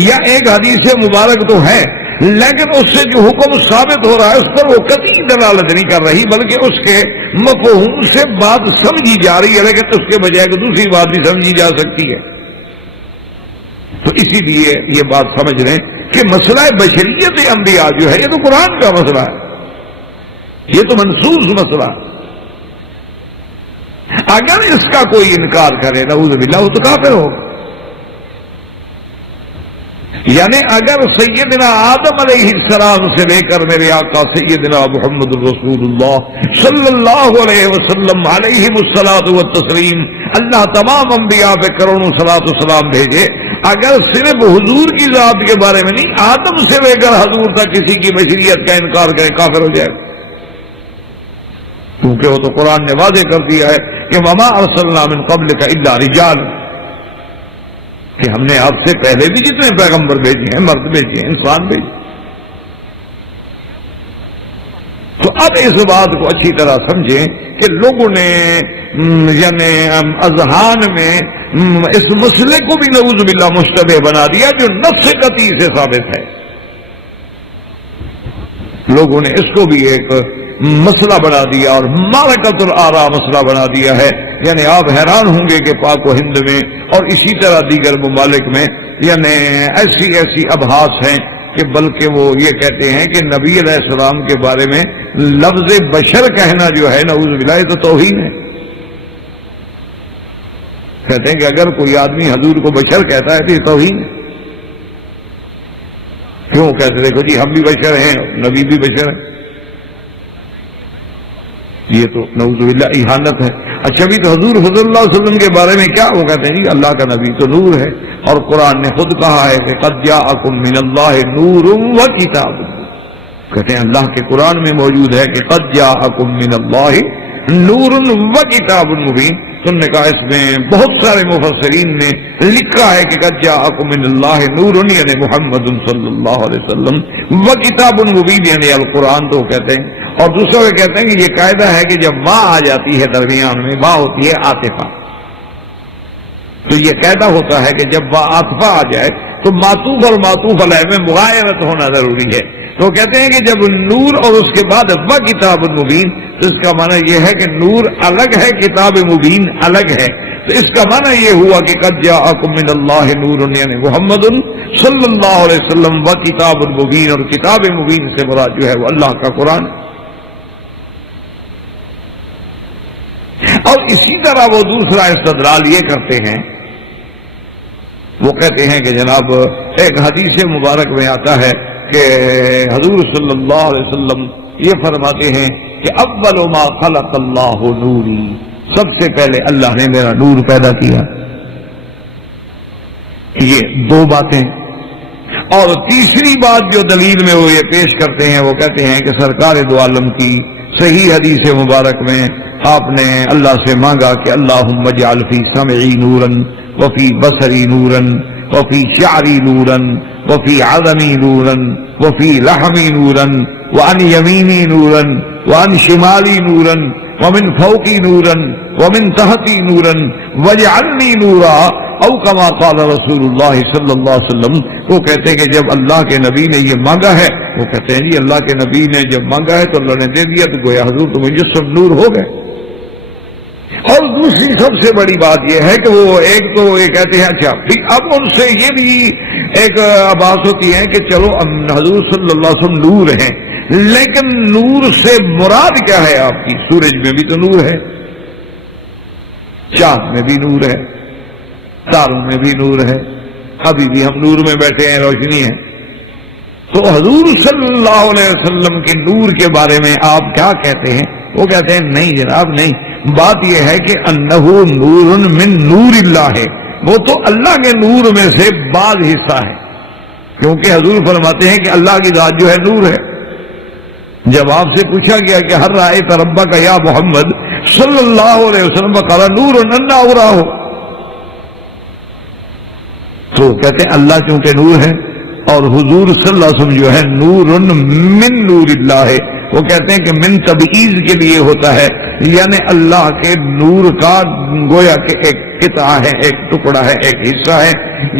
یا ایک حدیث مبارک تو ہے لیکن اس سے جو حکم ثابت ہو رہا ہے اس پر وہ قطعی دلالت نہیں کر رہی بلکہ اس کے مفہوم سے بات سمجھی جا رہی ہے لیکن اس کے بجائے کہ دوسری بات بھی سمجھی جا سکتی ہے. تو اسی لیے یہ بات سمجھ لیں کہ مسئلہ بشریت انبیاء جو ہے یہ تو قرآن کا مسئلہ ہے, یہ تو منسوخ مسئلہ ہے. اگر اس کا کوئی انکار کرے نعوذ باللہ وہ تو کافر ہوگا. یعنی اگر سیدنا آدم علیہ السلام سے لے کر میرے آقا سیدنا محمد رسول اللہ صلی اللہ علیہ وسلم علیہ الصلاۃ والتسلیم اللہ تمام انبیاء پہ کروڑوں صلاۃ والسلام بھیجے, اگر صرف حضور کی ذات کے بارے میں نہیں آدم سے لے کر حضور تک کسی کی بشریت کا انکار کرے کافر ہو جائے. کیونکہ وہ تو قرآن نے واضح کر دیا ہے کہ وما ارسلنا من قبلک الا رجال, کہ ہم نے آپ سے پہلے بھی جتنے پیغمبر بھیجے ہیں مرد بھیجے ہیں انسان بھیجے. تو اب اس بات کو اچھی طرح سمجھیں کہ لوگوں نے یعنی اذہان میں اس مسئلے کو بھی نعوذ باللہ مشتبہ بنا دیا جو نص قطعی سے ثابت ہے. لوگوں نے اس کو بھی ایک مسئلہ بنا دیا اور معرکۃ الآراء مسئلہ بنا دیا ہے. یعنی آپ حیران ہوں گے کہ پاک و ہند میں اور اسی طرح دیگر ممالک میں یعنی ایسی ابحاث ہیں کہ بلکہ وہ یہ کہتے ہیں کہ نبی علیہ السلام کے بارے میں لفظ بشر کہنا جو ہے نعوذ باللہ یہ تو توہین ہے. کہتے ہیں کہ اگر کوئی آدمی حضور کو بشر کہتا ہے تو یہ توہین ہے. کیوں کہتے دیکھو جی ہم بھی بشر ہیں نبی بھی بشر ہے, یہ تو نعوذ باللہ اہانت ہے. اچھا بھی تو حضور صلی اللہ علیہ وسلم کے بارے میں کیا وہ کہتے ہیں جی اللہ کا نبی تو نور ہے اور قرآن نے خود کہا ہے کہ قد جاءکم من اللہ نور و کتاب, کہتے ہیں اللہ کے قرآن میں موجود ہے کہ قد جاءکم من اللہ نور و کتاب مبین. تم نے کہا اس میں بہت سارے مفسرین نے لکھا ہے کہ قد جاءکم من اللہ نور یعنی محمد صلی اللہ علیہ وسلم و کتاب مبین یعنی القرآن. تو کہتے ہیں اور دوسرے وہ کہتے ہیں کہ یہ قاعدہ ہے کہ جب ماں آ جاتی ہے درمیان میں ماں ہوتی ہے عاطفہ, تو یہ قاعدہ ہوتا ہے کہ جب وہ عاطفہ آ جائے تو معطوف اور معطوف علیہ میں مغایرت ہونا ضروری ہے. تو کہتے ہیں کہ جب نور اور اس کے بعد و کتاب مبین تو اس کا معنی یہ ہے کہ نور الگ ہے کتاب مبین الگ ہے. تو اس کا معنی یہ ہوا کہ قد جاءکم من اللہ نور یعنی محمد صلی اللہ علیہ وسلم و کتاب مبین, اور کتاب مبین سے مراد جو ہے وہ اللہ کا قرآن. اور اسی طرح وہ دوسرا استدلال یہ کرتے ہیں, وہ کہتے ہیں کہ جناب ایک حدیث مبارک میں آتا ہے کہ حضور صلی اللہ علیہ وسلم یہ فرماتے ہیں کہ اول ما خلق اللہ نوری, سب سے پہلے اللہ نے میرا نور پیدا کیا. یہ دو باتیں. اور تیسری بات جو دلیل میں وہ یہ پیش کرتے ہیں وہ کہتے ہیں کہ سرکار دو عالم کی صحیح حدیث مبارک میں آپ نے اللہ سے مانگا کہ اللہم اجعل فی سمعی نورا وفی بصری نورا وفی شعری نورا وفی عظمی نورا وفی لحمی نورا وعن یمینی نورا وعن شمالی نورا ومن فوقی نورا ومن تحتی نورا واجعلنی نورا او کما قال رسول اللہ صلی اللہ علیہ وسلم. وہ کہتے ہیں کہ جب اللہ کے نبی نے یہ مانگا ہے, وہ کہتے ہیں جی اللہ کے نبی نے جب مانگا ہے تو اللہ نے دے دیا, تو گویا حضور تو مجسم نور ہو گئے. اور دوسری سب سے بڑی بات یہ ہے کہ وہ ایک تو یہ کہتے ہیں اچھا پھر اب ان سے یہ بھی ایک بات ہوتی ہے کہ چلو حضور صلی اللہ علیہ وسلم نور ہیں, لیکن نور سے مراد کیا ہے آپ کی؟ سورج میں بھی تو نور ہے, چاند میں بھی نور ہے, تاروں میں بھی نور ہے, ابھی بھی ہم نور میں بیٹھے ہیں، روشنی ہے۔ تو حضور صلی اللہ علیہ وسلم کے نور کے بارے میں آپ کیا کہتے ہیں؟ وہ کہتے ہیں نہیں جناب نہیں، بات یہ ہے کہ انہ نور من نور اللہ ہے، وہ تو اللہ کے نور میں سے بعض حصہ ہے، کیونکہ حضور فرماتے ہیں کہ اللہ کی ذات جو ہے نور ہے۔ جب آپ سے پوچھا گیا کہ ہر رائے ربا کا یا محمد صلی اللہ علیہ وسلم قال نور انا اوراه، تو کہتے ہیں اللہ چونکہ نور ہے اور حضور صلی اللہ علیہ وسلم جو ہے نور من نور اللہ ہے، وہ کہتے ہیں کہ من تبعیض کے لیے ہوتا ہے، یعنی اللہ کے نور کا گویا کہ ایک قطعہ ہے، ایک ٹکڑا ہے، ایک حصہ ہے۔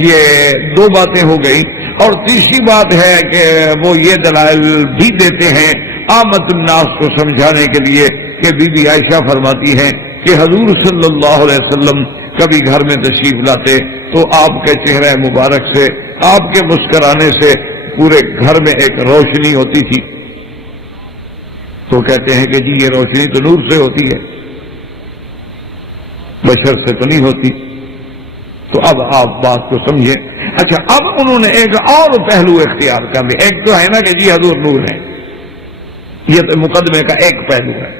یہ دو باتیں ہو گئی، اور تیسری بات ہے کہ وہ یہ دلائل بھی دیتے ہیں عامت الناس کو سمجھانے کے لیے کہ بی بی عائشہ فرماتی ہیں کہ حضور صلی اللہ علیہ وسلم کبھی گھر میں تشریف لاتے تو آپ کے چہرہ مبارک سے، آپ کے مسکرانے سے پورے گھر میں ایک روشنی ہوتی تھی۔ تو کہتے ہیں کہ جی یہ روشنی تو نور سے ہوتی ہے، بشر سے تو نہیں ہوتی۔ تو اب آپ بات کو سمجھیں۔ اچھا، اب انہوں نے ایک اور پہلو اختیار کر لیا۔ ایک تو ہے نا کہ جی حضور نور ہے، یہ تو مقدمے کا ایک پہلو ہے۔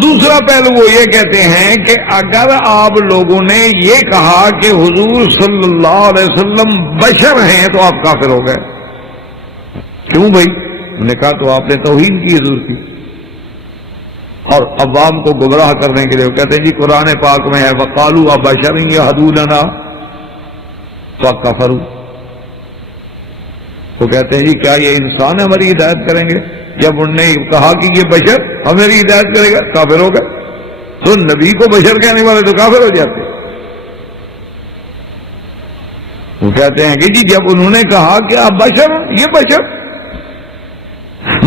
دوسرا پہلو وہ یہ کہتے ہیں کہ اگر آپ لوگوں نے یہ کہا کہ حضور صلی اللہ علیہ وسلم بشر ہیں تو آپ کافر ہو گئے۔ کیوں بھائی؟ انہوں نے کہا تو آپ نے توہین کی حضور کی، اور عوام کو گمراہ کرنے کے لیے وہ کہتے ہیں جی قرآن پاک میں ہے وقالوا ابشر یہدوننا فکفروا، وہ کہتے ہیں جی کیا یہ انسان ہماری ہدایت کریں گے؟ جب انہوں نے کہا کہ یہ بشر ہماری ہدایت کرے گا، کافر ہو گئے۔ تو نبی کو بشر کہنے والے تو کافر ہو جاتے۔ وہ کہتے ہیں کہ جی جب انہوں نے کہا کہ آپ بشر، یہ بشر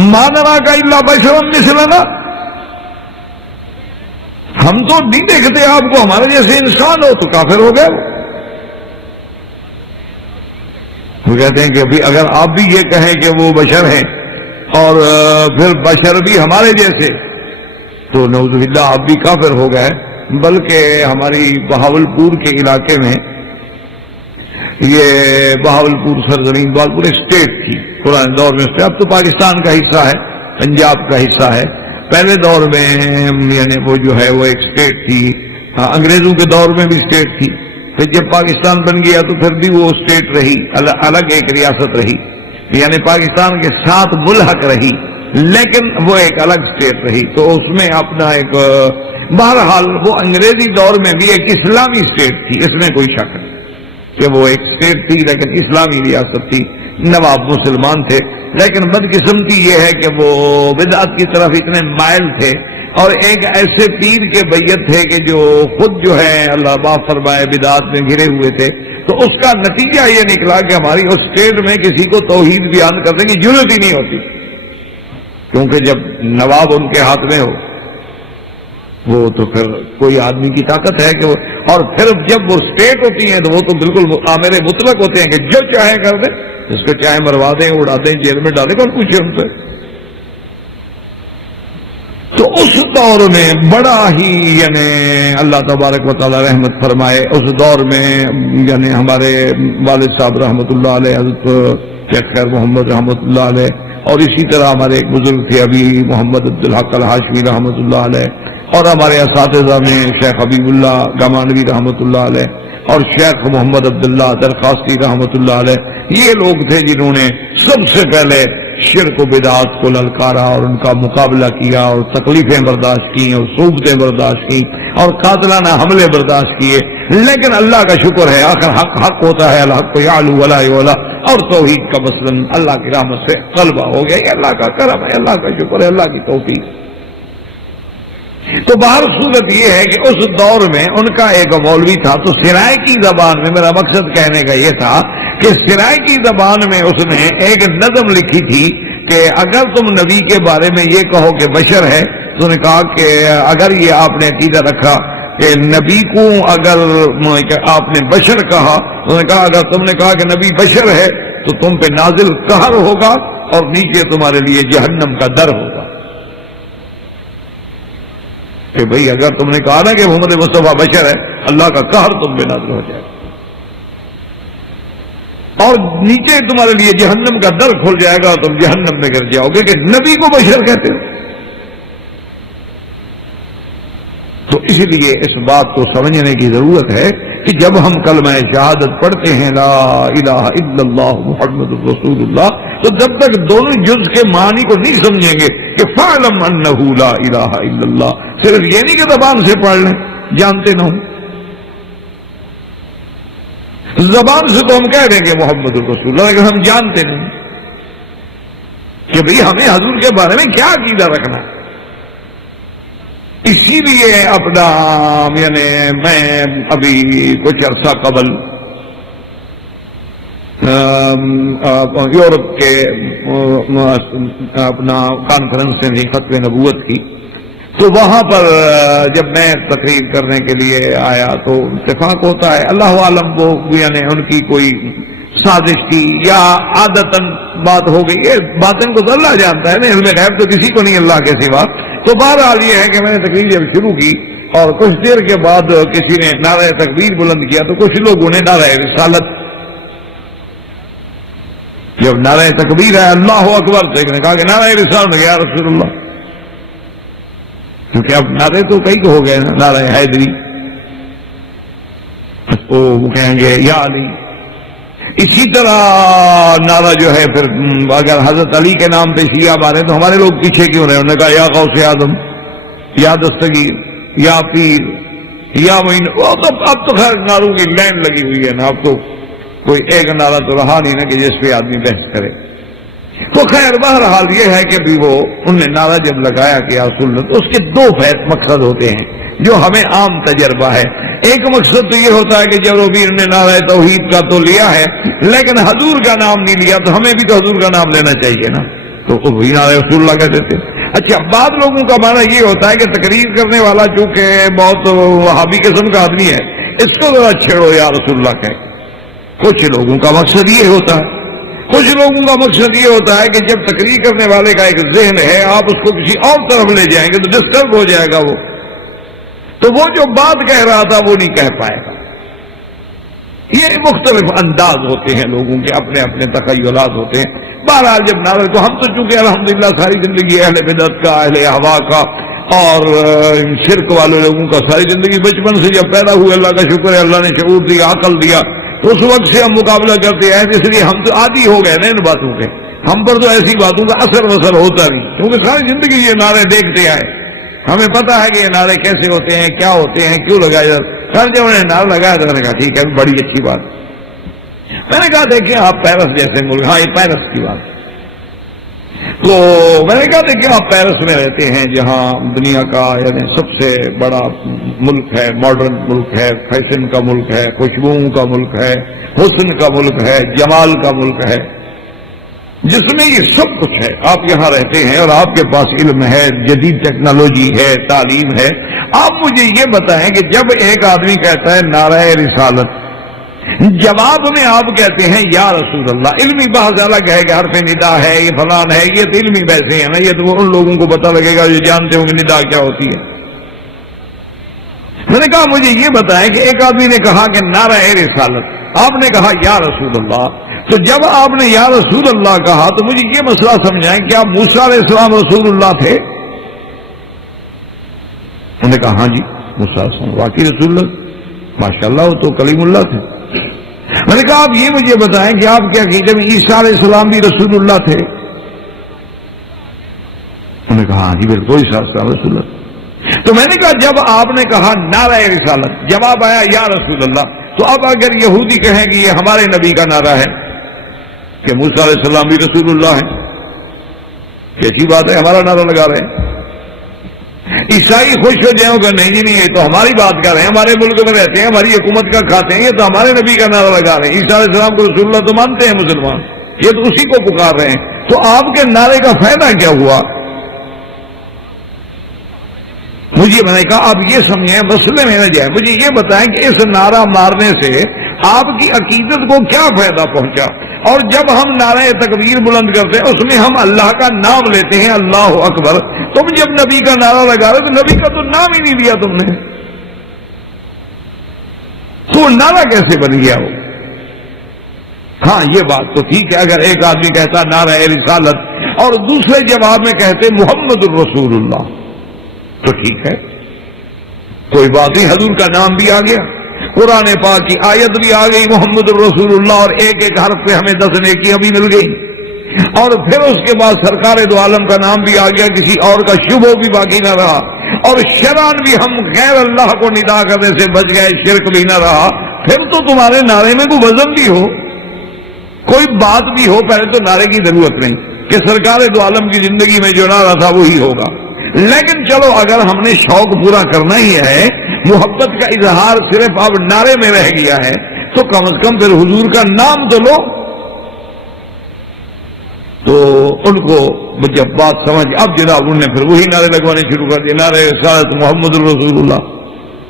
ما نراک الا بشر مثلنا، ہم تو نہیں دیکھتے آپ کو ہمارے جیسے انسان ہو، تو کافر ہو گئے۔ وہ کہتے ہیں کہ ابھی اگر آپ بھی یہ کہیں کہ وہ بشر ہیں اور پھر بشر بھی ہمارے جیسے، تو نعوذ باللہ آپ بھی کافر ہو گئے۔ بلکہ ہماری بہاولپور کے علاقے میں، یہ بہاولپور سرزمین بہاولپور اسٹیٹ تھی پرانے دور میں، اب تو پاکستان کا حصہ ہے، پنجاب کا حصہ ہے۔ پہلے دور میں یعنی وہ جو ہے وہ ایک اسٹیٹ تھی، انگریزوں کے دور میں بھی اسٹیٹ تھی، پھر جب پاکستان بن گیا تو پھر بھی وہ اسٹیٹ رہی، الگ ایک ریاست رہی، یعنی پاکستان کے ساتھ ملحق رہی، لیکن وہ ایک الگ اسٹیٹ رہی۔ تو اس میں اپنا ایک، بہرحال وہ انگریزی دور میں بھی ایک اسلامی اسٹیٹ تھی، اس میں کوئی شک نہیں کہ وہ ایک اسٹیٹ تھی لیکن اسلامی ریاست تھی، نواب مسلمان تھے۔ لیکن بدقسمتی یہ ہے کہ وہ بدعت کی طرف اتنے مائل تھے، اور ایک ایسے پیر کے بیعت تھے کہ جو خود جو ہے اللہ معاف فرمائے بدعت میں گھرے ہوئے تھے۔ تو اس کا نتیجہ یہ نکلا کہ ہماری اس اسٹیٹ میں کسی کو توحید بیان کرنے کی ضرورت ہی نہیں ہوتی، کیونکہ جب نواب ان کے ہاتھ میں ہو وہ تو پھر کوئی آدمی کی طاقت ہے کہ وہ، اور پھر جب وہ اسٹیٹ ہوتی ہیں تو وہ تو بالکل آمر مطلق ہوتے ہیں کہ جو چاہے کر دیں، جس کو چاہے مروا دیں، اڑا دیں، جیل میں ڈالیں، کون پوچھے ان سے۔ تو اس دور میں بڑا ہی یعنی اللہ تبارک و تعالی رحمت فرمائے، اس دور میں یعنی ہمارے والد صاحب رحمۃ اللہ علیہ، حضرت شیخ خیر محمد رحمۃ اللہ علیہ، اور اسی طرح ہمارے ایک بزرگ تھے ابھی محمد عبدالحق الحاشمی رحمۃ اللہ علیہ، اور ہمارے اساتذہ میں شیخ حبیب اللہ گمانوی رحمۃ اللہ علیہ، اور شیخ محمد عبداللہ درخواستی رحمۃ اللہ علیہ، یہ لوگ تھے جنہوں نے سب سے پہلے شرک و بدعات کو للکارا اور ان کا مقابلہ کیا، اور تکلیفیں برداشت کی، اور صعوبتیں برداشت کی، اور قاتلانہ حملے برداشت کیے۔ لیکن اللہ کا شکر ہے آخر حق حق ہوتا ہے، الحق کو یعلو ولا یعلا، اور توحید کا مثلا اللہ کی رحمت سے غلبہ ہو گیا۔ یہ اللہ کا کرم ہے، اللہ کا شکر ہے، اللہ کی توفیق۔ تو باہر صورت یہ ہے کہ اس دور میں ان کا ایک مولوی تھا، تو سرائکی زبان میں، میرا مقصد کہنے کا یہ تھا کہ سرائکی زبان میں اس نے ایک نظم لکھی تھی کہ اگر تم نبی کے بارے میں یہ کہو کہ بشر ہے، تو انہوں نے کہا کہ اگر یہ آپ نے عقیدہ رکھا کہ نبی کو اگر آپ نے بشر کہا، انہوں نے کہا اگر تم نے کہا کہ نبی بشر ہے تو تم پہ نازل قہر ہوگا اور نیچے تمہارے لیے جہنم کا در ہوگا۔ کہ بھئی اگر تم نے کہا نا کہ محمد مصطفیٰ بشر ہے، اللہ کا قہر تم پہ نازل ہو جائے۔ اور نیچے تمہارے لیے جہنم کا در کھل جائے گا اور تم جہنم میں گر جاؤ گے کہ نبی کو بشر کہتے ہو. تو اس لیے اس بات کو سمجھنے کی ضرورت ہے کہ جب ہم کلمہ شہادت پڑھتے ہیں لا الہ الا اللہ محمد رسول اللہ، تو جب تک دونوں جز کے معنی کو نہیں سمجھیں گے کہ فاعلم انہ لا الہ الا اللہ، صرف یہ نہیں کہ زبان سے پڑھ لیں جانتے نہ ہوں. زبان سے تو ہم کہہ دیں گے محمد رسول اللہ، لیکن ہم جانتے نہیں کہ بھئی ہمیں حضور کے بارے میں کیا عقیدہ رکھنا ہے. اسی لیے اپنا یعنی میں ابھی کچھ عرصہ قبل یورپ کے اپنا کانفرنس میں ختم نبوت کی، تو وہاں پر جب میں تقریر کرنے کے لیے آیا تو اتفاق ہوتا ہے، اللہ عالم وہ یعنی ان کی کوئی سازش تھی یا عادتاً بات ہو گئی ہے، باطن کو تو اللہ جانتا ہے نا، علم غیب تو کسی کو نہیں اللہ کے سوا. تو بہرحال یہ ہے کہ میں نے تقریر جب شروع کی اور کچھ دیر کے بعد کسی نے نعرہ تکبیر بلند کیا تو کچھ لوگوں نے نعرہ رسالت، جب نعرہ تکبیر ہے اللہ اکبر تو ایک نے کہا کہ نعرہ رسالت یا رسول اللہ، کیونکہ اب نعرے تو کئی کو ہو گئے نا، نعرہ حیدری، وہ کہیں گے یا علی. اسی طرح نعرہ جو ہے پھر اگر حضرت علی کے نام پہ شیعہ مارے تو ہمارے لوگ پیچھے کیوں رہے؟ انہوں نے کہا یا غوث اعظم، یا دستگیر، یا پیر، یا معین. اب تو خیر نعروں کی لائن لگی ہوئی ہے نا، اب تو کوئی ایک نعرہ تو رہا نہیں نا کہ جس پہ آدمی بحث کرے. تو خیر بہرحال یہ ہے کہ بھی وہ انہوں نے نعرہ جب لگایا کہ یا رسول اللہ، تو اس کے دو مقصد ہوتے ہیں جو ہمیں عام تجربہ ہے. ایک مقصد تو یہ ہوتا ہے کہ جب روبیر نے نعرہ توحید کا تو لیا ہے لیکن حضور کا نام نہیں لیا، تو ہمیں بھی تو حضور کا نام لینا چاہیے نا، تو وہی نعرہ رسول اللہ کہتے تھے. اچھا، بعض لوگوں کا معنی یہ ہوتا ہے کہ تقریر کرنے والا چونکہ بہت وہابی قسم کا آدمی ہے، اس کو ذرا چھیڑو یا رسول اللہ کہے. کچھ لوگوں کا مقصد یہ ہوتا ہے، کچھ لوگوں کا مقصد یہ ہوتا ہے کہ جب تقریر کرنے والے کا ایک ذہن ہے آپ اس کو کسی اور طرف لے جائیں گے تو ڈسٹرب ہو جائے گا، وہ تو وہ جو بات کہہ رہا تھا وہ نہیں کہہ پائے گا. یہ مختلف انداز ہوتے ہیں لوگوں کے، اپنے اپنے تخیلات ہوتے ہیں. بہرحال جب نعرہ تو ہم تو چونکہ الحمدللہ ساری زندگی اہل بدعت کا، اہل ہوا کا اور شرک والے لوگوں کا ساری زندگی بچپن سے جب پیدا ہوئے، اللہ کا شکر ہے اللہ نے شعور دیا، عقل دیا، تو اس وقت سے ہم مقابلہ کرتے ہیں. اس لیے ہم تو عادی ہو گئے نا ان باتوں کے، ہم پر تو ایسی باتوں کا اثر وثر ہوتا نہیں، کیونکہ ساری زندگی یہ نعرے دیکھتے آئے، ہمیں پتا ہے کہ یہ نعرے کیسے ہوتے ہیں، کیا ہوتے ہیں، کیوں لگائے جاتے. سر جب انہوں نے نعرہ لگایا تو میں نے کہا ٹھیک ہے، بڑی اچھی بات. میں نے کہا دیکھیں آپ پیرس جیسے ملک، ہاں یہ پیرس کی بات، تو میں نے کہا دیکھیں آپ پیرس میں رہتے ہیں جہاں دنیا کا یعنی سب سے بڑا ملک ہے، ماڈرن ملک ہے، فیشن کا ملک ہے، خوشبوؤں کا ملک ہے، حسن کا ملک ہے، جمال کا ملک ہے، جس میں یہ سب کچھ ہے. آپ یہاں رہتے ہیں اور آپ کے پاس علم ہے، جدید ٹیکنالوجی ہے، تعلیم ہے. آپ مجھے یہ بتائیں کہ جب ایک آدمی کہتا ہے نعرہ رسالت، جواب میں آپ کہتے ہیں یا رسول اللہ، علمی بحث الگ ہے کہ حرف ندا ہے، یہ فلان ہے، یہ تو علمی بحثیں ہیں نا، یہ تو ان لوگوں کو پتہ لگے گا جو جانتے ہوں گے ندا کیا ہوتی ہے. میں نے کہا مجھے یہ بتائیں کہ ایک آدمی نے کہا کہ نعرہ رسالت، آپ نے کہا یا رسول اللہ، تو جب آپ نے یا رسول اللہ کہا تو مجھے یہ مسئلہ سمجھائیں کہ آپ موسیٰ علیہ السلام رسول اللہ تھے؟ انہوں نے کہا ہاں جی موسیٰ علیہ السلام واقعی رسول اللہ، ماشاءاللہ وہ تو کلیم اللہ تھے. میں نے کہا آپ یہ مجھے بتائیں کہ آپ کے عقیدے میں عیسیٰ علیہ السلام بھی رسول اللہ تھے؟ انہوں نے کہا ہاں جی بالکل عیسیٰ علیہ السلام رسول اللہ. تو میں نے کہا جب آپ نے کہا نعرہ رسالت، جواب آیا یا رسول اللہ، تو اب اگر یہودی کہیں کہ یہ ہمارے نبی کا نعرہ ہے کہ موسیٰ علیہ السلام بھی رسول اللہ ہے، کیسی بات ہے، ہمارا نعرہ لگا رہے ہیں. عیسائی خوش ہو جائیں کہ نہیں جی نہیں، یہ تو ہماری بات کر رہے ہیں، ہمارے ملک میں رہتے ہیں، ہماری حکومت کا کھاتے ہیں، یہ تو ہمارے نبی کا نعرہ لگا رہے ہیں. عیسیٰ علیہ السلام کو رسول اللہ تو مانتے ہیں مسلمان، یہ تو اسی کو پکار رہے ہیں. تو آپ کے نعرے کا فائدہ کیا ہوا؟ مجھے میں نے کہا آپ یہ سمجھیں، مسئلے میں نہ جائیں، مجھے یہ بتائیں کہ اس نعرہ مارنے سے آپ کی عقیدت کو کیا فائدہ پہنچا؟ اور جب ہم نعرہ تکبیر بلند کرتے ہیں اس میں ہم اللہ کا نام لیتے ہیں، اللہ اکبر. تم جب نبی کا نعرہ لگا رہے تو نبی کا تو نام ہی نہیں لیا تم نے، تو نعرہ کیسے بن گیا وہ؟ ہاں یہ بات تو ٹھیک ہے، اگر ایک آدمی کہتا نعرہ رسالت اور دوسرے جواب میں کہتے محمد الرسول اللہ تو ٹھیک ہے، کوئی بات نہیں، حضور کا نام بھی آ گیا، قرآن پاک کی آیت بھی آ گئی محمد الرسول اللہ، اور ایک ایک حرف پہ ہمیں 10 نیکیاں بھی مل گئی، اور پھر اس کے بعد سرکار دو عالم کا نام بھی آ گیا، کسی اور کا شبہ بھی باقی نہ رہا، اور شرعاً بھی ہم غیر اللہ کو ندا کرنے سے بچ گئے، شرک بھی نہ رہا۔ پھر تو تمہارے نعرے میں کوئی وزن بھی ہو، کوئی بات بھی ہو، پہلے تو نعرے کی ضرورت نہیں کہ سرکار دو عالم کی زندگی میں جو نعرہ تھا وہی ہوگا۔ لیکن چلو اگر ہم نے شوق پورا کرنا ہی ہے، محبت کا اظہار صرف اب نعرے میں رہ گیا ہے، تو کم از کم پھر حضور کا نام تو لو۔ تو ان کو جب بات سمجھ، اب جناب انہوں نے پھر وہی نعرے لگوانے شروع کر دیے، نعرے رسالت محمد الرسول اللہ۔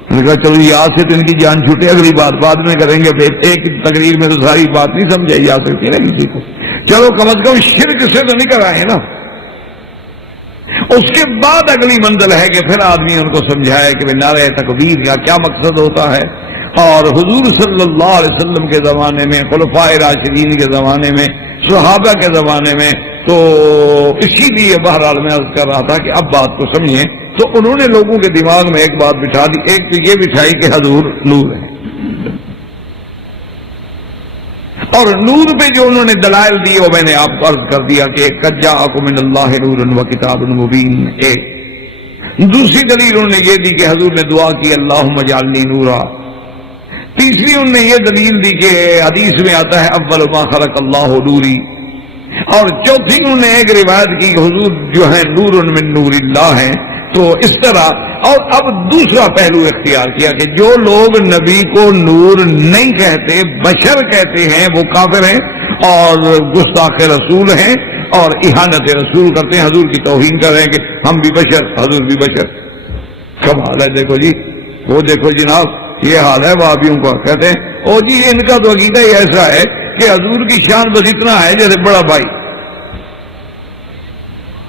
میں نے کہا چلو یہ آج سے تو ان کی جان چھوٹے، اگلی بات بعد میں کریں گے، ایک تقریر میں تو ساری بات نہیں سمجھائی جا سکتی نا کسی کو، چلو کم از کم شرک سے تو نہیں کرائے نا۔ اس کے بعد اگلی منزل ہے کہ پھر آدمی ان کو سمجھائے کہ نعرہ تکبیر کا کیا مقصد ہوتا ہے، اور حضور صلی اللہ علیہ وسلم کے زمانے میں، خلفائے راشدین کے زمانے میں، صحابہ کے زمانے میں، تو اسی لیے بہرحال میں عرض کر رہا تھا کہ اب بات کو سمجھیں۔ تو انہوں نے لوگوں کے دماغ میں ایک بات بٹھا دی، ایک تو یہ بٹھائی کہ حضور نور ہے، اور نور پہ جو انہوں نے دلائل دی وہ میں نے آپ کو عرض کر دیا کہ قد جاءکم من اللہ نور و کتاب مبین، ایک۔ دوسری دلیل انہوں نے یہ دی کہ حضور نے دعا کی اللہم اجعلنی نورا۔ تیسری انہوں نے یہ دلیل دی کہ حدیث میں آتا ہے اول ما خلق اللہ نوری، اور چوتھی انہوں نے ایک روایت کی کہ حضور جو ہے نور من نور اللہ ہیں۔ تو اس طرح، اور اب دوسرا پہلو اختیار کیا کہ جو لوگ نبی کو نور نہیں کہتے، بشر کہتے ہیں، وہ کافر ہیں اور گستاخ رسول ہیں اور اہانت رسول کرتے ہیں، حضور کی توہین کر رہے ہیں کہ ہم بھی بشر، حضور بھی بشر۔ کمال ہے، دیکھو جی، وہ دیکھو جناب، یہ حال ہے وہابیوں کا، کہتے ہیں او جی ان کا تو عقیدہ ہی ایسا ہے کہ حضور کی شان بس اتنا ہے جیسے بڑا بھائی۔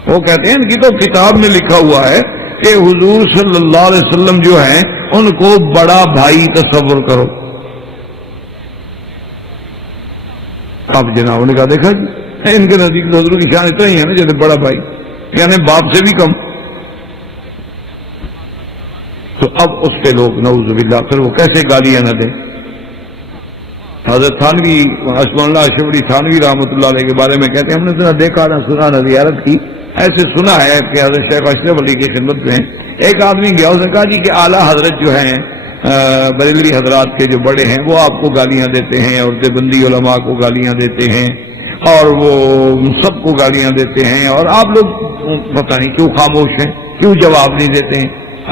وہ کہتے ہیں ان کی تو کتاب میں لکھا ہوا ہے کہ حضور صلی اللہ علیہ وسلم جو ہیں ان کو بڑا بھائی تصور کرو۔ اب جناب نے کہا دیکھا جی ان کے نزدیک حضور کی شان اتنا ہی ہے نا جیسے بڑا بھائی، یعنی باپ سے بھی کم۔ تو اب اس پہ لوگ نعوذ باللہ پھر وہ کیسے گالیاں نہ دیں۔ حضرت تھانوی اسم اللہ اشبری تھانوی رحمۃ اللہ علیہ کے بارے میں کہتے ہیں ہم نے دیکھا نہ سنا نہ زیارت کی، ایسے سنا ہے کہ حضرت شیخ اشرف علی کی خدمت میں ایک آدمی گیا، اس نے کہا جی کہ اعلیٰ حضرت جو ہیں بریلوی حضرات کے جو بڑے ہیں وہ آپ کو گالیاں دیتے ہیں، اور دیوبندی علماء کو گالیاں دیتے ہیں، اور وہ سب کو گالیاں دیتے ہیں، اور آپ لوگ پتہ نہیں کیوں خاموش ہیں، کیوں جواب نہیں دیتے ہیں؟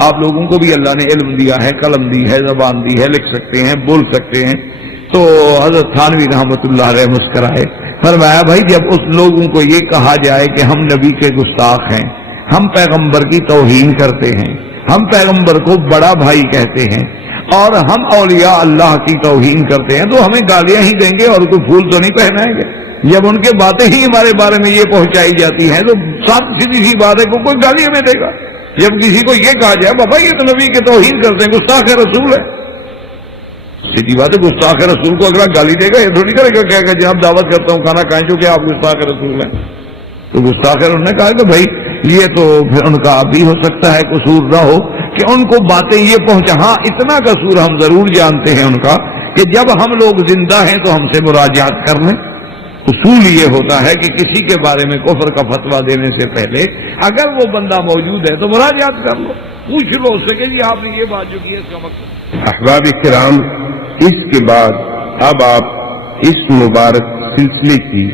آپ لوگوں کو بھی اللہ نے علم دیا ہے، قلم دی ہے، زبان دی ہے، لکھ سکتے ہیں، بول سکتے ہیں۔ تو حضرت تھانوی رحمۃ اللہ علیہ مسکرائے، فرمایا بھائی جب اس لوگوں کو یہ کہا جائے کہ ہم نبی کے گستاخ ہیں، ہم پیغمبر کی توہین کرتے ہیں، ہم پیغمبر کو بڑا بھائی کہتے ہیں، اور ہم اولیاء اللہ کی توہین کرتے ہیں، تو ہمیں گالیاں ہی دیں گے اور کوئی پھول تو نہیں پہنائیں گے؟ جب ان کے باتیں ہی ہمارے بارے میں یہ پہنچائی جاتی ہیں تو سب سیدھی سی بات ہے کہ کوئی گالی ہمیں دے گا۔ جب کسی کو یہ کہا جائے بابا یہ تو نبی کی توہین کرتے ہیں، گستاخ رسول ہے، سیدھی بات ہے، گستاخ رسول کو اگر گالی دے گا یہ تھوڑی کرے گا کہے گا جناب دعوت کرتا ہوں کھانا کھائیں چونکہ آپ گستاخ رسول ہیں۔ تو گستاخ انہوں نے کہا کہ بھائی یہ تو پھر ان کا بھی ہو سکتا ہے قصور نہ ہو کہ ان کو باتیں یہ پہنچا، ہاں اتنا قصور ہم ضرور جانتے ہیں ان کا کہ جب ہم لوگ زندہ ہیں تو ہم سے مراجعات کر لیں۔ اصول یہ ہوتا ہے کہ کسی کے بارے میں کفر کا فتویٰ دینے سے پہلے اگر وہ بندہ موجود ہے تو مراجعات کر لو، پوچھ لو اس سے کہ جی آپ نے یہ بات جو کی ہے اس کا مقصد۔ احباب کرام، اس کے بعد اب آپ اس مبارک سلسلے کی